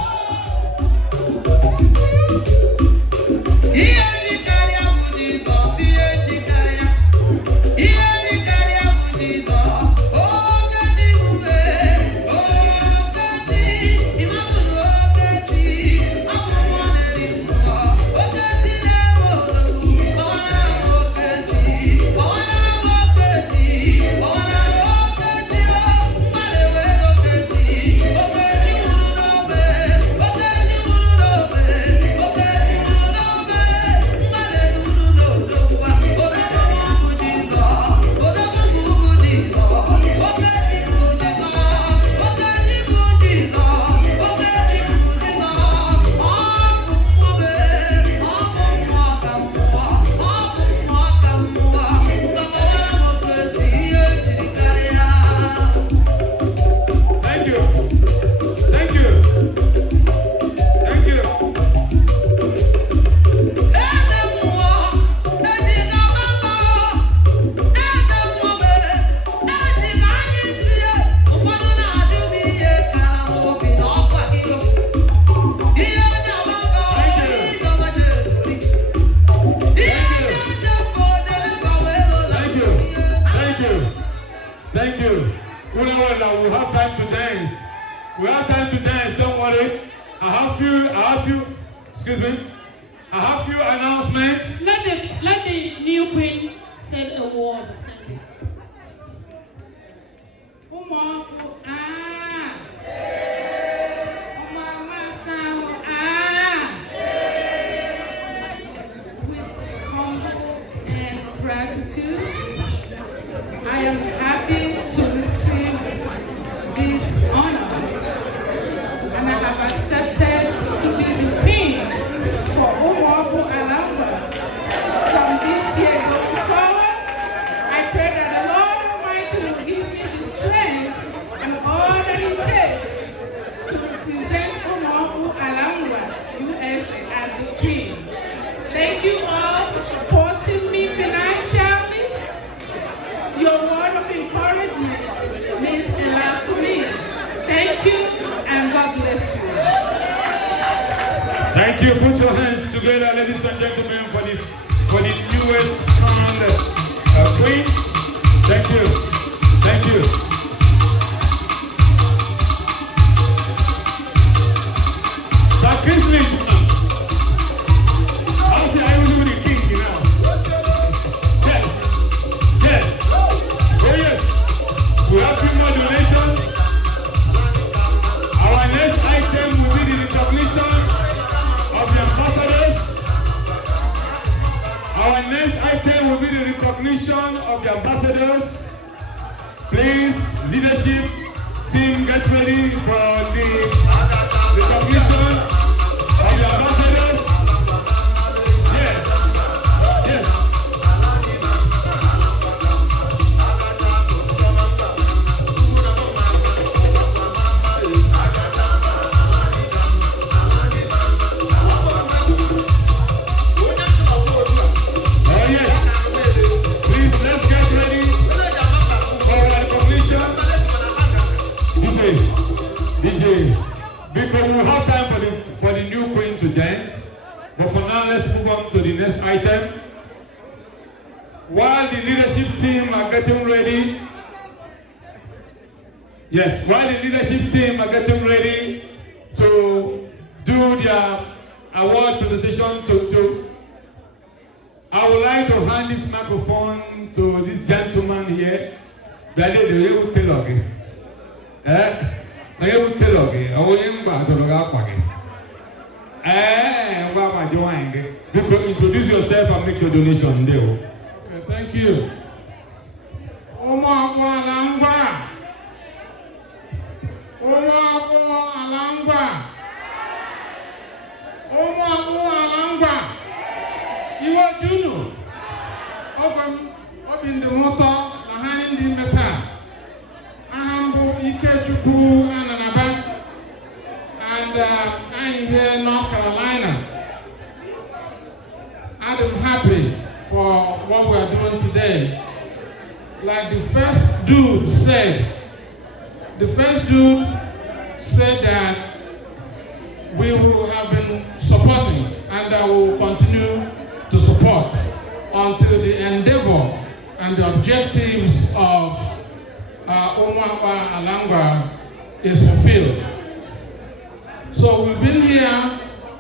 dance, don't worry. I have few, excuse me. I have few announcements. Let the new queen say a word. Thank you. Umuokpu, with humble and gratitude, I am happy to receive this honor, and I have accepted to be the queen for Umuokpu Alangwa. From this year going forward, I pray that the Lord Almighty will give me the strength and all that it takes to represent Umuokpu Alangwa, USA, as the queen. Thank you all for supporting me financially. Your word of encouragement means a lot to me. Thank you, and God bless you. Thank you. Put your hands together, ladies and gentlemen, for the newest crowned queen. Thank you. Thank you. Sir Chrisley, I'll say I will do the king, you know. Yes. Yes. Oh yes. We have few more donations. Our next item will be the recognition of the ambassadors. Our next item will be the recognition of the ambassadors. Please, leadership team, get ready for the recognition of the ambassadors. Yes. Yes. DJ, because we have time for the new queen to dance, but for now let's move on to the next item. While the leadership team are getting ready, to do their award presentation, I would like to hand this microphone to this gentleman here. Introduce yourself and make your donation there. Okay, thank you. Umuokpu Alangwa. Umuokpu Alangwa. Umuokpu Alangwa. Iwo Junu. Open the motor behind the metal. Ahambu Ikechukwu Ananaba, and I'm here in North Carolina. I'm happy for what we are doing today. Like the first dude said that we will have been supporting and that we will continue to support until the endeavor and the objectives of Umuokpu Alangwa is fulfilled. So we've been here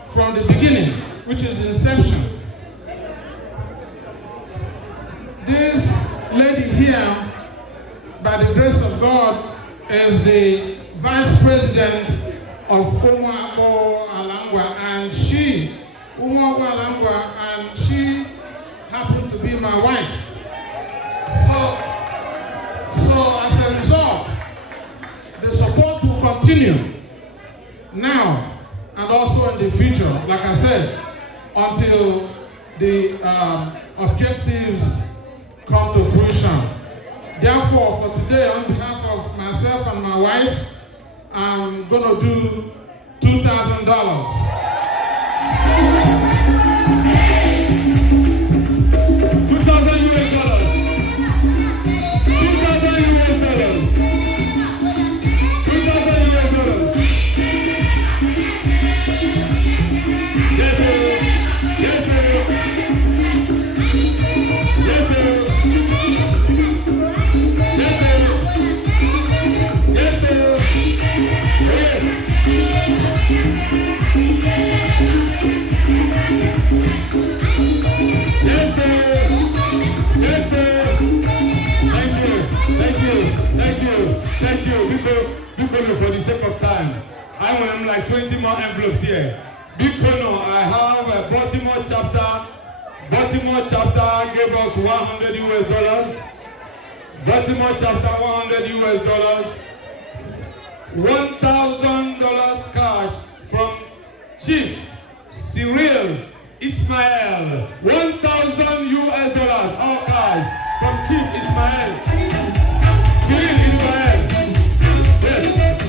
from the beginning, which is the inception. This lady here, by the grace of God, is the vice president of Umuokpu Alangwa, and Umuokpu Alangwa, and she happened to be my wife. So as a result, the support will continue now and also in the future, like I said, until the objectives come to fruition. Therefore, for today, on behalf of myself and my wife, I'm going to do $2,000. Yes. like 20 more envelopes here. Big Kono, I have a Baltimore chapter. Baltimore chapter gave us $100 US. Baltimore chapter $100 US. $1,000 cash from Chief Cyril Ismail. $1,000 US, all cash from Chief Ismail. Cyril Ismail. Yes. Yes.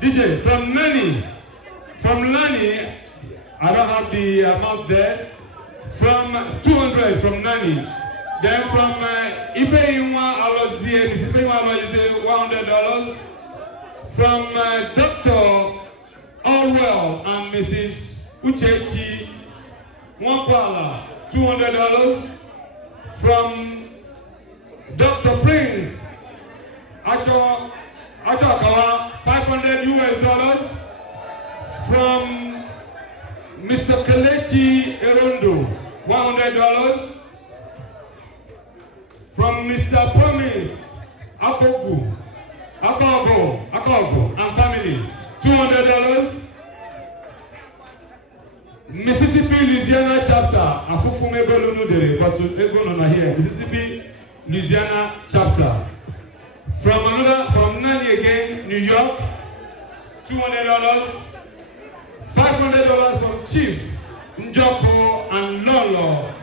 DJ, from Nani, I don't have the amount there. From 200 from Nani. Then from Ifeyinwa Alozie, Mrs. Ifeyinwa Alozie, $100. From Dr. Orwell and Mrs. Uchechi Nwakwala, $200. From Dr. Prince Acho Akawa, $500 US. From Mr. Kelechi Erondo, $100. From Mr. Promise Akogo and family, $200. Mississippi Louisiana chapter, Afufumego Lunudere, but to Ego Nona here, Mississippi Louisiana chapter. From Nani again, New York, $200. $500 from Chief Njoko and Lolo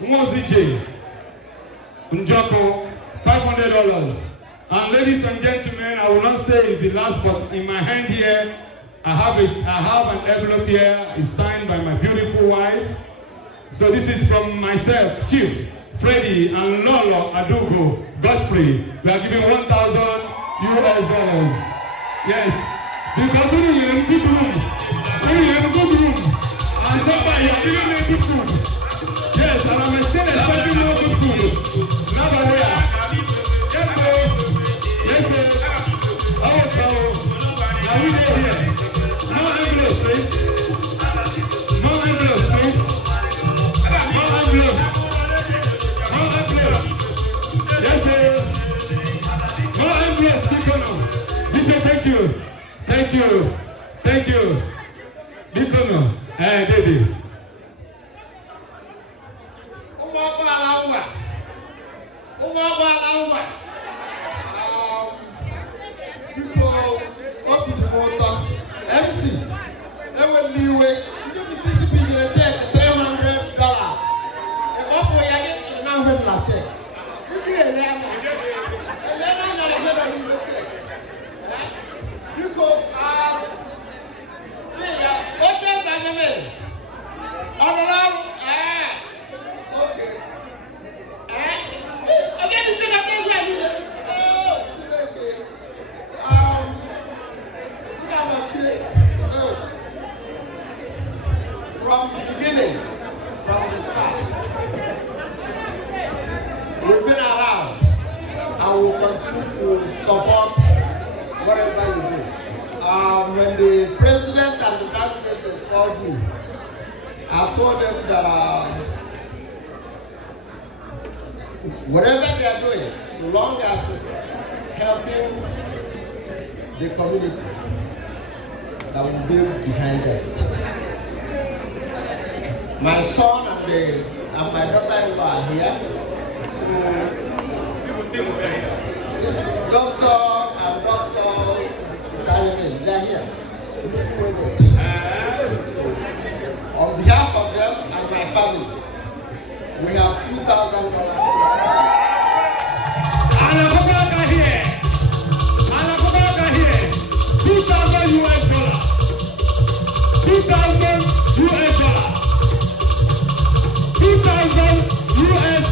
Mwozije Njoko, $500. And ladies and gentlemen, I will not say it's the last, but in my hand here, I have an envelope here. It's signed by my beautiful wife. So this is from myself, Chief Freddie and Lolo Adugo Godfrey. We are giving $1,000 US. Yes. Because when you're in a big room, and somebody you're giving me good food. Yes, and I'm still expecting more good food. Now that we are. Yes, sir. Our travel. Now we go here. More envelopes, please. More envelopes, please. More envelopes. More envelopes. Yes, sir. More envelopes, people now. DJ, thank you. Thank you. Thank you. Bikono. Baby. Umuokpu people, obi di motor. MC. Ewe liwe. Ndị Mississippi nyere check $300. Ekofo ya gị na hwe na check. Ndị ele anya. Ele anya na hwe na check. Biko, okay. From the beginning, from the start, we've been around and we'll continue to support whatever you do. When the president and the vice president called me, I told them that whatever they are doing, so long as it's helping the community, that will be behind them. My son and my daughter-in-law are here. Doctor and Doctor Simon, they are here. On behalf of them and my family, we have $2,000. Anakobaka here. $2,000 US. $2,000 US. $2,000 US.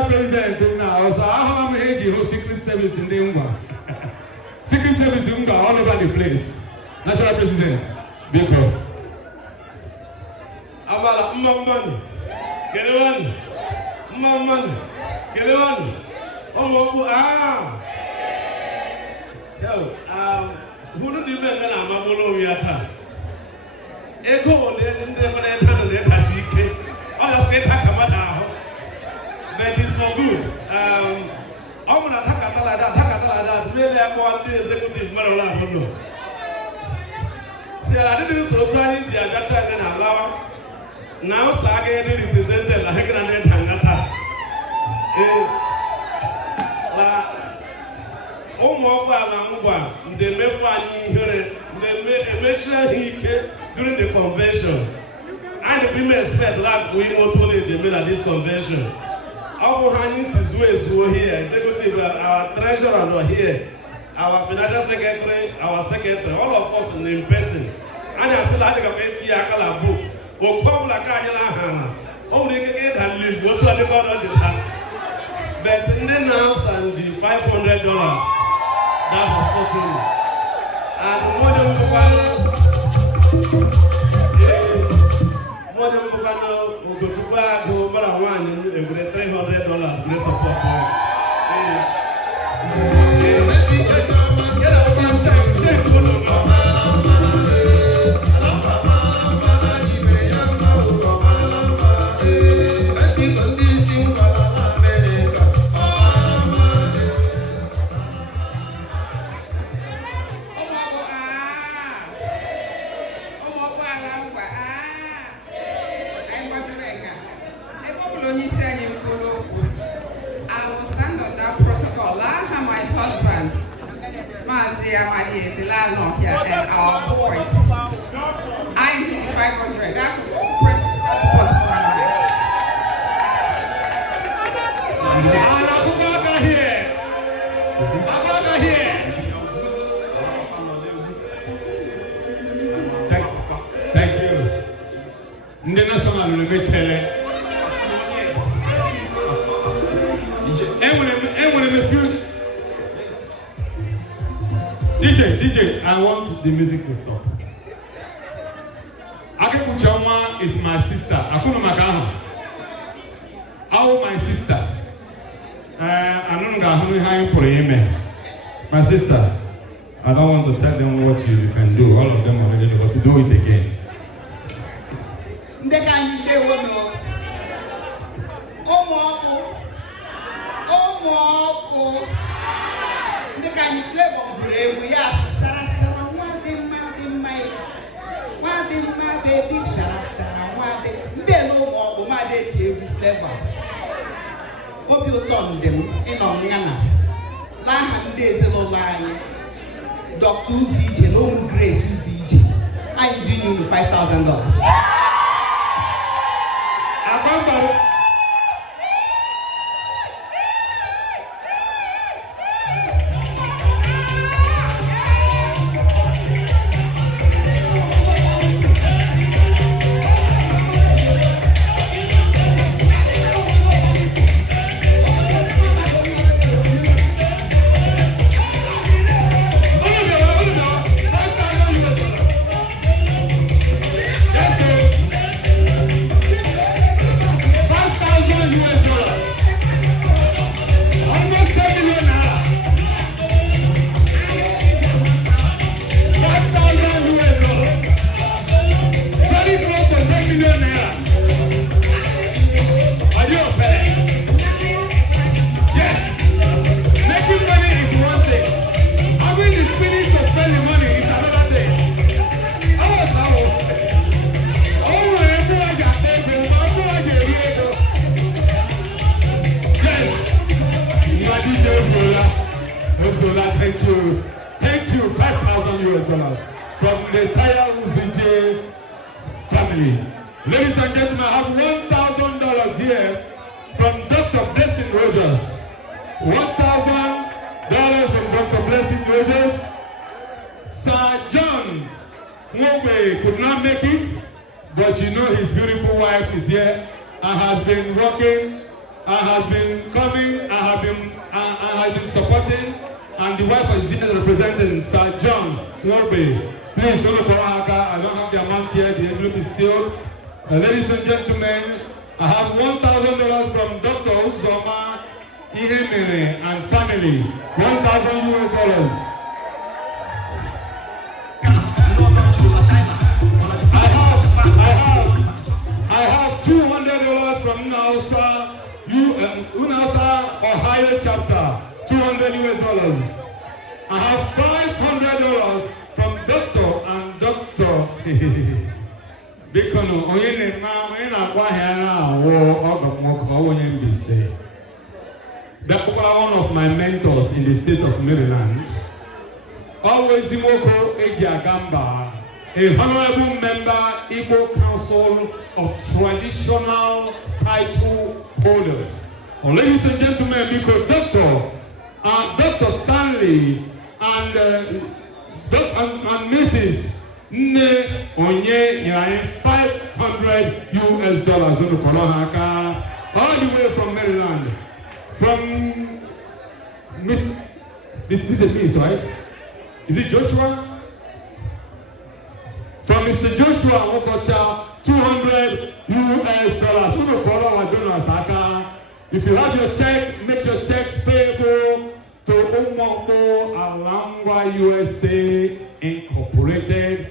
National President now, so I'm here whole Secret Service in the Ngwa. Secret Service in Ngwa all over the place. National President, Biko. Abala, Umman, get one. Umman, get one. Umuokpu, Yo, who do you mean that I'm a bolo yata? Echo, they Tashike. All the state Hakamada. But it's for good. I'm going to Takatala, really, I want the executive Marola. See, I didn't so try in Jagata and allow. Now, Saga represented like a Hangata. Umuokpu, they may find here, they may share during the convention. And the women said that we not only at this convention. Our Hanis is here, executive, our treasurer are here, our financial secretary, our secretary, all of us in person. And I said, I think I'm book. Or come like I only get and live, go to a level. But in the house and $500, that's a fortune. And more than we go to buy one and with $300, we support and our boys. I need 500. That's a support for Thank you. The national DJ, I want the music to stop. Akekuchoma is my sister. Akuno Makaho. How my sister? My sister, I don't want to tell them what you can do. All of them already know how to do it again. Umuokpu. They can play on we are Sarah, one baby, Sarah, one day. They know more my day to flavor. What you done them in Onyana. Land days a line. Dr. Uzi, no grace Uzi. I do you $5,000. Thank you, $5,000 from the entire Uzije family. Ladies and gentlemen, I have $1,000 here from Dr. Blessing Rogers. $1,000 from Dr. Blessing Rogers. Sir John Ngwa could not make it, but you know his beautiful wife is here and has been working and has been coming. I have been supporting, and the wife is here representing Sir John Norby. Please, I don't have the amount here. The envelope is sealed. Ladies and gentlemen, I have $1,000 from Dr. Uzoma Ihemere and family. $1,000. I have $200 from Unausa, Ohio chapter. $200. I have $500 from Doctor and Doctor. Because one of my mentors in the state of Maryland, always Imoko Ejiagamba, a honorable member, Igbo Council of Traditional Title Holders. Ladies and gentlemen, because Dr. Stanley and Mrs. Ne Onye $500 all the way from Maryland. From Miss, this is a Miss, right? Is it Joshua? From Mr. Joshua Okocha, $200. If you have your check, make your checks payable to Umuokpu Ngwa USA Incorporated.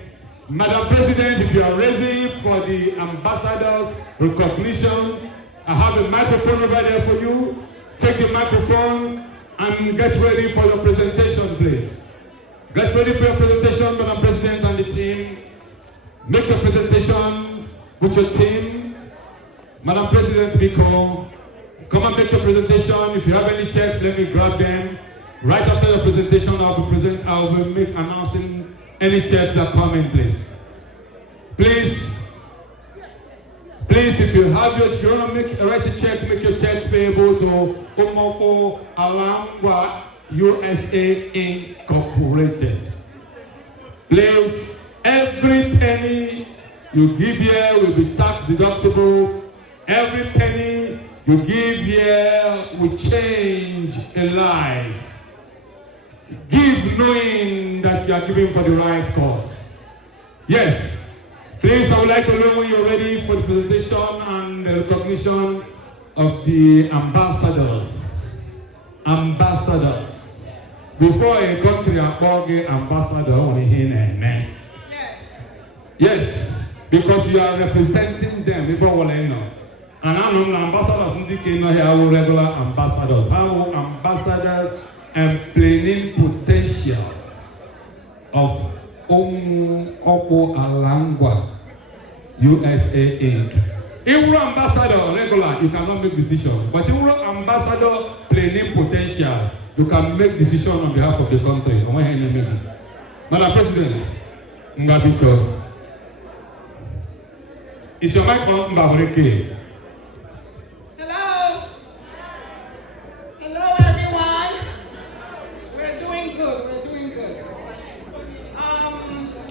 Madam President, if you are ready for the ambassador's recognition, I have a microphone over there for you. Take the microphone and get ready for your presentation, please. Get ready for your presentation, Madam President and the team. Make your presentation with your team. Madam President, Biko, come and make your presentation. If you have any checks, let me grab them. Right after the presentation, I will make announcing any checks that come in, please. Please, if you want to write a check, make your checks payable to Umuokpu Ngwa USA Incorporated. Please, every penny you give here will be tax deductible. Every penny you give here will change a life. Give knowing that you are giving for the right cause. Yes. Please, I would like to know when you're ready for the presentation and the recognition of the ambassadors. Ambassadors. Before a country appoints ambassador, only him and men. Yes, because you are representing them. And I know ambassadors are regular ambassadors. How ambassadors and plenipotential of Umuokpu Ngwa USA Inc. If you're ambassador regular, you cannot make decisions. But if you're ambassador plenipotential, you can make decisions on behalf of the country. Madam President, Ngabiko, is your mic on, Mbaboreke? Hello. Hello, everyone. We're doing good.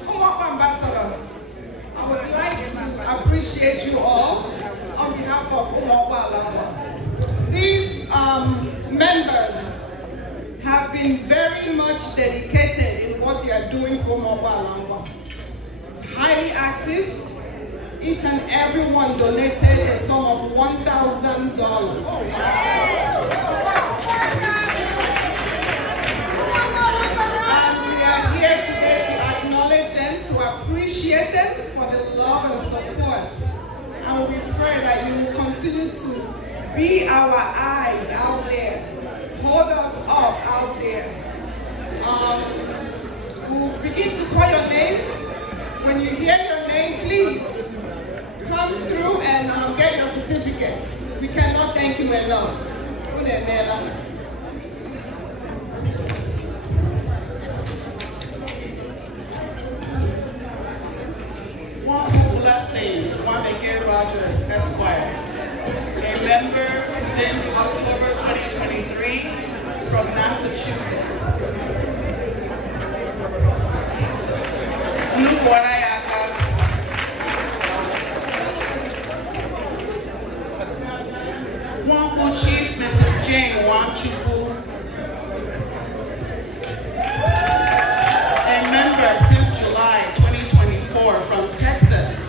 Umuokpu Ambassador, I would like to appreciate you all on behalf of Umuokpu Ngwa. These members have been very much dedicated in what they are doing for Umuokpu Ngwa. Highly active. Each and every one donated a sum of $1,000. And we are here today to acknowledge them, to appreciate them for the love and support. And we pray that you will continue to be our eyes out there, hold us up out there. We'll begin to call your names. When you hear your name, please come through and get your certificates. We cannot thank you enough. One blessing, Wameke Rogers, Esquire, a member since October 2023 from Massachusetts. Umuokpu Chief Mrs. J. Umuokpu, a member since July 2024 from Texas.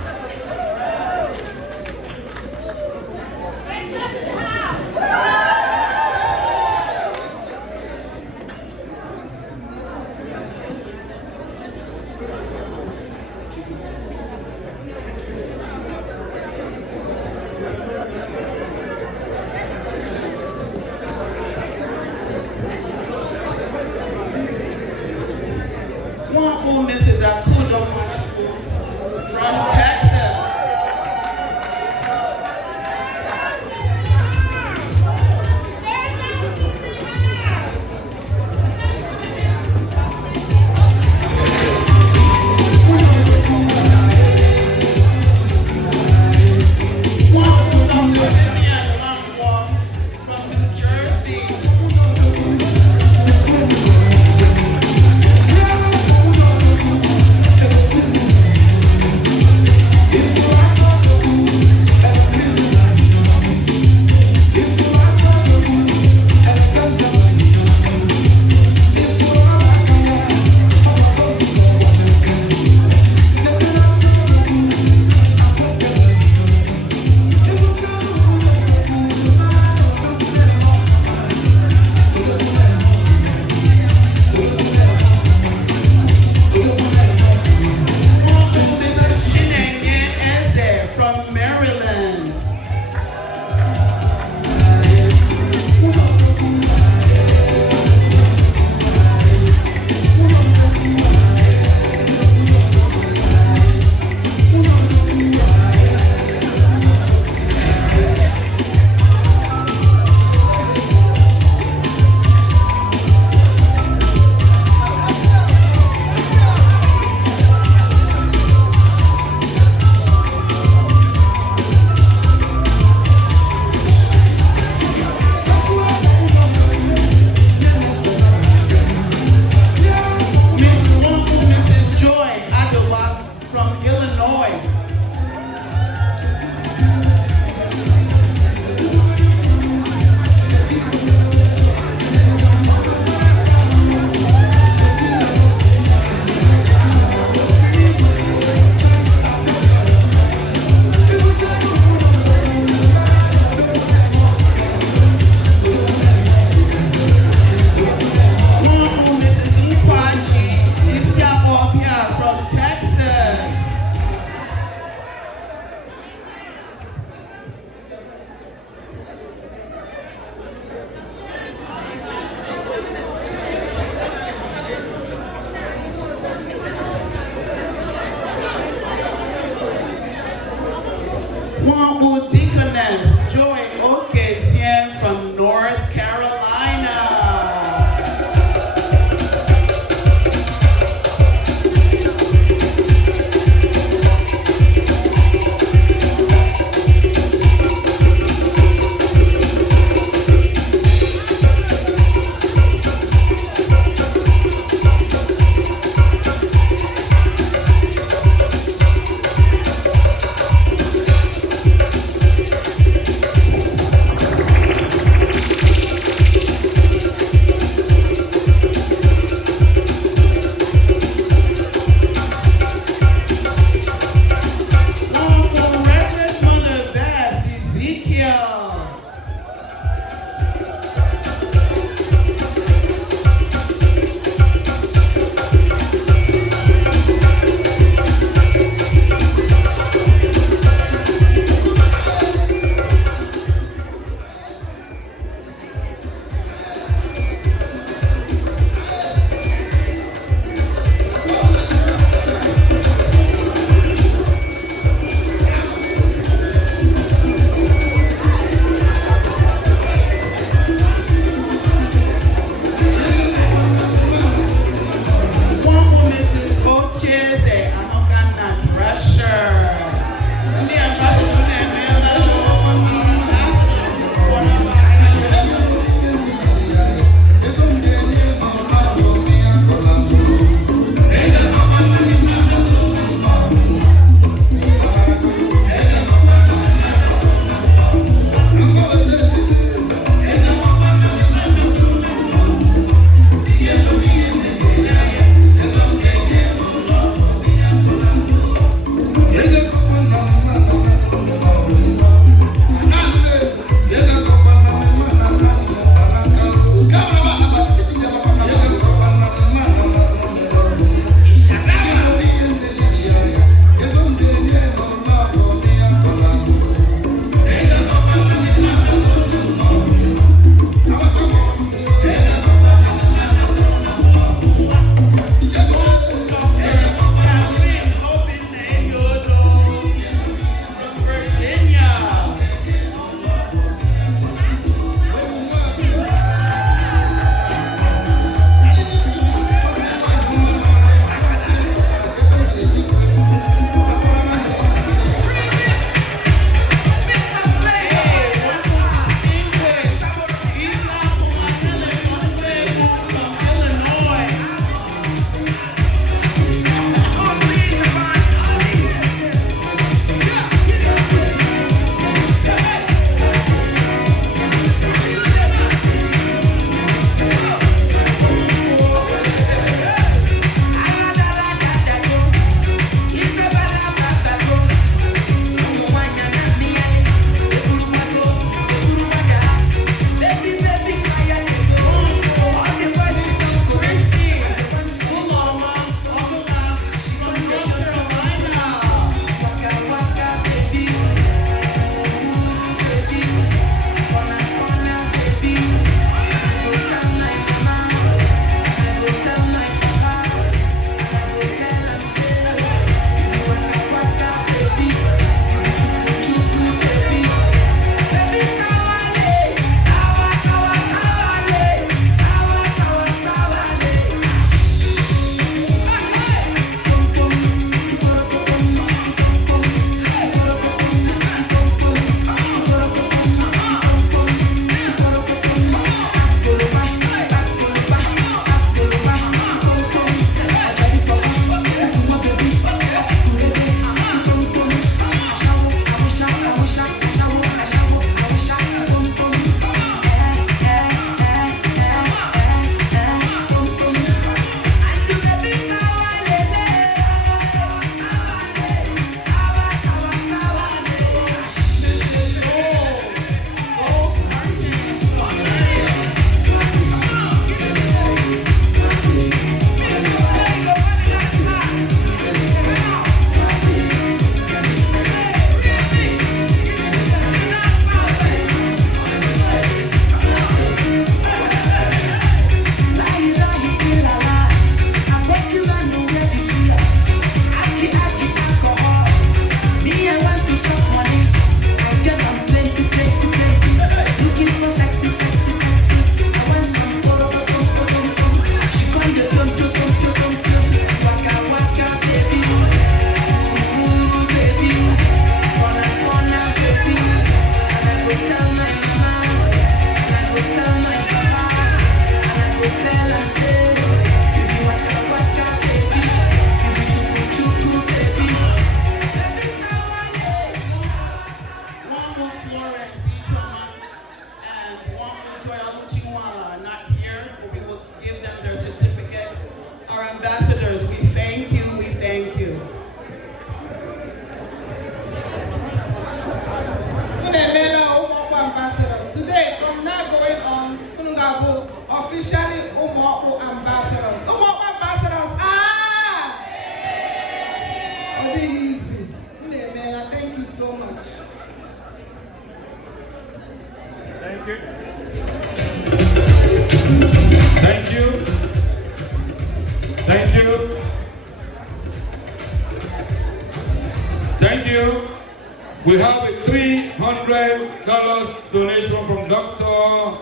We have a $300 donation from Dr.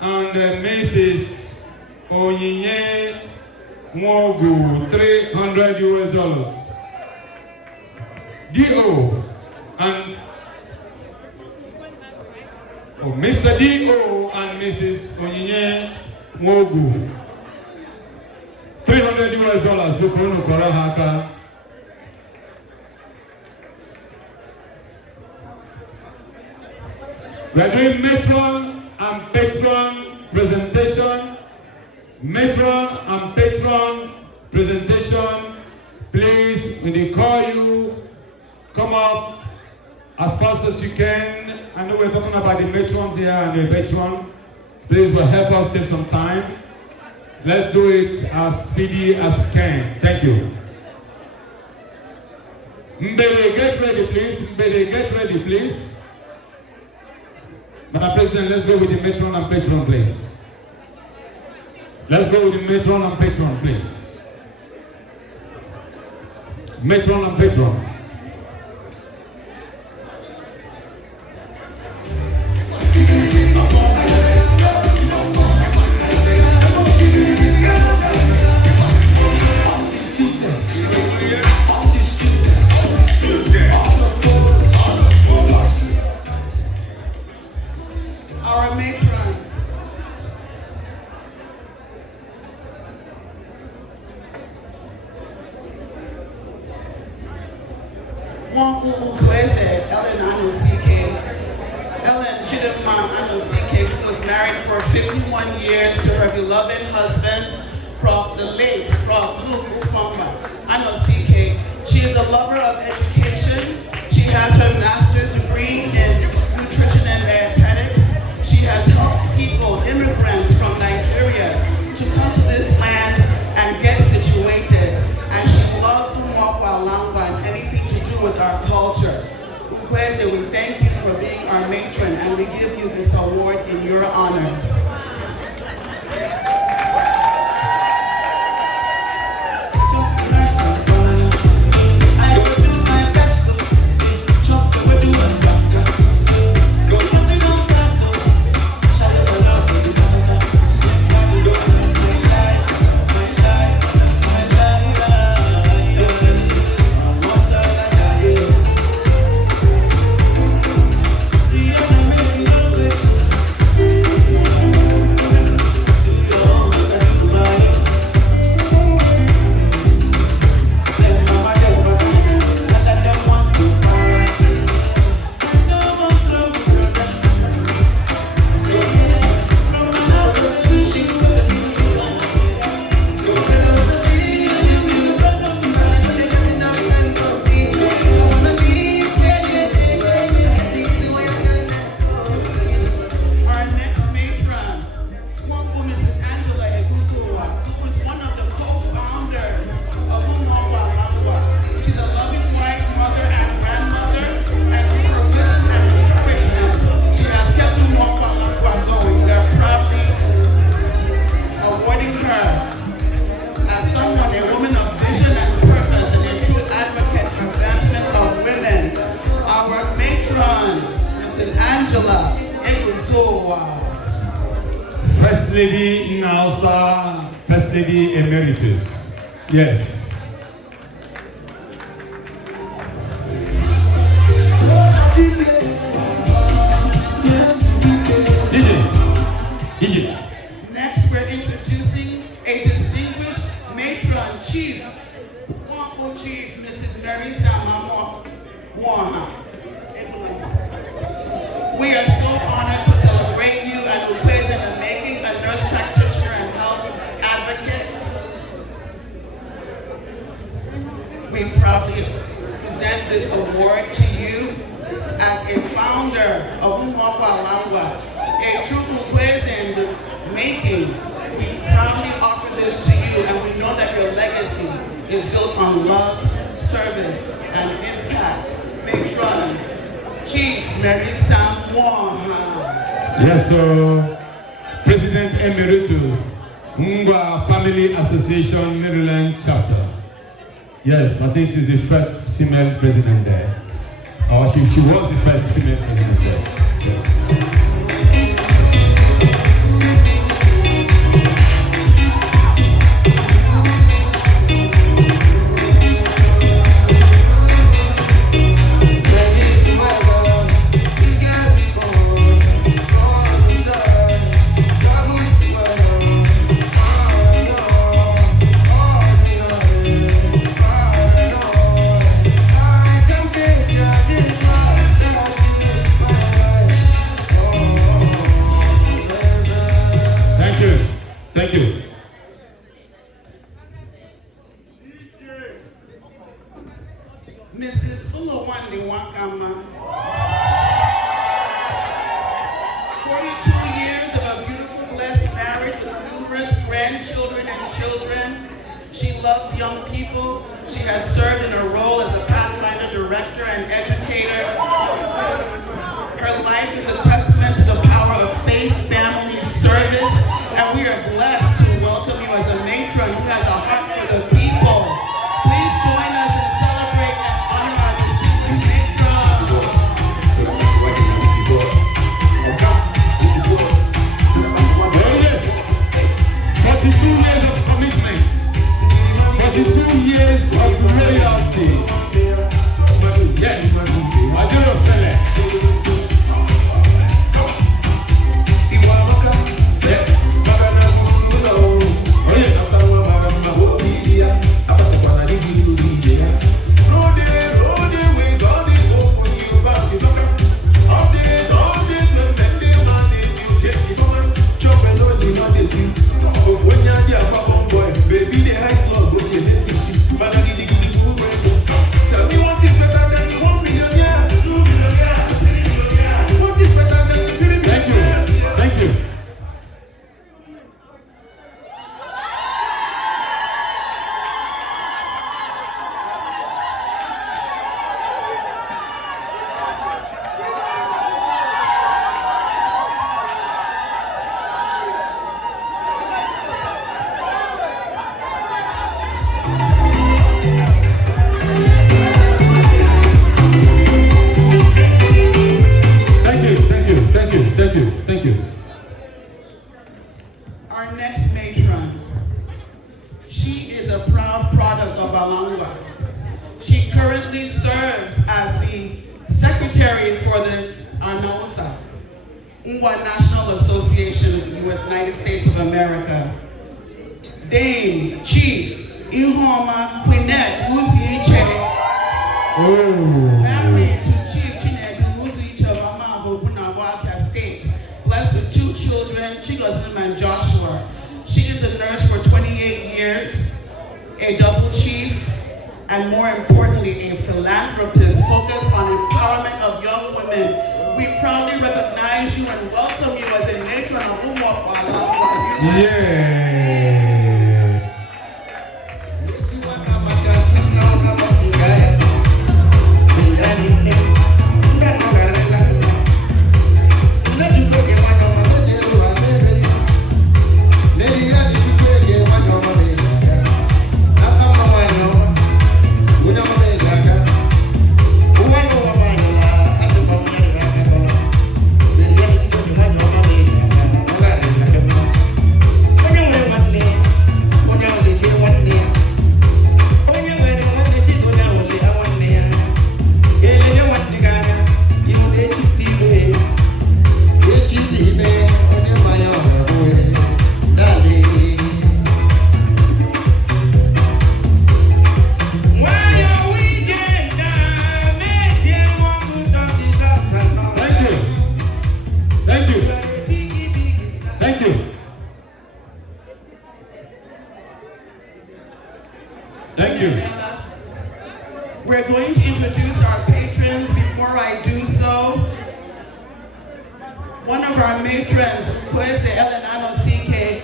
and Mrs. Onyinye Mogu, $300 US. D.O. and Mr. D.O. and Mrs. Onyinye Mogu, $300 US. Before Nukora Haka. We are doing matron and patron presentation. Matron and patron presentation. Please, when they call you, come up as fast as you can. I know we're talking about the matrons here and the patron. Please, will help us save some time. Let's do it as speedy as we can. Thank you. Mbele, get ready, please. Mbele, get ready, please. Madam President, let's go with the matron and patron, please. Let's go with the matron and patron, please. Matron and patron. Our matrons. Umuokpu, Ellen Anock, Ellen Chidimma Anock, who was married for 51 years to her beloved husband, the late Prof. Luke Ufamba Anock. She is a lover of education. She has her master's degree in nutrition and dietetics. She has helped people, immigrants from Nigeria, to come to this land and get situated. And she loves Umuokpu and anything to do with our culture. Ukweze, we thank you for being our matron, and we give you this award in your honor. First Lady Nausa, First Lady Emeritus. Yes. Next, we're introducing a distinguished matron, Chief, Umuokpu Chief, Mrs. Mary Samamo. We are so honored to celebrate you and Ukweze in making a nurse practitioner and health advocate. We proudly present this award to you as a founder of Umuokpu, a true Ukweze in the making. We proudly offer this to you, and we know that your legacy is built on love, service, and impact. Matron, Chief Mary Samwaha. Yes, sir. President Emeritus, Ngwa Family Association, Maryland chapter. Yes, I think she's the first female president there. Or she was the first female president there. Yes. Thank you. Mrs. Fulowande Wakama, 42 years of a beautiful, blessed marriage with numerous grandchildren and children. She loves young people. She has served in a role as a Pathfinder director and educator. Her life is a testament to the power of faith, family, service, and we are blessed to welcome you as a matron who has a heart for the people. Please join us and celebrate and honor our distinguished matron. Oh yes, 42 years of commitment, 42 years of loyalty. Yes, I do a fella. Thank you. Our next matron, she is a proud product of Ngwa. She currently serves as the secretary for the ANOSA, Ngwa National Association of the United States of America. Dame, Chief, Ihoma, Quinette, Uziche, married to Chief Chinedu Uziche of Amavo, Bunawaka State, blessed with 2 children, Chigozim and Joshua. She is a nurse for 28 years, a double chief, and more importantly, a philanthropist focused on empowerment of young women. We proudly recognize you and welcome you as a matron of Umuokpu. Yeah. Thank you. We're going to introduce our patrons. Before I do so, one of our matrons, Kwese Elenano CK,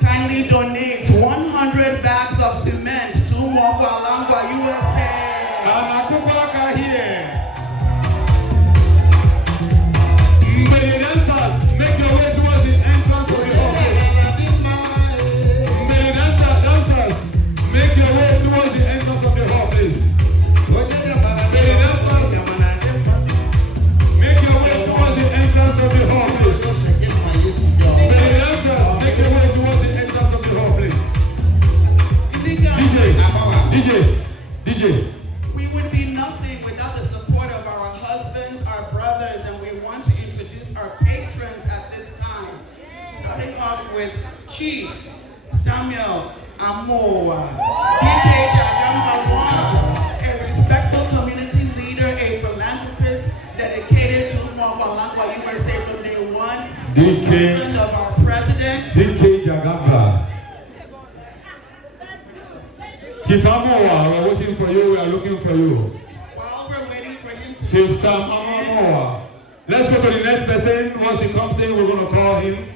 kindly donates 100 bags of cement to Umuokpu, USA. Anakubaka here. Mbele dancers, make your way towards the entrance of the office. Mbele dancers, make your way towards the entrance of the hall, please. Mbele dancers, starting off with Chief Samuel Amoa, DK Jagamba, a respectful community leader, a philanthropist dedicated to Umuokpu USA from day one, husband of our president, DK Jagamba. Chief Amoa, we're waiting for you, we are looking for you. While we're waiting for him to Chief Amoa. Let's go to the next person. Once he comes in, we're going to call him.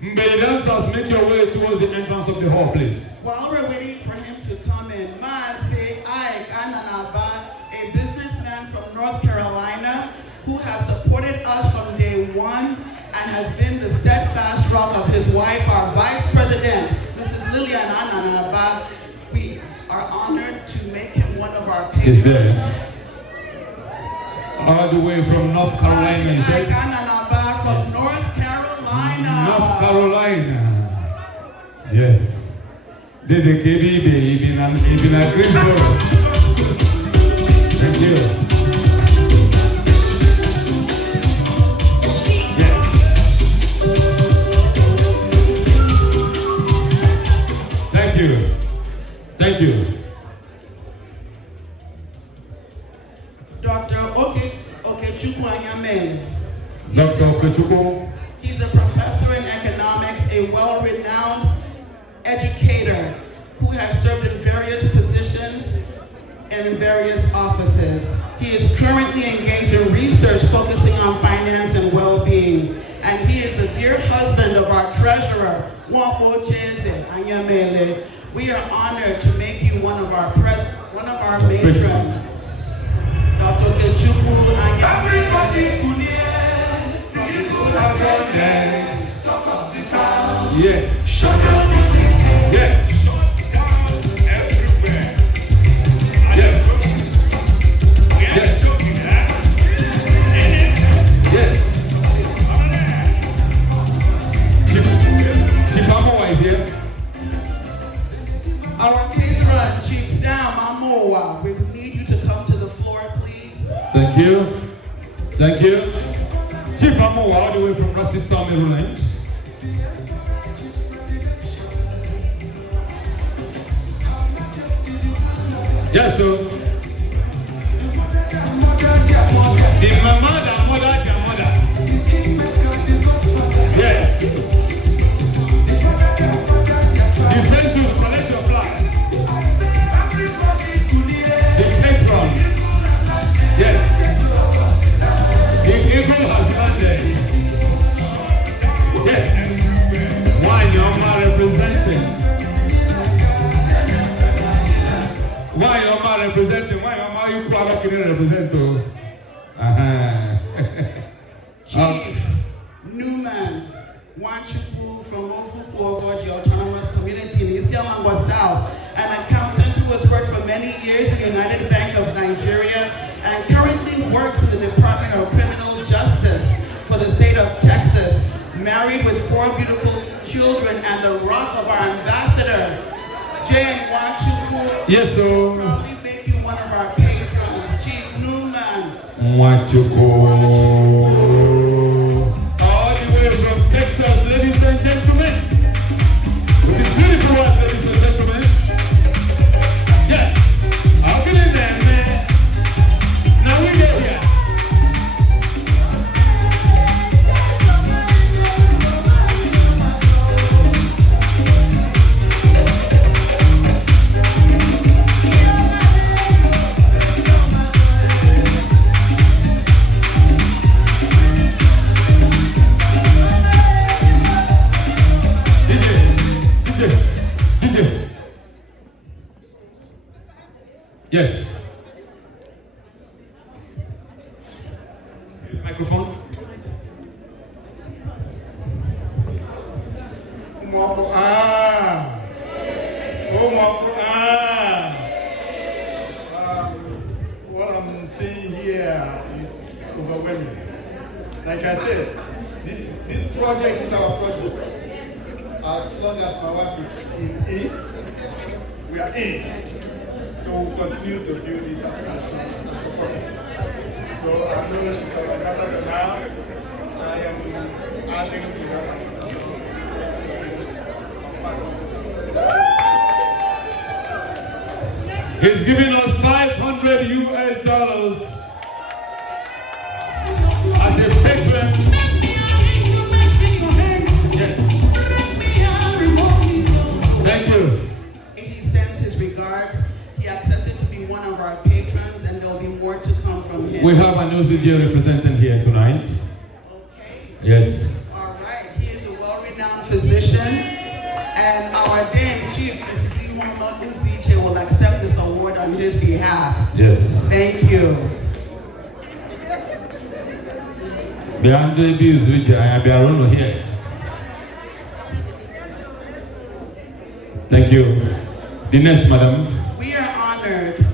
May dancers make your way towards the entrance of the hall, please. While we're waiting for him to come in, Maase Ike Ananaba, a businessman from North Carolina who has supported us from day one and has been the steadfast rock of his wife, our Vice President, Mrs. Lillian Ananaba. We are honored to make him one of our patrons. Is there? All the way from North Carolina. Ike Ananaba from North Carolina. North Carolina. Yes. Did the KB baby in a Greensboro. Thank you. Yes. Thank you. Thank you. Dr. Okechukwu Anyame. Dr. Okechukwu. He's a professor in economics, a well-renowned educator who has served in various positions and in various offices. He is currently engaged in research focusing on finance and well-being. And he is the dear husband of our treasurer, Umuokpu Anyamele. We are honored to make you one of our matrons. Dr. Okechukwu Anyamele. Talk of the town. Yes. Shut down the city. Yes. Everywhere. Yes. Yes. Yes. Chief Amoa is here. Our patron, Chief Sam Amoa, we need you to come to the floor, please. Thank you. Thank you. Chief Amoa, all the way from Rasistan, Maryland. Yes, sir. The mama, the mother. Yes. The friends will collect your flag. The patron. Yes. The eagle has landed. Yes. Why your man representing? Why your man representing? Why your man you qualify representing? Chief Newman Wanchukwu from Umuokpu Ovoji Autonomous Community in Ngwa South, an accountant who has worked for many years in the United Bank of Nigeria and currently works in the Department of Criminal Justice for the state of Texas, married with 4 beautiful children and the rock of our ambassador, Jane Wanchukwu. Yes, sir. Probably make you one of our patrons, Chief Newman Wanchukwu. All the way from Texas, ladies and gentlemen. With this beautiful wife, ladies and gentlemen. Yes. I'll get in there, man. Now we go here. DJ. Yes. Microphone. Umuokpu, what I'm seeing here is overwhelming. Like I said, this project is our project. As long as my wife is in it, we are in. So we'll continue to build this association and support it. So I know she's our ambassador now. I am adding to that. He's giving us $500 as a patron. Yes. Thank you. He sends his regards. He accepted to be one of our patrons, and there will be more to come from him. We have an OCG representative here tonight. Okay. Yes. All right. He is a well-renowned physician, and our damn chief, Mrs. Umuokpu, will accept this award on his behalf. Yes. Thank you. Beyond the abuse, which I be around here. Thank you. The next, madam. We are honored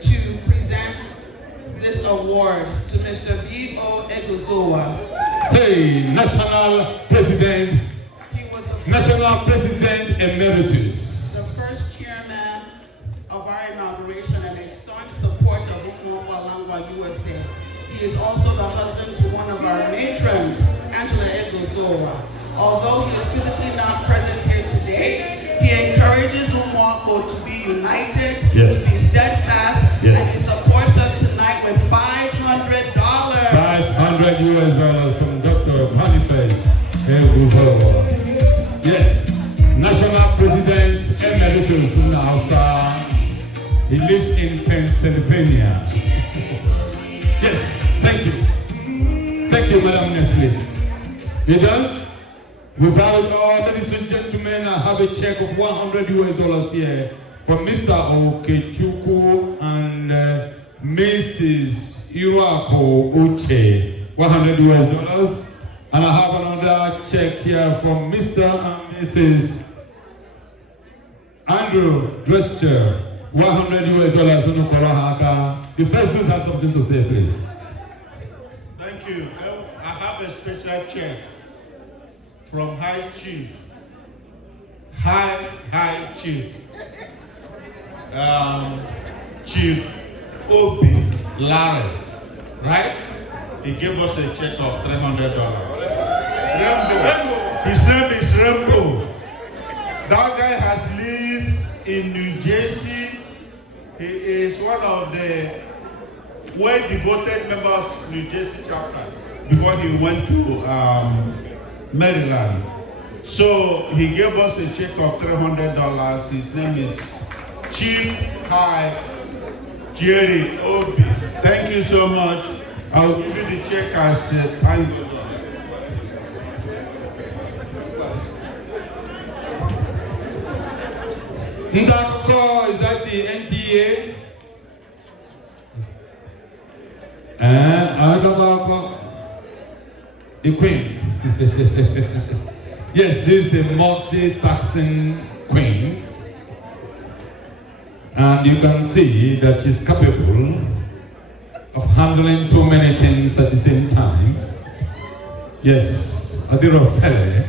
to present this award to Mr. B.O. Eguzowa. Hey, National President. National President Emeritus. The first chairman of our inauguration and a staunch supporter of Umuokpu USA. He is also the husband to one of our matrons, Angela Eguzowa. Although he is physically not present here today, he encourages Umuokpu to be united, yes, to be steadfast, yes, and he supports us tonight with $500. $500 from Dr. Boniface Eguzowa. Yes, National President Emeritus Nausa. He lives in Pennsylvania. Yes, thank you. Thank you, Madam Nestle. You done? Without all, ladies and gentlemen, I have a check of $100 here from Mr. Okechukwu and Mrs. Iruako Uche. $100. And I have another check here from Mr. and Mrs. Andrew Drescher. $100. The first dude has something to say, please. Thank you. I have a special check from High Chief. High Chief. Chief Obi Larry, right? He gave us a check of $300. Rembo. His name is Rembo. That guy has lived in New Jersey. He is one of the well-devoted members of New Jersey chapter before he went to Maryland. So he gave us a check of $300. His name is Chief High Jerry Obi. Thank you so much. I will give you the check as a thank you. Ndakoko, is that the NTA? The Queen. Yes, this is a multi-taxing queen. And you can see that she's capable of handling too many things at the same time. Yes, Adiro Fele.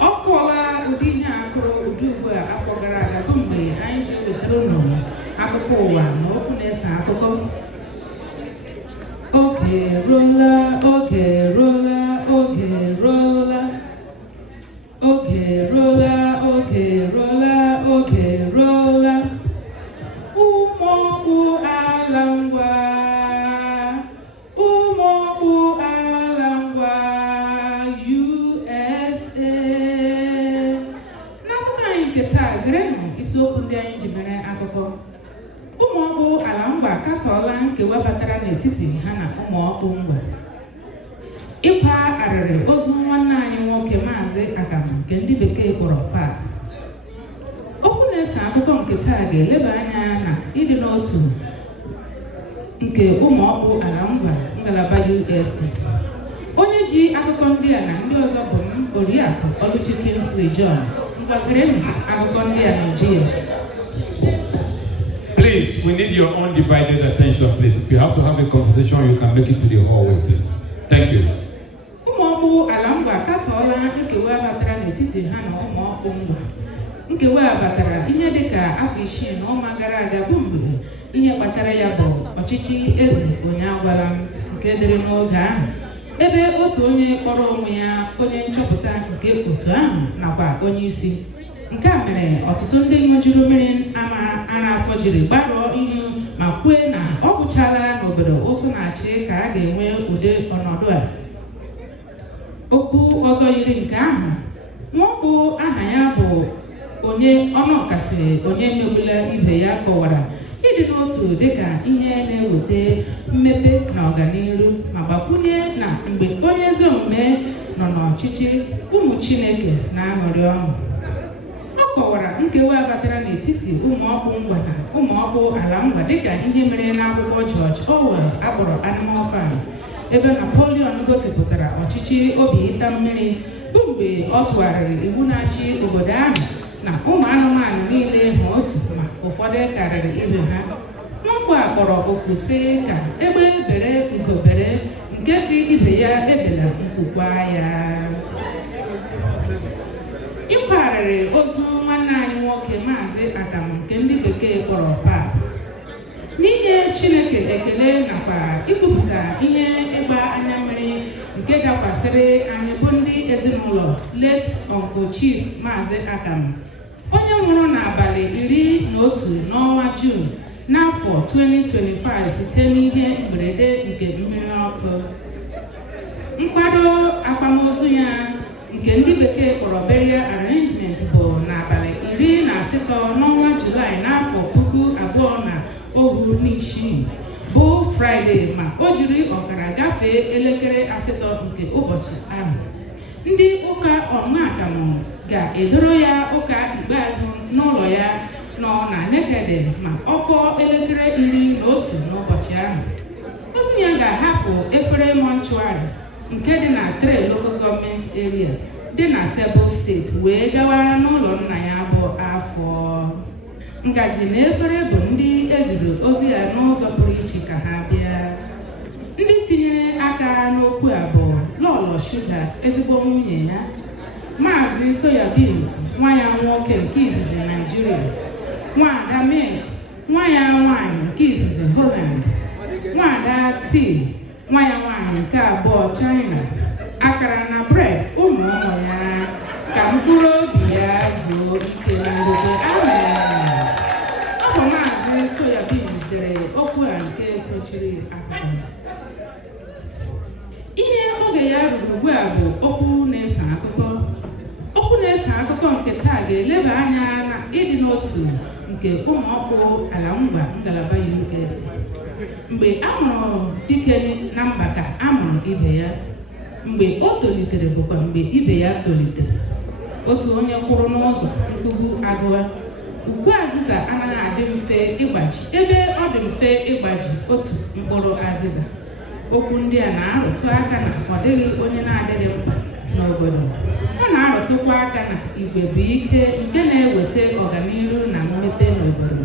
Ọkọla ụdị ihe akụrụ ụdị ugbu a afọ gara aga bụ mgbe anyị ji wetara ụlọ akụkọ ụwa na okwu na-ese akụkọ. Oge ruola, oge ruola, oge ruola. Oge ruola, oge ruola, oge ruola. Umuokpu ala Ngwa. Umuokpu ala Ngwa. Isiokwu ndị anyị ji mere akụkọ. Umuokpu ala Ngwa katọọla nkewa batara n'etiti ha na Umuokpu Ngwa. Ịkwa arịrị ozu nwanne anyị nwoke Maazị Akamu nke ndị bekee kpọrọ PAP. Okwu na-ese akụkọ nke taa ga-eleba anya na ịdị n'otu nke Umuokpu ala Ngwa ngalaba US. Onye ji akụkọ ndị a na ndị ọzọ bụ Oriakụ Oluchi Kingsley John. Please, we need your undivided attention, please. If you have to have a conversation, you can make it to the hallway, please. Thank you. Umuokpu ala Ngwa katọọla nkewa batara n'etiti ha na Umuokpu Ngwa. Nkewa batara ihe dịka afọ 6 na ọnwa gara aga bụ mgbe ihe kpatara ya bụ ọchịchị eze onye agwala nke dịrị n'oge ahụ. ebe otu onye kpọrọ onwe ya onye nchọpụta nke otu ahụ nakwa onye isi. Nke a mere ọtụtụ ndị ṅụjuru mmiri ara afọ jiri gbarụọ ihu ma kwue na ọ bụchala n'obodo ụsụ na-achị ka a ga-enwe ụdị ọnọdụ a. Okwu ọzọ yiri nke ahụ, Umuokpu aha ya bụ onye ọnụọkasị onye megbula ibe ya kọwara ịdị n'otu dịka ihe na-eweta mmepe na ọganihu ma gbakwunye na mgbe onye ezi omume nọ n'ọchịchị ụmụ Chineke na-aṅụrị ọṅụ. Ọ kọwara nkewa batara n'etiti Umuokpu Ngwa na Umuokpu ala Ngwa dịka ihe mere n'akwụkwọ George Orwell akpọrọ Animal Farm, ebe Napoleon gosipụtara ọchịchị obi ịta mmiri bụ mgbe ọ tụgharịrị iwu na-achị obodo ahụ na ụmụ anụmanụ niile ha otu ma ụfọdụ karịrị ibe ha. Umuokpu a kpọrọ oku sị ka egbe bere ugobere nke si ibe ya ebela nkwukwa ya. Ịkwarịrị ozu nwanne anyị nwoke Maazị Akam nke ndị bekee kpọrọ pap, n'inye Chineke ekele nakwa ikwupụta ihe ịgba anya mmiri nke dakwasịrị anyị bụ ndị ezinụlọ late Uncle Chief Maazị Akam, onye nwụrụ n'abalị 11 n'ọnwa Juun n'afọ 2025 site n'ihe mberede nke mmiri ọkụ. Nkwado akwamozu ya nke ndị bekee kpọrọ burial arrangement bụ n'abalị 18 n'ọnwa Julaị n'afọ 2026 bụ Fraịde, ma o jiri ọkara gafee elekere 8 nke ụbọchị ahụ. Ndị ụka Umuokpu ga-edoro ya ụka ikpeazụ n'ụlọ ya nọ na Nekede ma ọ kụọ elekere 11 n'ụbọchị ahụ. Ozu ya ga-ahapụ efere mọnchụarị nke dị na Tre Local Government Area dị na Tebụl Steeti wee gawa n'ụlọ nna ya bụ Afọ. Ngaji na efere bụ ndị eziri ozi ya n'ụzọ pụrụ iche ka ha bịa. Ndị tinyere aka n'okwu a bụ Lọlọ Shuga, ezigbo nwunye ya, Maazị Soyabins, nwa ya nwoke nke izizi Nigeria, Nwaada May, nwa ya nwaanyị nke izizi Holland, Nwaada T, nwa ya nwaanyị nke abụọ China, akara na bread ụmụ ya, ka mkpụrụ obi ya zuo ike na ndokwe. Amen. Ọ bụ Maazị Soyabins dere okwu a nke sochiri akụkọ. Ihe oge ya ruru ugbu a bụ okwu na-ese akụkọ. Okwu na-ese akụkọ nke taa ga-eleba anya na ịdị n'otu nke Umuokpu ala Ngwa ngalaba US. Mgbe a mụrụ dike na mba ka a mụrụ ibe ya. Mgbe o tolitere bụkwa mgbe ibe ya tolitere. Otu onye kwụrụ n'ụzọ mkpugbu agụwa. Ugwu azịza anaghị adị mfe ịgbaji ebe ọ dị mfe ịgbaji otu mkpụrụ azịza. Okwu ndị a na-arụtụ aka na ọ dịghị onye na-adịghị mkpa n'obodo. Ọ na-arụtụkwa aka na igwe bụ ike nke na-eweta ọganihu na mmepe n'obodo.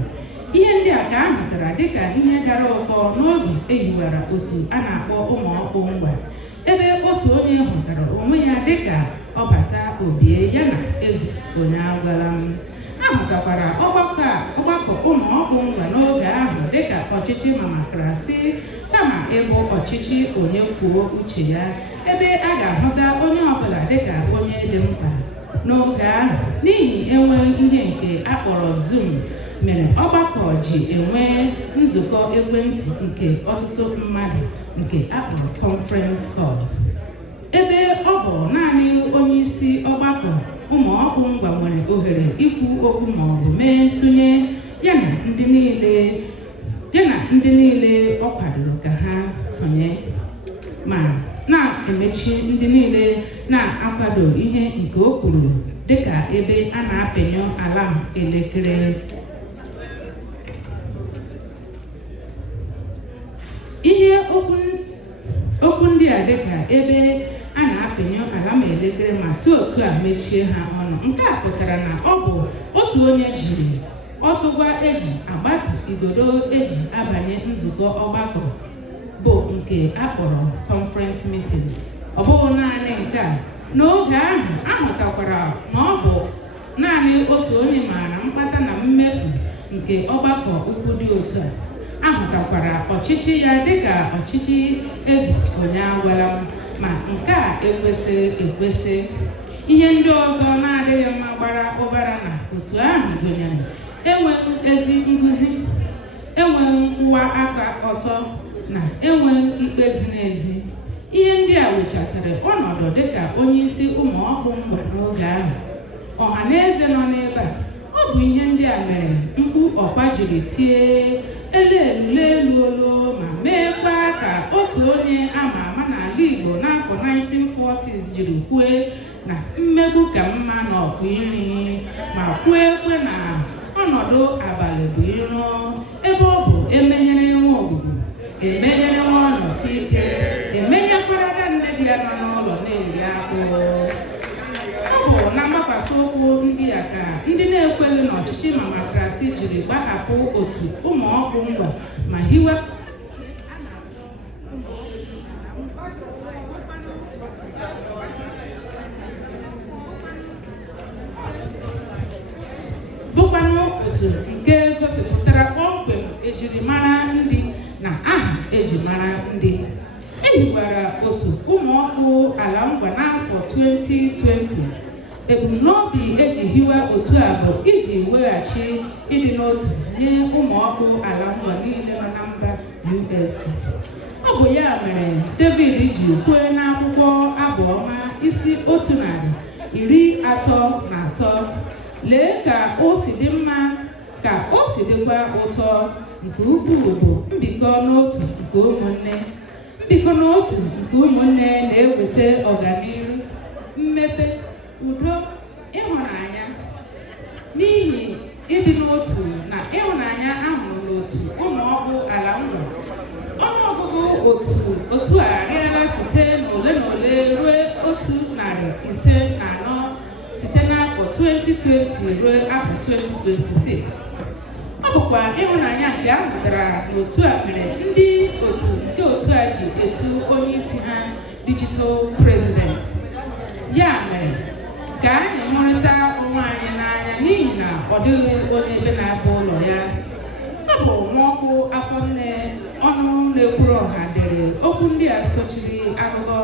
Ihe ndị a ka a hụtara dịka ihe gara ụkọ n'oge ehiwara otu a na-akpọ Umuokpu Ngwa, ebe otu onye hụtara onwe ya dịka ọbata obie ya na eze onye agwala m. A hụtakwara ọgbakọ Umuokpu Ngwa n'oge ahụ dịka ọchịchị mamakrasị kama ịbụ ọchịchị onye kwuo uche ya, ebe a ga-ahụta onye ọbụla dịka onye dị mkpa. N'oge ahụ, n'ihi enweghị ihe nke akpọrọ Zoom mere ọgbakọ ji enwe nzukọ ekwentị nke ọtụtụ mmadụ nke akpọrọ conference call, ebe ọ bụ naanị onye isi ọgbakọ Umuokpu Ngwa nwere ohere ikwu okwu ma ọ bụ mee ntụnye ya na ndị niile ọ kwadoro ka ha sonye, ma na-emechi ndị niile na-akwado ihe nke o kwuru dịka ebe a na-apịnyụ alam elekere. Ihe okwu ndị a dịka ebe a na-apịnyụ alam elekere ma si otu a mechie ha ọnụ. Nke a pụtara na ọ bụ otu onye jiri ọtụgwa eji agbatu igodo eji abanye nzukọ ọgbakọ bụ nke akpọrọ conference meeting. Ọ bụghị naanị nke a, n'oge ahụ ahụtakwara na ọ bụ naanị otu onye maara mkpata na mmefu nke ọgbakọ ukwu dị otu a. Ahụtakwara ọchịchị ya dịka ọchịchị eze onye agwala m, ma nke a ekwesị. Ihe ndị ọzọ na-adịghị mma gbara ụbara na otu ahụ gụnyere enweghị ezi nkuzi, enweghị nkwụwa aka ọtọ na enweghị ikpe ziri ezi. Ihe ndị a wechasịrị ọnọdụ dịka onye isi Umuokpu Ngwa n'oge ahụ. Ọha na eze nọ n'ebe a, ọ bụ ihe ndị a mere mkpu ọkpa jiri tie elu ma meekwa ka otu onye ama ama n'ala Igbo n'afọ 1940s jiri kwue na mmegbu ka mma n'ọkụ iri, ma kwuekwe na ọnọdụ abalị bụ iro, ebe ọ bụ emenyere nwa ogbugbu, emenyere nwa ọnọsi ike, emenyekwara nne di ya nọ n'ụlọ na-eri akpụ. Ọ bụ na mgbakwasị okwu ndị a ka ndị na-ekweghị n'ọchịchị mamakrasi jiri gbahapụ otu Umuokpu Ngwa ma hiwe bụkwanụ otu nke gosipụtara kpọmkwem ejirimara ndị na aha eji mara ndị. Ehiwara otu Umuokpu ala Ngwa n'afọ 2020. Ebumnobi eji hiwe otu a bụ iji weghachi ịdị n'otu nye Umuokpu ala Ngwa niile nọ na mba US. Ọ bụ ya mere David ji kwee n'akwụkwọ abụ ọma isi 133, lee ka o si dị mma, ka o si dịkwa ụtọ nke ukwuu bụ mbikọ n'otu nke ụmụnne. Mbikọ n'otu nke ụmụnne na-eweta ọganihu, mmepe, udo, ịhụnanya. N'ihi ịdị n'otu na ịhụnanya ahụrụ n'otu Umuokpu ala Ngwa, ọnụọgụgụ otu a arịala site n'ole na ole ruo 154 site n'afọ 2020 ruo afọ 2026. Ọ bụkwa ịhụnanya nke a hụtara n'otu a mere ndị otu a ji etu onye isi ha digital president. Ya mere ka anyị hụrịta onwe anyị n'anya n'ihi na ọ dịghị onye ebe na-abụ ụlọ ya. Ọ bụ Umuokpu afọ nne ọnụ na-ekwuru ọha dere okwu ndị a sochiri akụkọ,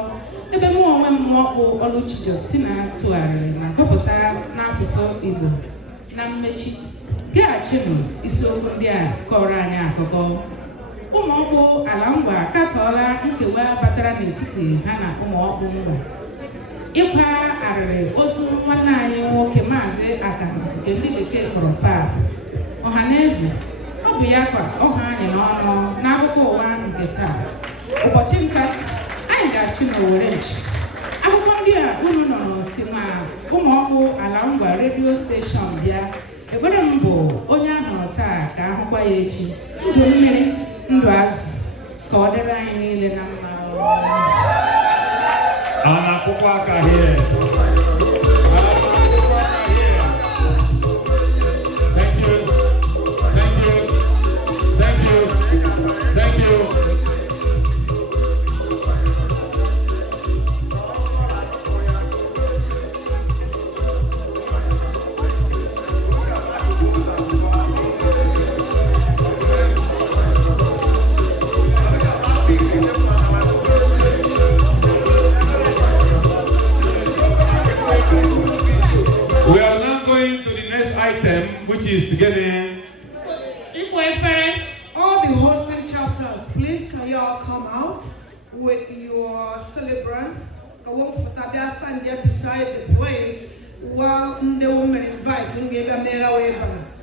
ebe mụ onwe m Umuokpu Oluchi Justina tụgharịrị ma gụpụta n'asụsụ Igbo. Na mmechi, geghachinụ isiokwu ndị a kọrọ anyị akụkọ. Umuokpu ala Ngwa katọọla nkewa batara n'etiti ha na Umuokpu Ngwa. Ịkwa arịrị ozu nwanne anyị nwoke Maazị Akanu nke ndị bekee kpọrọ pap. Ọhaneze, ọ bụ ya ka ọha anyị n'ọnụ n'akụkọ ụwa nke taa. Ụbọchị nta anyị ga-achị n'Owerre nchi. Akụkọ ndị a unu nọ n'osi ma Umuokpu ala Ngwa redio steshọn bịa. Ekpere m bụ onye ahụrụ taa ka ahụkwa ya echi. Ndụ mmiri, ndụ azụ, ka ọ dịrị anyị niile na mma. Akwụkwọ aka here. Thank you. Thank you. Thank you. Thank you. We are now going to the next item, which is getting. All the hosting chapters, please can you all come out with your celebrants? Stand there beside the plate while the woman inviting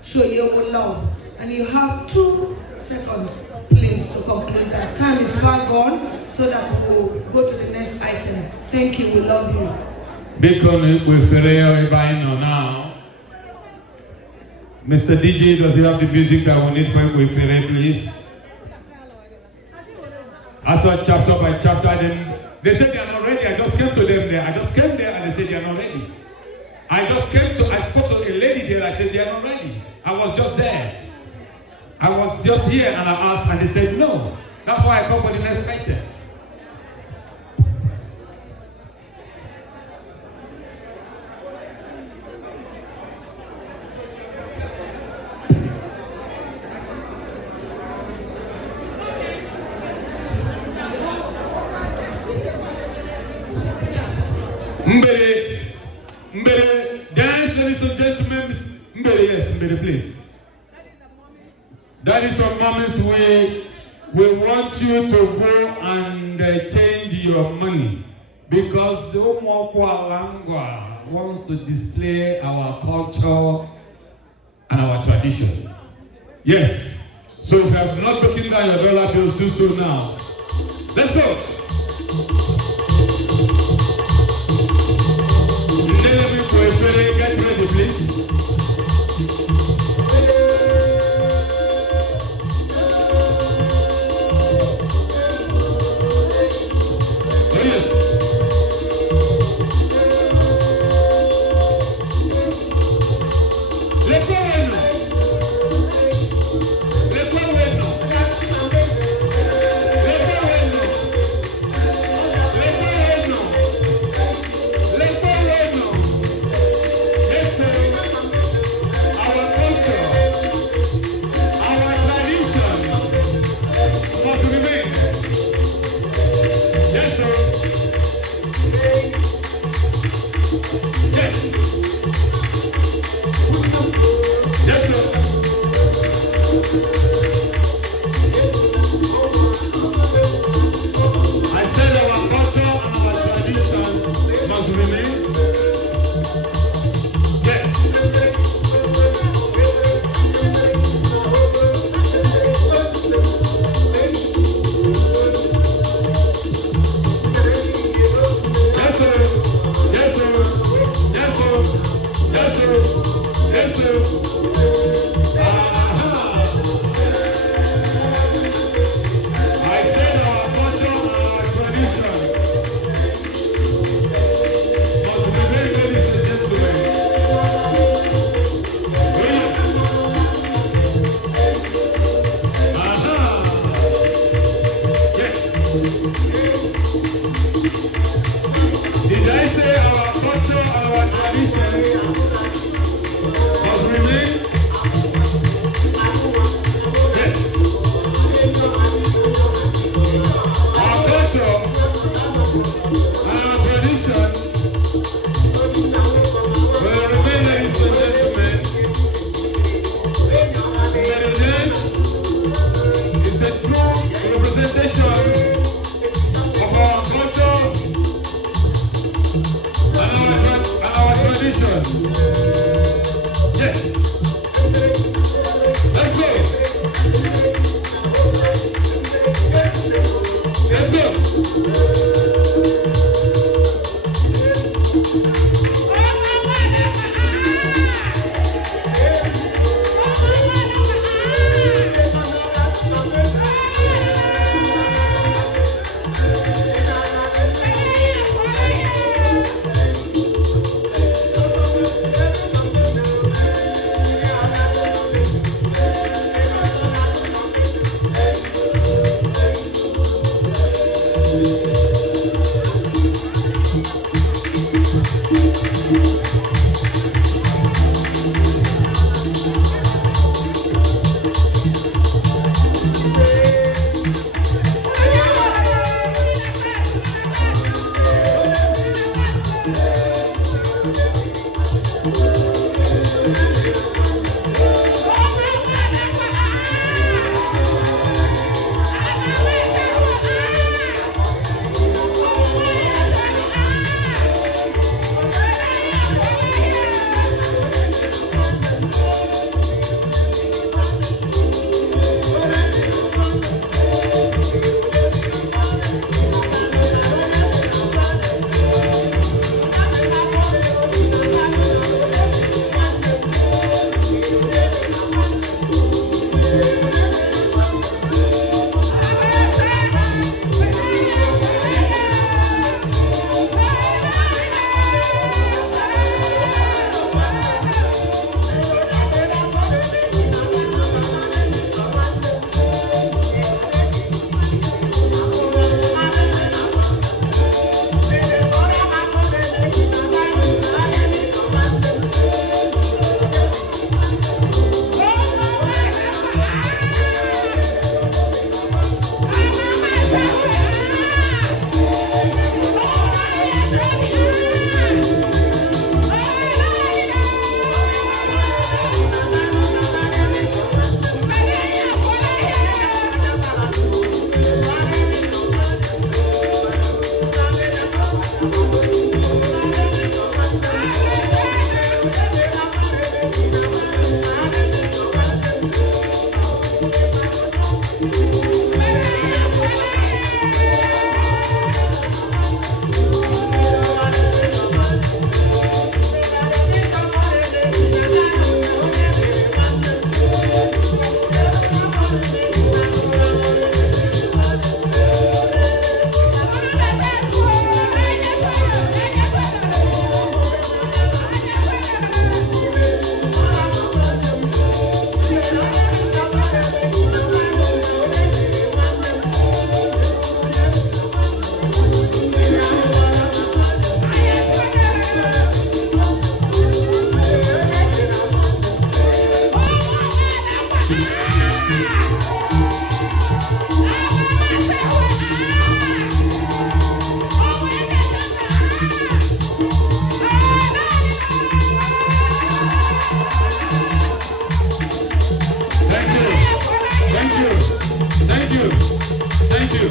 show you love. And you have 2 seconds, please, to complete that. Time is far gone, so that we'll go to the next item. Thank you, we love you. Now, Mr. DJ, does he have the music that we need for Ekwefere, please? I saw chapter by chapter, then they said they are not ready. I just came to them there. I just came there and they said they are not ready. I spoke to a lady there. I said they are not ready. I was just there. I was just here and I asked and they said no. That's why I come for the next item. Mbere, dance, ladies and gentlemen. Mbere, yes, Mbere, please. That is some moments where we want you to go and change your money because the Umuokpu Ngwa wants to display our culture and our tradition. Yes. So if you have not broken down your dollar bills, do so now. Let's go. Get ready, please.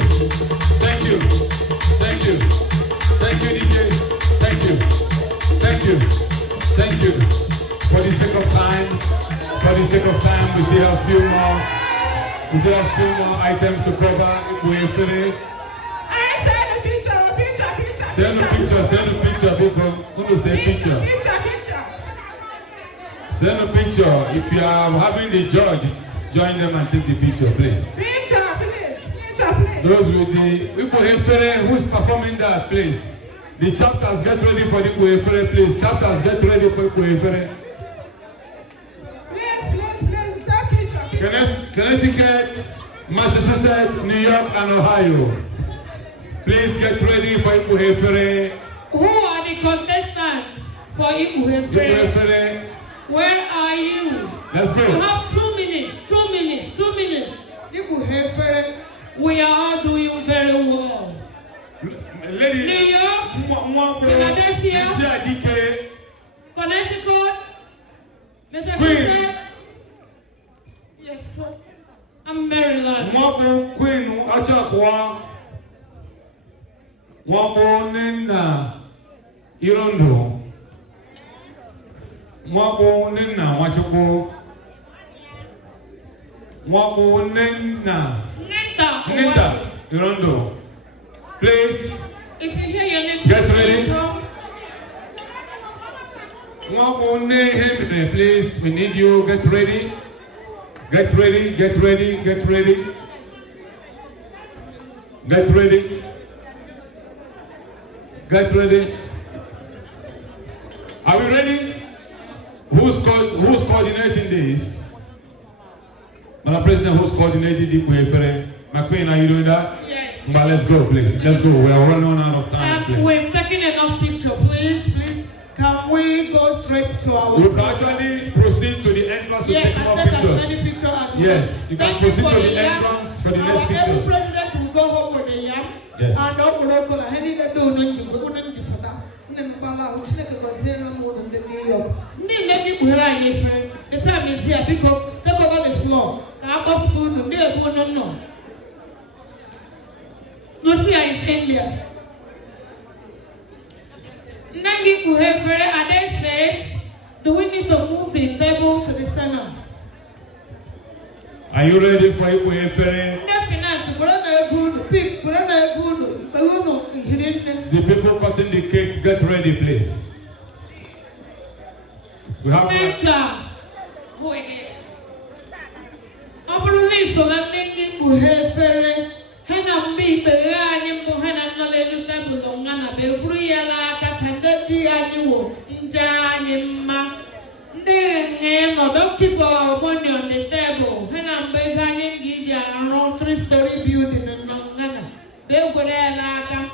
Thank you. Thank you. Thank you, DJ. Thank you. Thank you. Thank you. For the sake of time, we still have a few more. We still have a few more items to cover. We're finished. Send a picture. Send a picture, people. Who to say picture? Send a picture. If you are having the judge, join them and take the picture, please. Picture, please. Those with the Ipuhefere, who's performing that, please. The chapters get ready for the Ipuhefere, please. Chapters get ready for Ipuhefere. Please, that picture. Connecticut, Massachusetts, New York, and Ohio. Please get ready for Ipuhefere. Who are the contestants for Ipuhefere? Where are you? Let's go. You have 2 minutes. Ipuhefere. We are all doing very well. Lady, New York, Philadelphia, Connecticut, Massachusetts. Yes, sir. I'm Maryland. Queen, Achakwa. Nena Irondo. Nena Wachoko. Neta Irondo. Please. If you hear your name, get ready. Please, we need you. Get ready. Get ready. Get ready. Get ready. Get ready. Get ready. Are we ready? Who's coordinating this? Madam President, who's coordinating the Ipuhefere? My queen, are you doing that? Yes. But let's go, please. Let's go. We are running out of time, please. We've taken enough picture, please. Can we go straight to our... You can actually proceed to the entrance to take more pictures. Yes, you can proceed to the entrance for the next pictures. Our president will go home with a yam. Yes. And local, any day, don't know. The time is here because take over the floor. No. Lucia is India. Nagi Ipuhefere, are they safe? Do we need to move the table to the center? Are you ready for Ipuhefere? The people cutting the cake, get ready, please. We have don't keep our money on the table. And I'm beginning to around 3-story building in Nongana. They were there.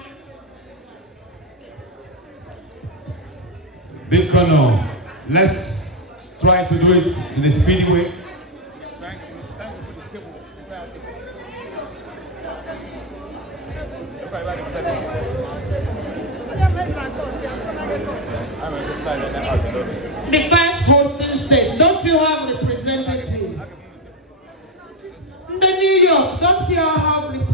Big Colonel, let's try to do it in a speedy way. The first hosting state, don't you have representatives? In the New York, don't you have representatives?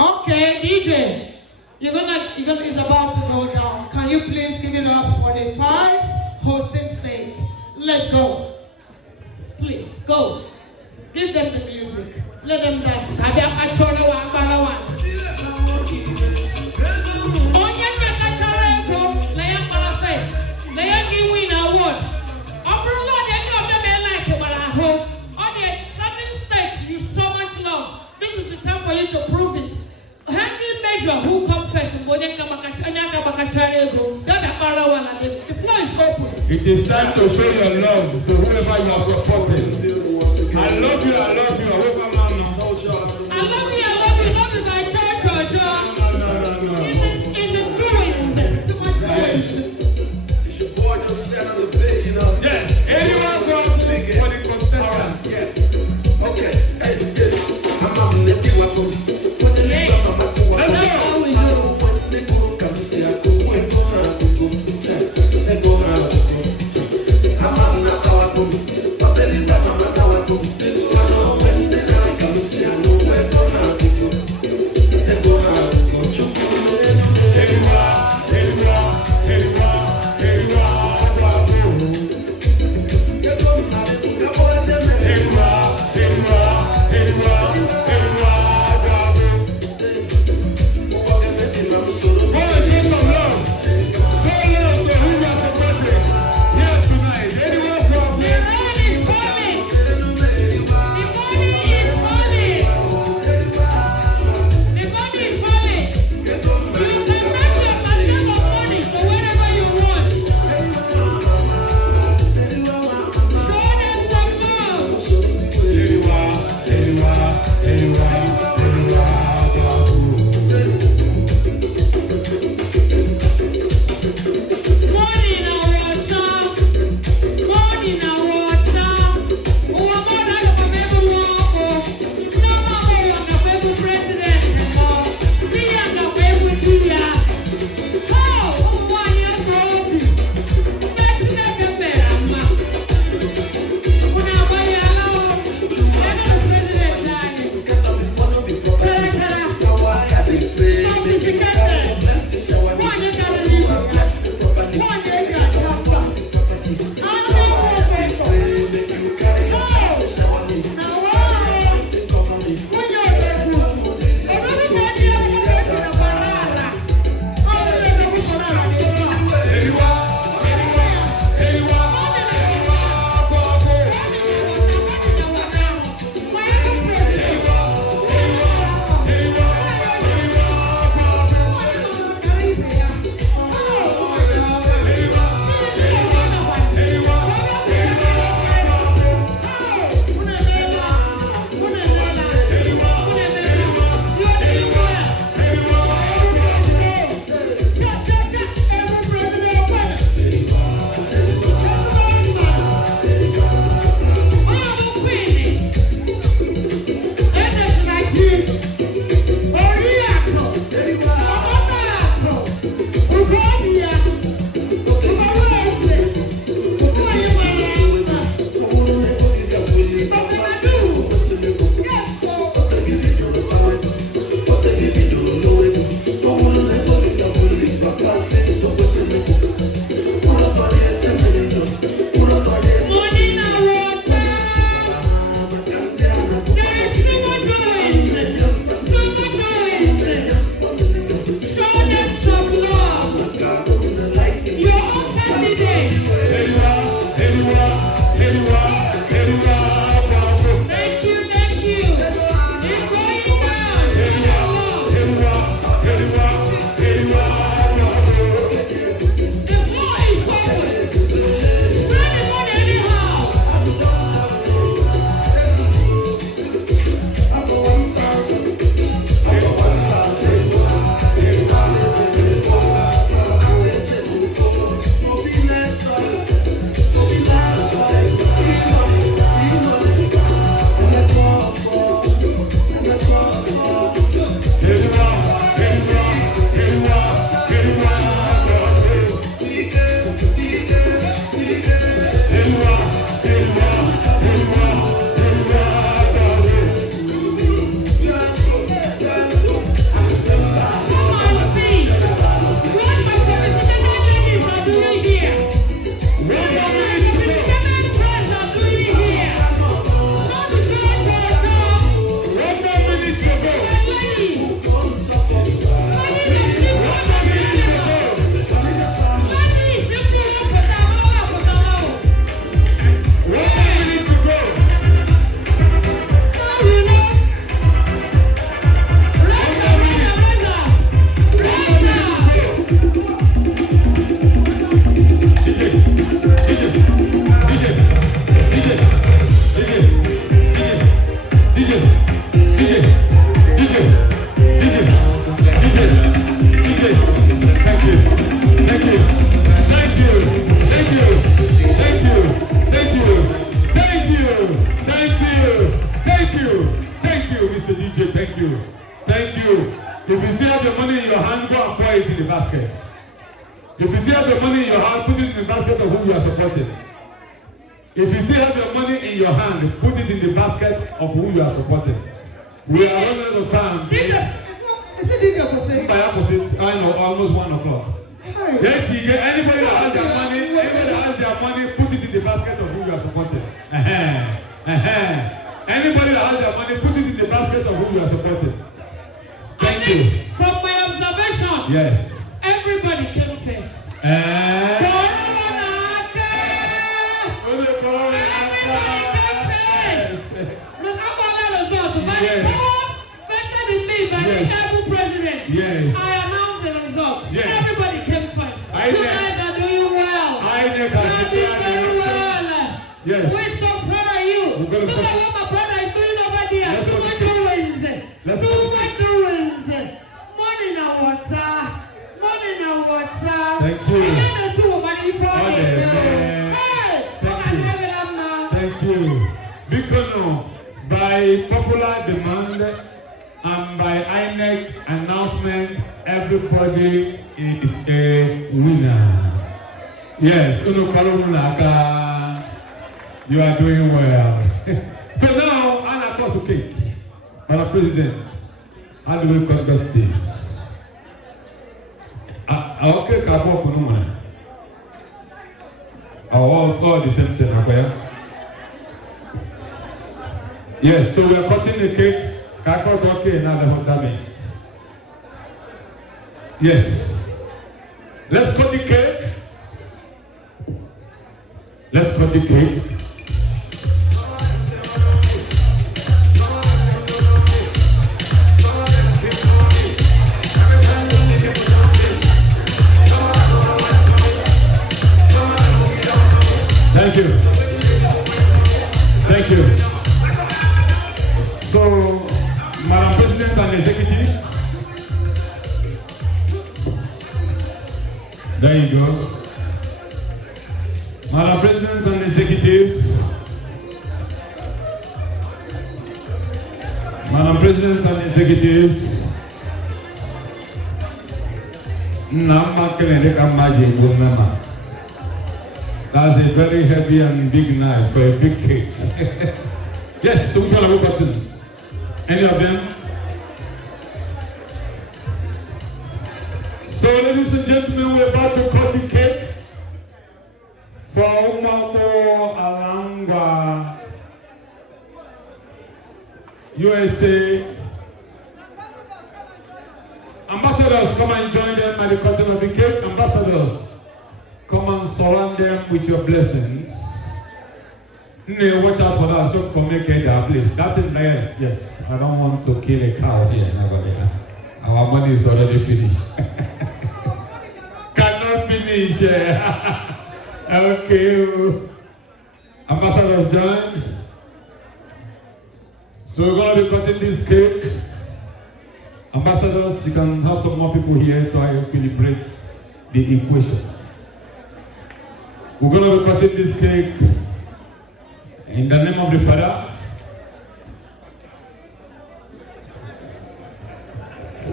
Okay, DJ, it's about to go down. Can you please give it up for the 5 hosting states? Let's go. Please, go. Give them the music. Let them dance. This is the time for you to prove it. Who comes first? The floor is open. It is time to show your love to whoever you are supporting. I love you. I love you. I love you. Not in my church or job. No. It's the doing. It's your boy just sat on the bed, you know. Yes. Anyone goes for the contestant. Yes. Okay. Hey, I'm on the It's I know, almost 1 o'clock. Anybody that has their money, put it in the basket of who you are supporting. Anybody that has their money, put it in the basket of who you are supporting. Thank you. From my observation, yes, everybody came first. Yes. I announced the result. Yes. Everybody came first. You guys are doing well. You are doing very well. Yes. We're so proud of you. Look at what my brother is doing over there. Too much doings. Too much doings. Money na water. Money na water. Thank you. Thank you. Because by popular demand and by INEC announcement, everybody is a winner. Yes, you are doing well. So now, Anna call to cake. Madam President, how do we conduct this? Okay, Kabo Kunumana. All the same thing, okay? Yes, so we are cutting the cake. Kakot okay, now the whole damage. Yes. Let's cut the cake. Let's cut the cake. Thank you. Thank you. So, Madam President and Executive, there you go. Madam President and Executives, Madam President and Executives, that's a very heavy and big knife for a big cake. Yes, so which one are we cutting? Any of them? So, ladies and gentlemen, we're about to cut the cake for Umuokpu Ngwa, USA. Ambassadors, come and join them at the cutting of the cake. Ambassadors, come and surround them with your blessings. Watch out for that. Don't make it that place. That is nice. Yes. I don't want to kill a cow here. Our money is already finished. Cannot finish. Okay. Ambassadors join. So we're going to be cutting this cake. Ambassadors, you can have some more people here to equilibrate the equation. We're going to be cutting this cake in the name of the Father,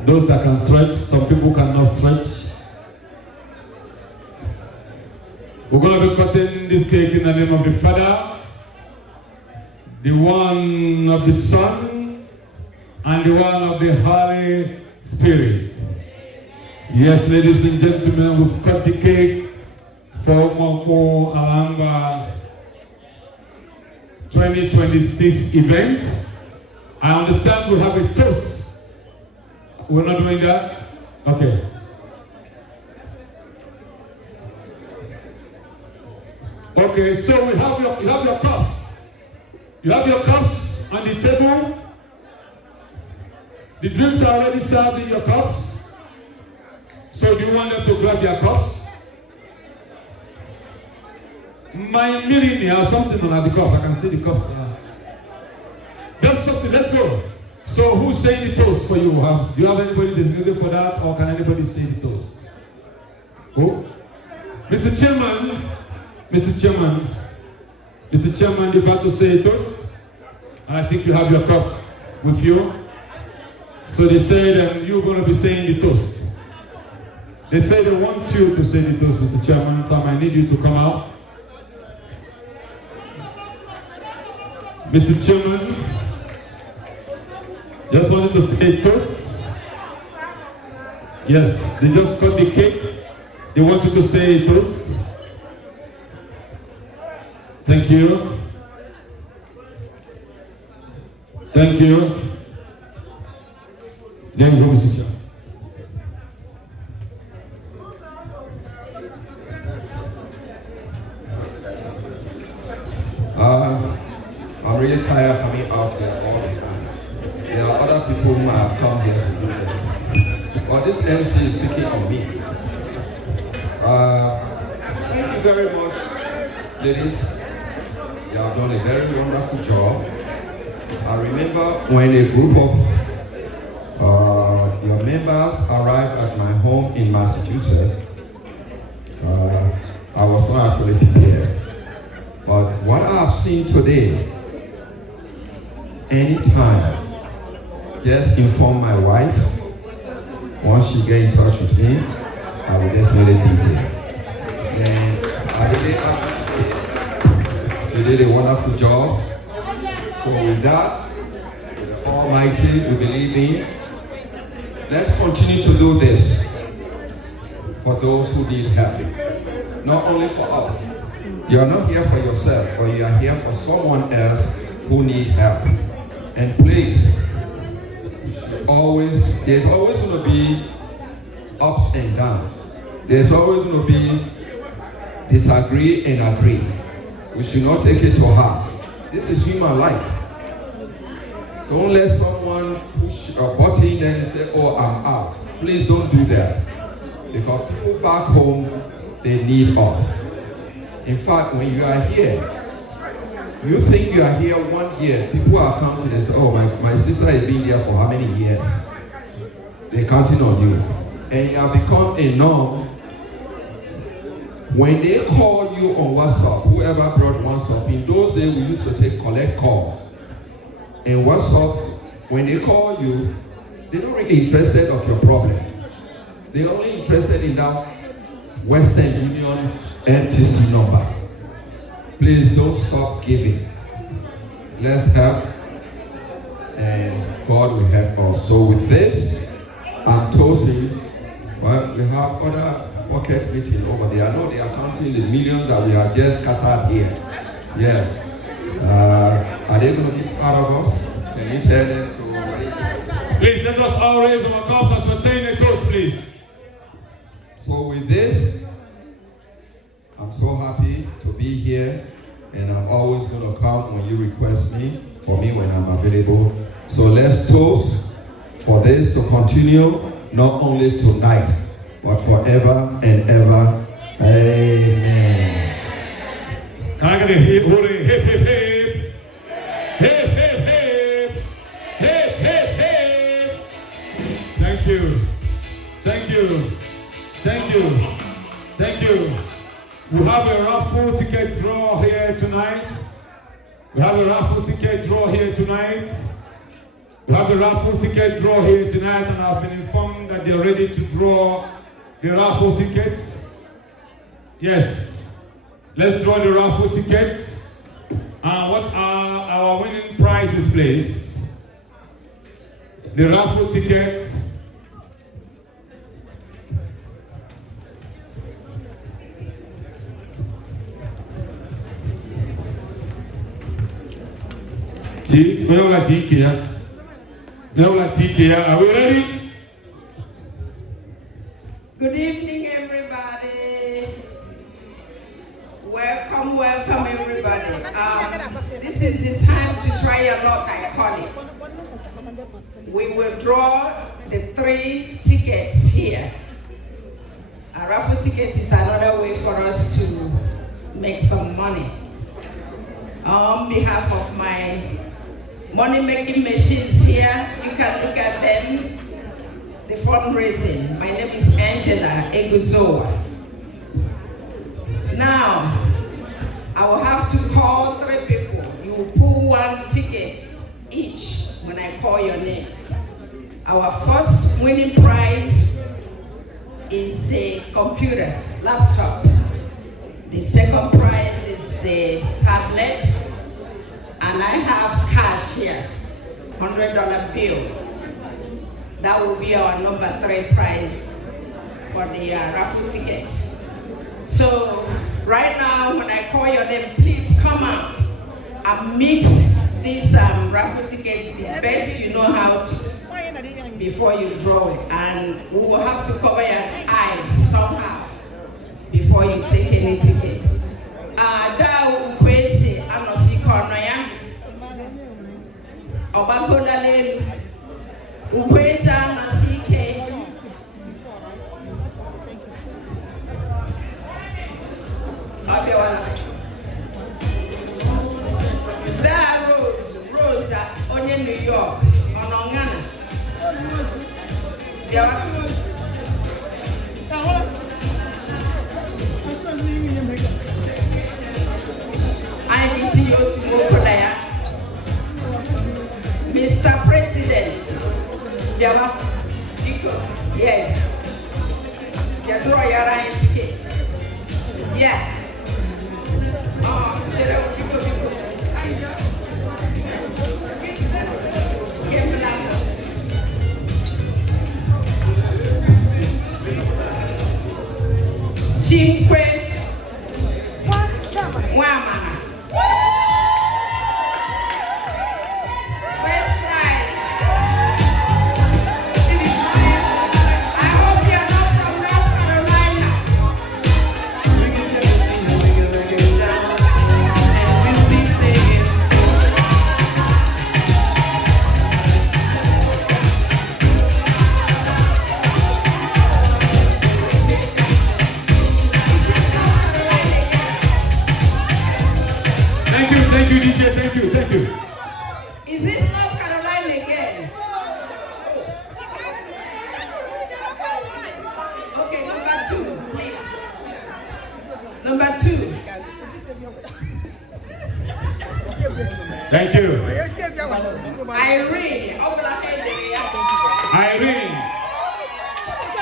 those that can stretch, some people cannot stretch. We're going to be cutting this cake in the name of the Father, the one of the Son, and the one of the Holy Spirit. Yes, ladies and gentlemen, we've cut the cake for Umuokpu Ngwa 2026 event. I understand we have a toast. We're not doing that? Okay. Okay, so you have your cups. You have your cups on the table. The drinks are already served in your cups. So do you want them to grab their cups? My mirror has something on the cups. I can see the cups. Just something. Let's go. So who's saying the toast for you? Do you have anybody designated for that, or can anybody say the toast? Oh, Mr. Chairman, you're about to say a toast, and I think you have your cup with you. So they said you're going to be saying the toast. They say they want you to say the toast, Mr. Chairman. So I might need you to come out. Mr. Chairman, just wanted to say toast. Yes, they just cut the cake. They want you to say a toast. Thank you. Thank you. Then we go with sister. I'm really tired coming out here all the time. There are other people who have come here to do this. But this MC is picking on me. Thank you very much, ladies. You have done a very wonderful job. I remember when a group of your members arrived at my home in Massachusetts. I was not actually prepared. But what I have seen today, anytime, just inform my wife. Once she get in touch with me, I will definitely be there. And I really appreciate. She did a wonderful job. So with that, with the Almighty, we believe in. Let's continue to do this for those who need help. Not only for us. You are not here for yourself, but you are here for someone else who needs help. And please, there's always going to be ups and downs. There's always going to be disagree and agree. We should not take it to heart. This is human life. Don't let someone push a button and say, oh, I'm out. Please don't do that. Because people back home, they need us. In fact, when you are here, you think you are here 1 year, people are counting and say, oh, my sister has been here for how many years? They're counting on you. And you have become a norm. When they call you on WhatsApp, whoever brought WhatsApp, in those days we used to collect calls. And WhatsApp, when they call you, they're not really interested of your problem. They're only interested in that Western Union NTC number. Please don't stop giving. Let's help, and God will help us. So with this, I'm toasting. Well, we have other pocket meeting over there. I know they are counting the millions that we have just scattered here. Yes. Are they going to be part of us? Can you tell them to? Please let us all raise our cups as we're saying a toast, please. So with this, I'm so happy to be here, and I'm always going to come when you request me, for me when I'm available. So let's toast for this to continue, not only tonight, but forever and ever. Amen. Can I get a hip, hip, hip, hip? Hip, hip, hip. Hip, hip, hip. Thank you. Thank you. Thank you. Thank you. We have a raffle ticket draw here tonight. We have a raffle ticket draw here tonight. We have a raffle ticket draw here tonight, and I've been informed that they're ready to draw the raffle tickets. Yes. Let's draw the raffle tickets. What are our winning prizes, please? The raffle tickets. Are we ready? Good evening, everybody. Welcome, welcome, everybody. This is the time to try your luck, I call it. We will draw the 3 tickets here. A raffle ticket is another way for us to make some money. On behalf of my money-making machines here, you can look at them, the fundraising. My name is Angela Eguzoa. Now, I will have to call 3 people. You will pull 1 ticket each when I call your name. Our first winning prize is a computer, laptop. The second prize is a tablet. And I have cash here, $100 bill. That will be our number 3 prize for the raffle tickets. So right now, when I call your name, please come out and mix this raffle ticket the best you know how to before you draw it. And we will have to cover your eyes somehow before you take any ticket. That crazy anosi corner Obakodale Ukweza Nasike Abiwala. That Rose onye New York, Onongana. I need you to go there. Mr. President, yes, you draw your right ticket. Yeah. Cinque Wamana. Thank you. Is this North Carolina again? Okay, number 2, please. Number 2. Thank you.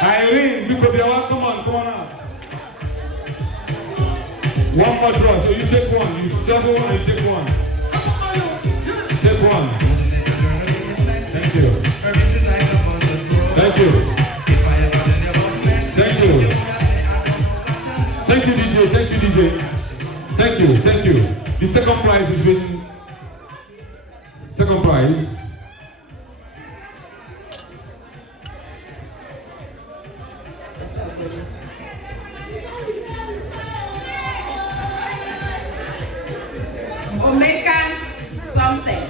Irene, because you are, come on out. One more draw, so you take one. You shuffle one and you take one. Take one. Thank you. Thank you. Thank you. Thank you, DJ. Thank you, DJ. Thank you. Thank you. The second prize has been. Second prize. Omeka something.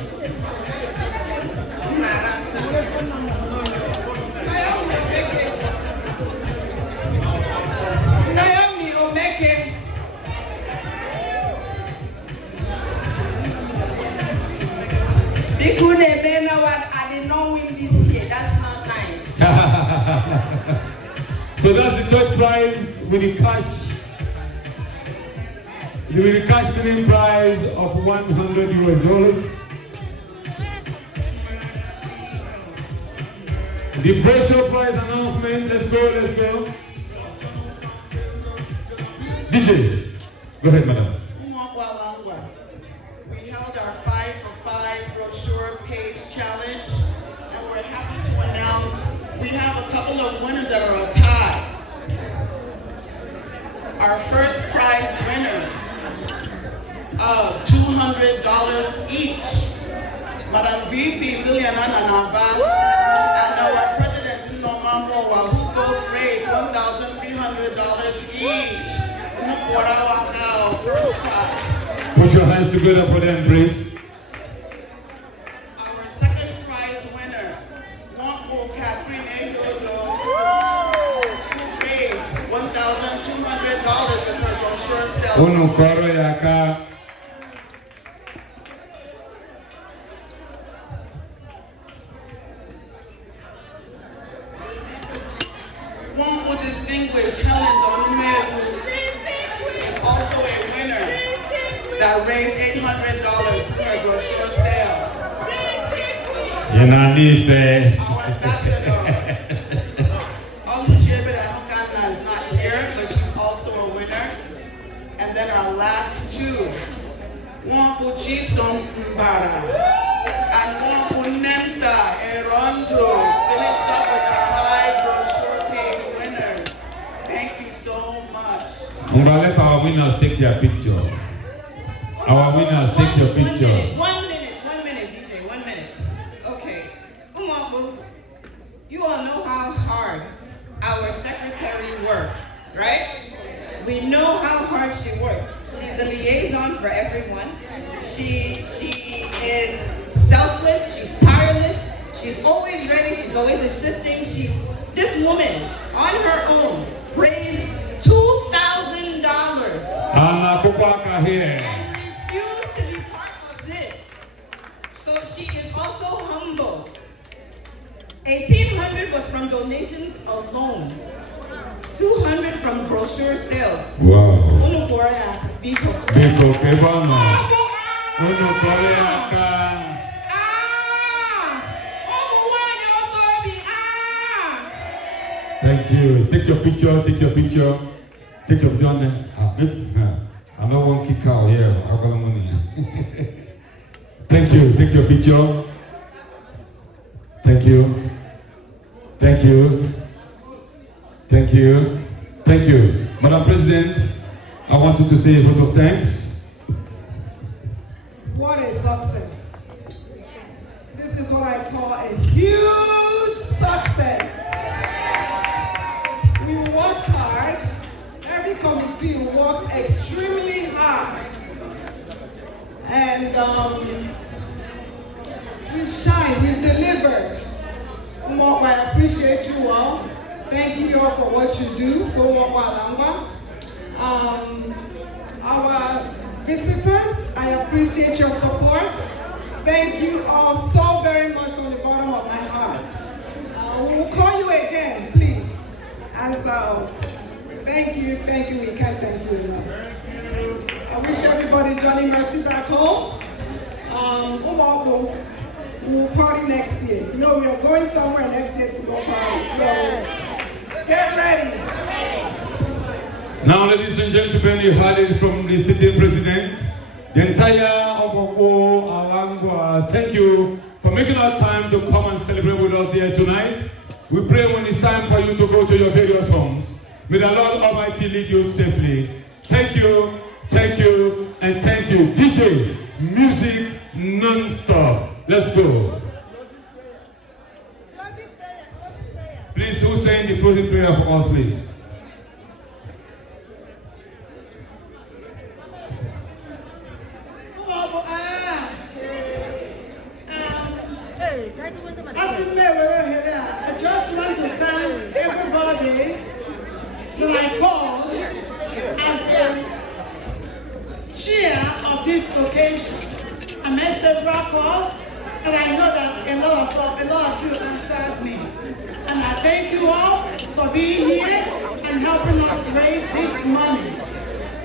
Naomi Omeke. Because they may know what I did not win this year. That's not nice. So that's the third prize with the cash. With the cash winning prize of $100. The brochure prize announcement. Let's go. DJ, go ahead, madam. We held our 5 for 5 brochure page challenge, and we're happy to announce we have a couple of winners that are a tie. Our first prize winners of $200 each, Madam VP Liliana Nava and our President Nuno Mamboa, who both raised $1,300 each. First prize. Put your hands together for them, please. Our second prize winner, Umuokpu Catherine Engodo, raised $1,200 with her brochure sale. Unukoro yaka. One who distinguished Helen Onumeru is also a winner that raised $800 for her brochure sales. Our ambassador, Oluchebe Ahokana, is not here, but she's also a winner. And then our last two, Umuokpu Mbara and Umuokpu Nenta Erondo, finished up with our high brochure page winners. Ngwa, let our winners take their picture. Our winners take your picture. 1 minute, DJ, 1 minute. Okay. Umuokpu, you all know how hard our secretary works, right? We know how hard she works. She's a liaison for everyone. She is selfless, she's tireless, she's always ready, she's always assisting. This woman, on her own, raised $2,000 here. and refused to be part of this. So she is also humble. $1,800 was from donations alone. 200 from brochure sales. Wow. Uno Korea, Biko. Biko, Kebano. Uno Korea. Thank you. Take your picture. Take your picture. Take your picture. I don't want to kick out here. I've got money. Thank you. Take your picture. Thank you. Thank you. Thank you. Thank you. Madam President, I want you to say a vote of thanks. What a success. This is what I call a huge success. We worked hard. Every committee worked extremely hard. And we've shined, we've delivered. Umuokpu, I appreciate you all. Thank you all for what you do. Our visitors, I appreciate your support. Thank you all so very much from the bottom of my heart. We'll call you again, please. Thank you, we can't thank you enough. I wish everybody Johnny Mercy back home. Umuokpu, we'll party next year. You know, we are going somewhere next year to go party. So get ready. Now, ladies and gentlemen, you heard it from the sitting president, the entire Umuokpu, Ngwa. Thank you for making our time to come and celebrate with us here tonight. We pray when it's time for you to go to your various homes, may the Lord Almighty lead you safely. Thank you, and thank you. DJ, music non-stop. Let's go. Please, who's saying the closing prayer for us, please? I just want to thank everybody that I call as a chair of this occasion. I made several calls, and I know that a lot of you answered me. And I thank you all for being here and helping us raise this money.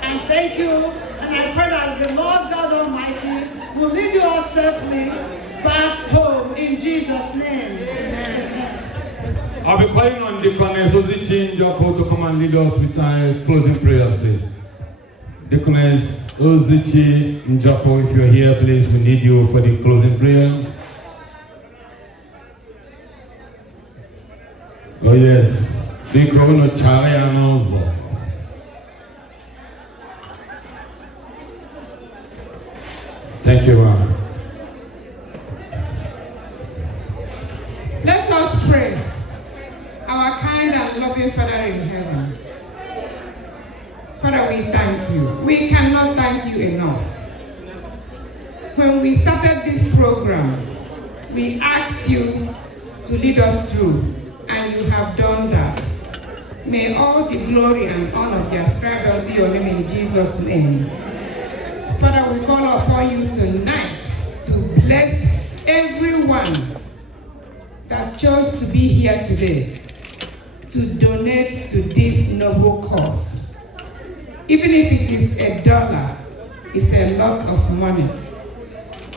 And thank you, and I pray that the Lord God Almighty will lead you all safely back home in Jesus' name. Amen. I'll be calling on Deaconess Ozichi Njoko to come and lead us with closing prayers, please. Deaconess Ozichi Njoko, if you're here, please, we need you for the closing prayer. Oh yes, Deacon Charianozo. Thank you, ma'am. Let us pray. Our kind and loving Father in heaven. Father, we thank you. We cannot thank you enough. When we started this program, we asked you to lead us through, and you have done that. May all the glory and honor be ascribed unto your name in Jesus' name. Father, we call upon you tonight to bless everyone that chose to be here today to donate to this noble cause. Even if it is $1, it's a lot of money.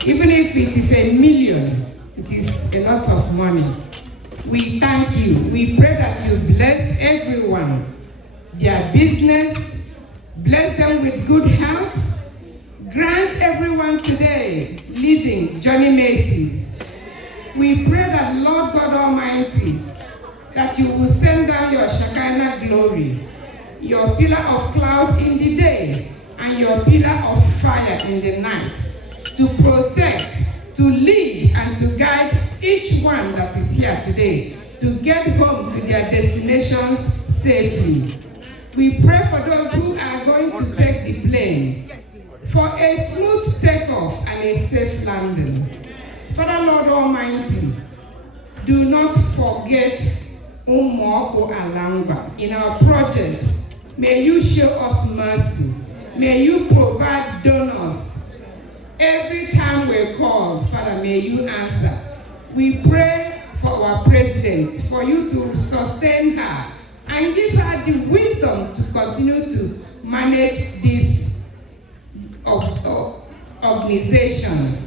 Even if it is $1 million, it is a lot of money. We thank you. We pray that you bless everyone, their business, bless them with good health. Grant everyone today living Johnny Macy's. We pray that, Lord God Almighty, that you will send down your Shekinah glory, your pillar of cloud in the day, and your pillar of fire in the night, to protect, to lead, and to guide each one that is here today to get home to their destinations safely. We pray for those who are going to take the plane, for a smooth takeoff and a safe landing. Father, Lord Almighty, do not forget Umuokpu and Ngwa in our projects. May you show us mercy. May you provide donors. Every time we call, Father, may you answer. We pray for our president, for you to sustain her and give her the wisdom to continue to manage this organization.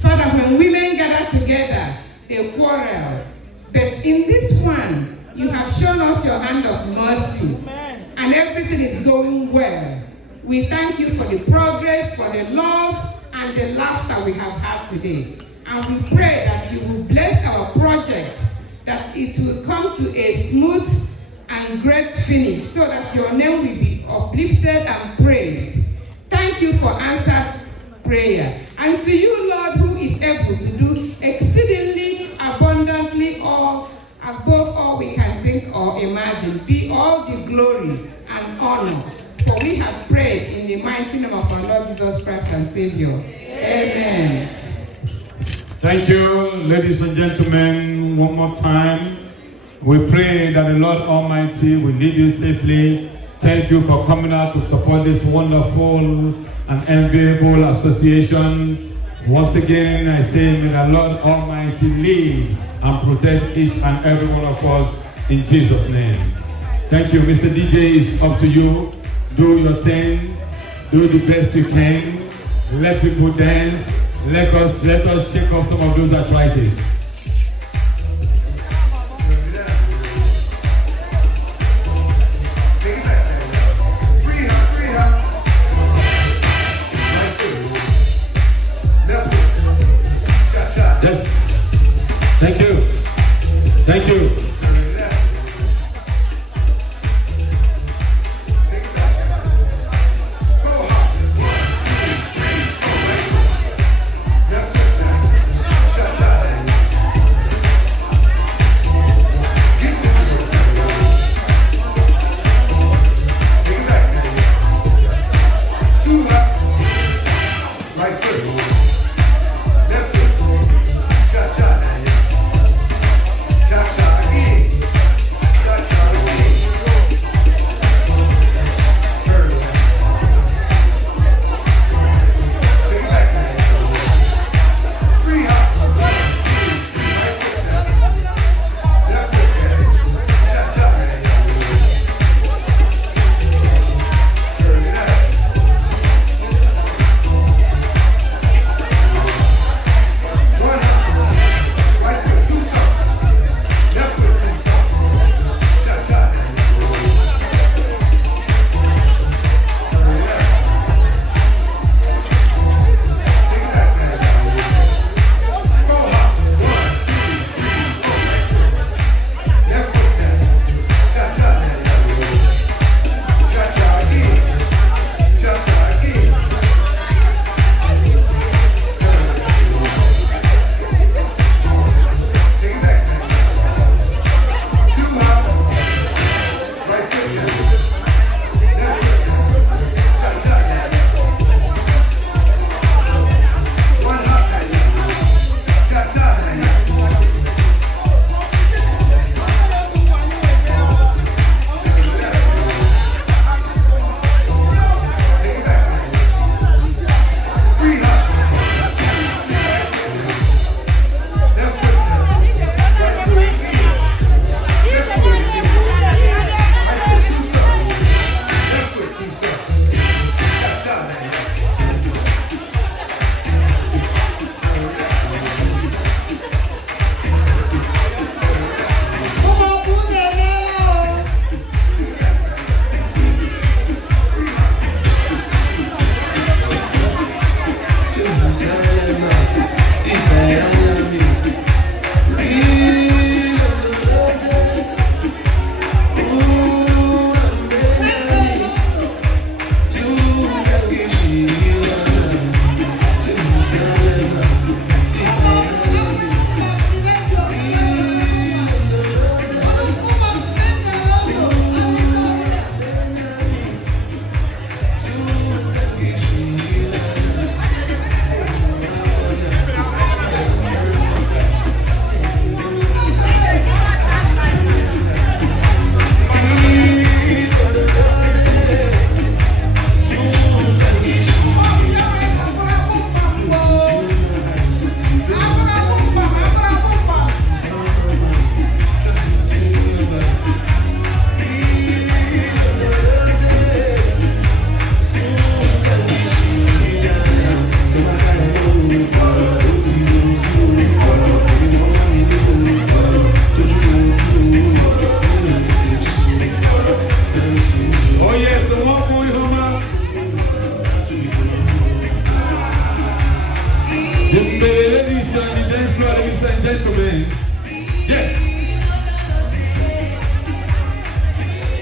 Father, when women gather together, they quarrel. But in this one, you have shown us your hand of mercy, and everything is going well. We thank you for the progress, for the love, and the laughter we have had today. And we pray that you will bless our projects, that it will come to a smooth and great finish, so that your name will be uplifted and praised. Thank you for answered prayer. And to you, Lord, who is able to do exceedingly abundantly all above all we can think or imagine, be all the glory and honor. For we have prayed in the mighty name of our Lord Jesus Christ and Savior. Amen. Thank you, ladies and gentlemen, one more time. We pray that the Lord Almighty will lead you safely. Thank you for coming out to support this wonderful and enviable association. Once again, I say, may the Lord Almighty lead and protect each and every one of us in Jesus' name. Thank you. Mr. DJ, it's up to you. Do your thing. Do the best you can. Let people dance. Let us shake off some of those arthritis. Yes. Thank you. Thank you.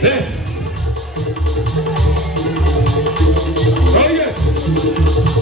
Yes. Oh yes.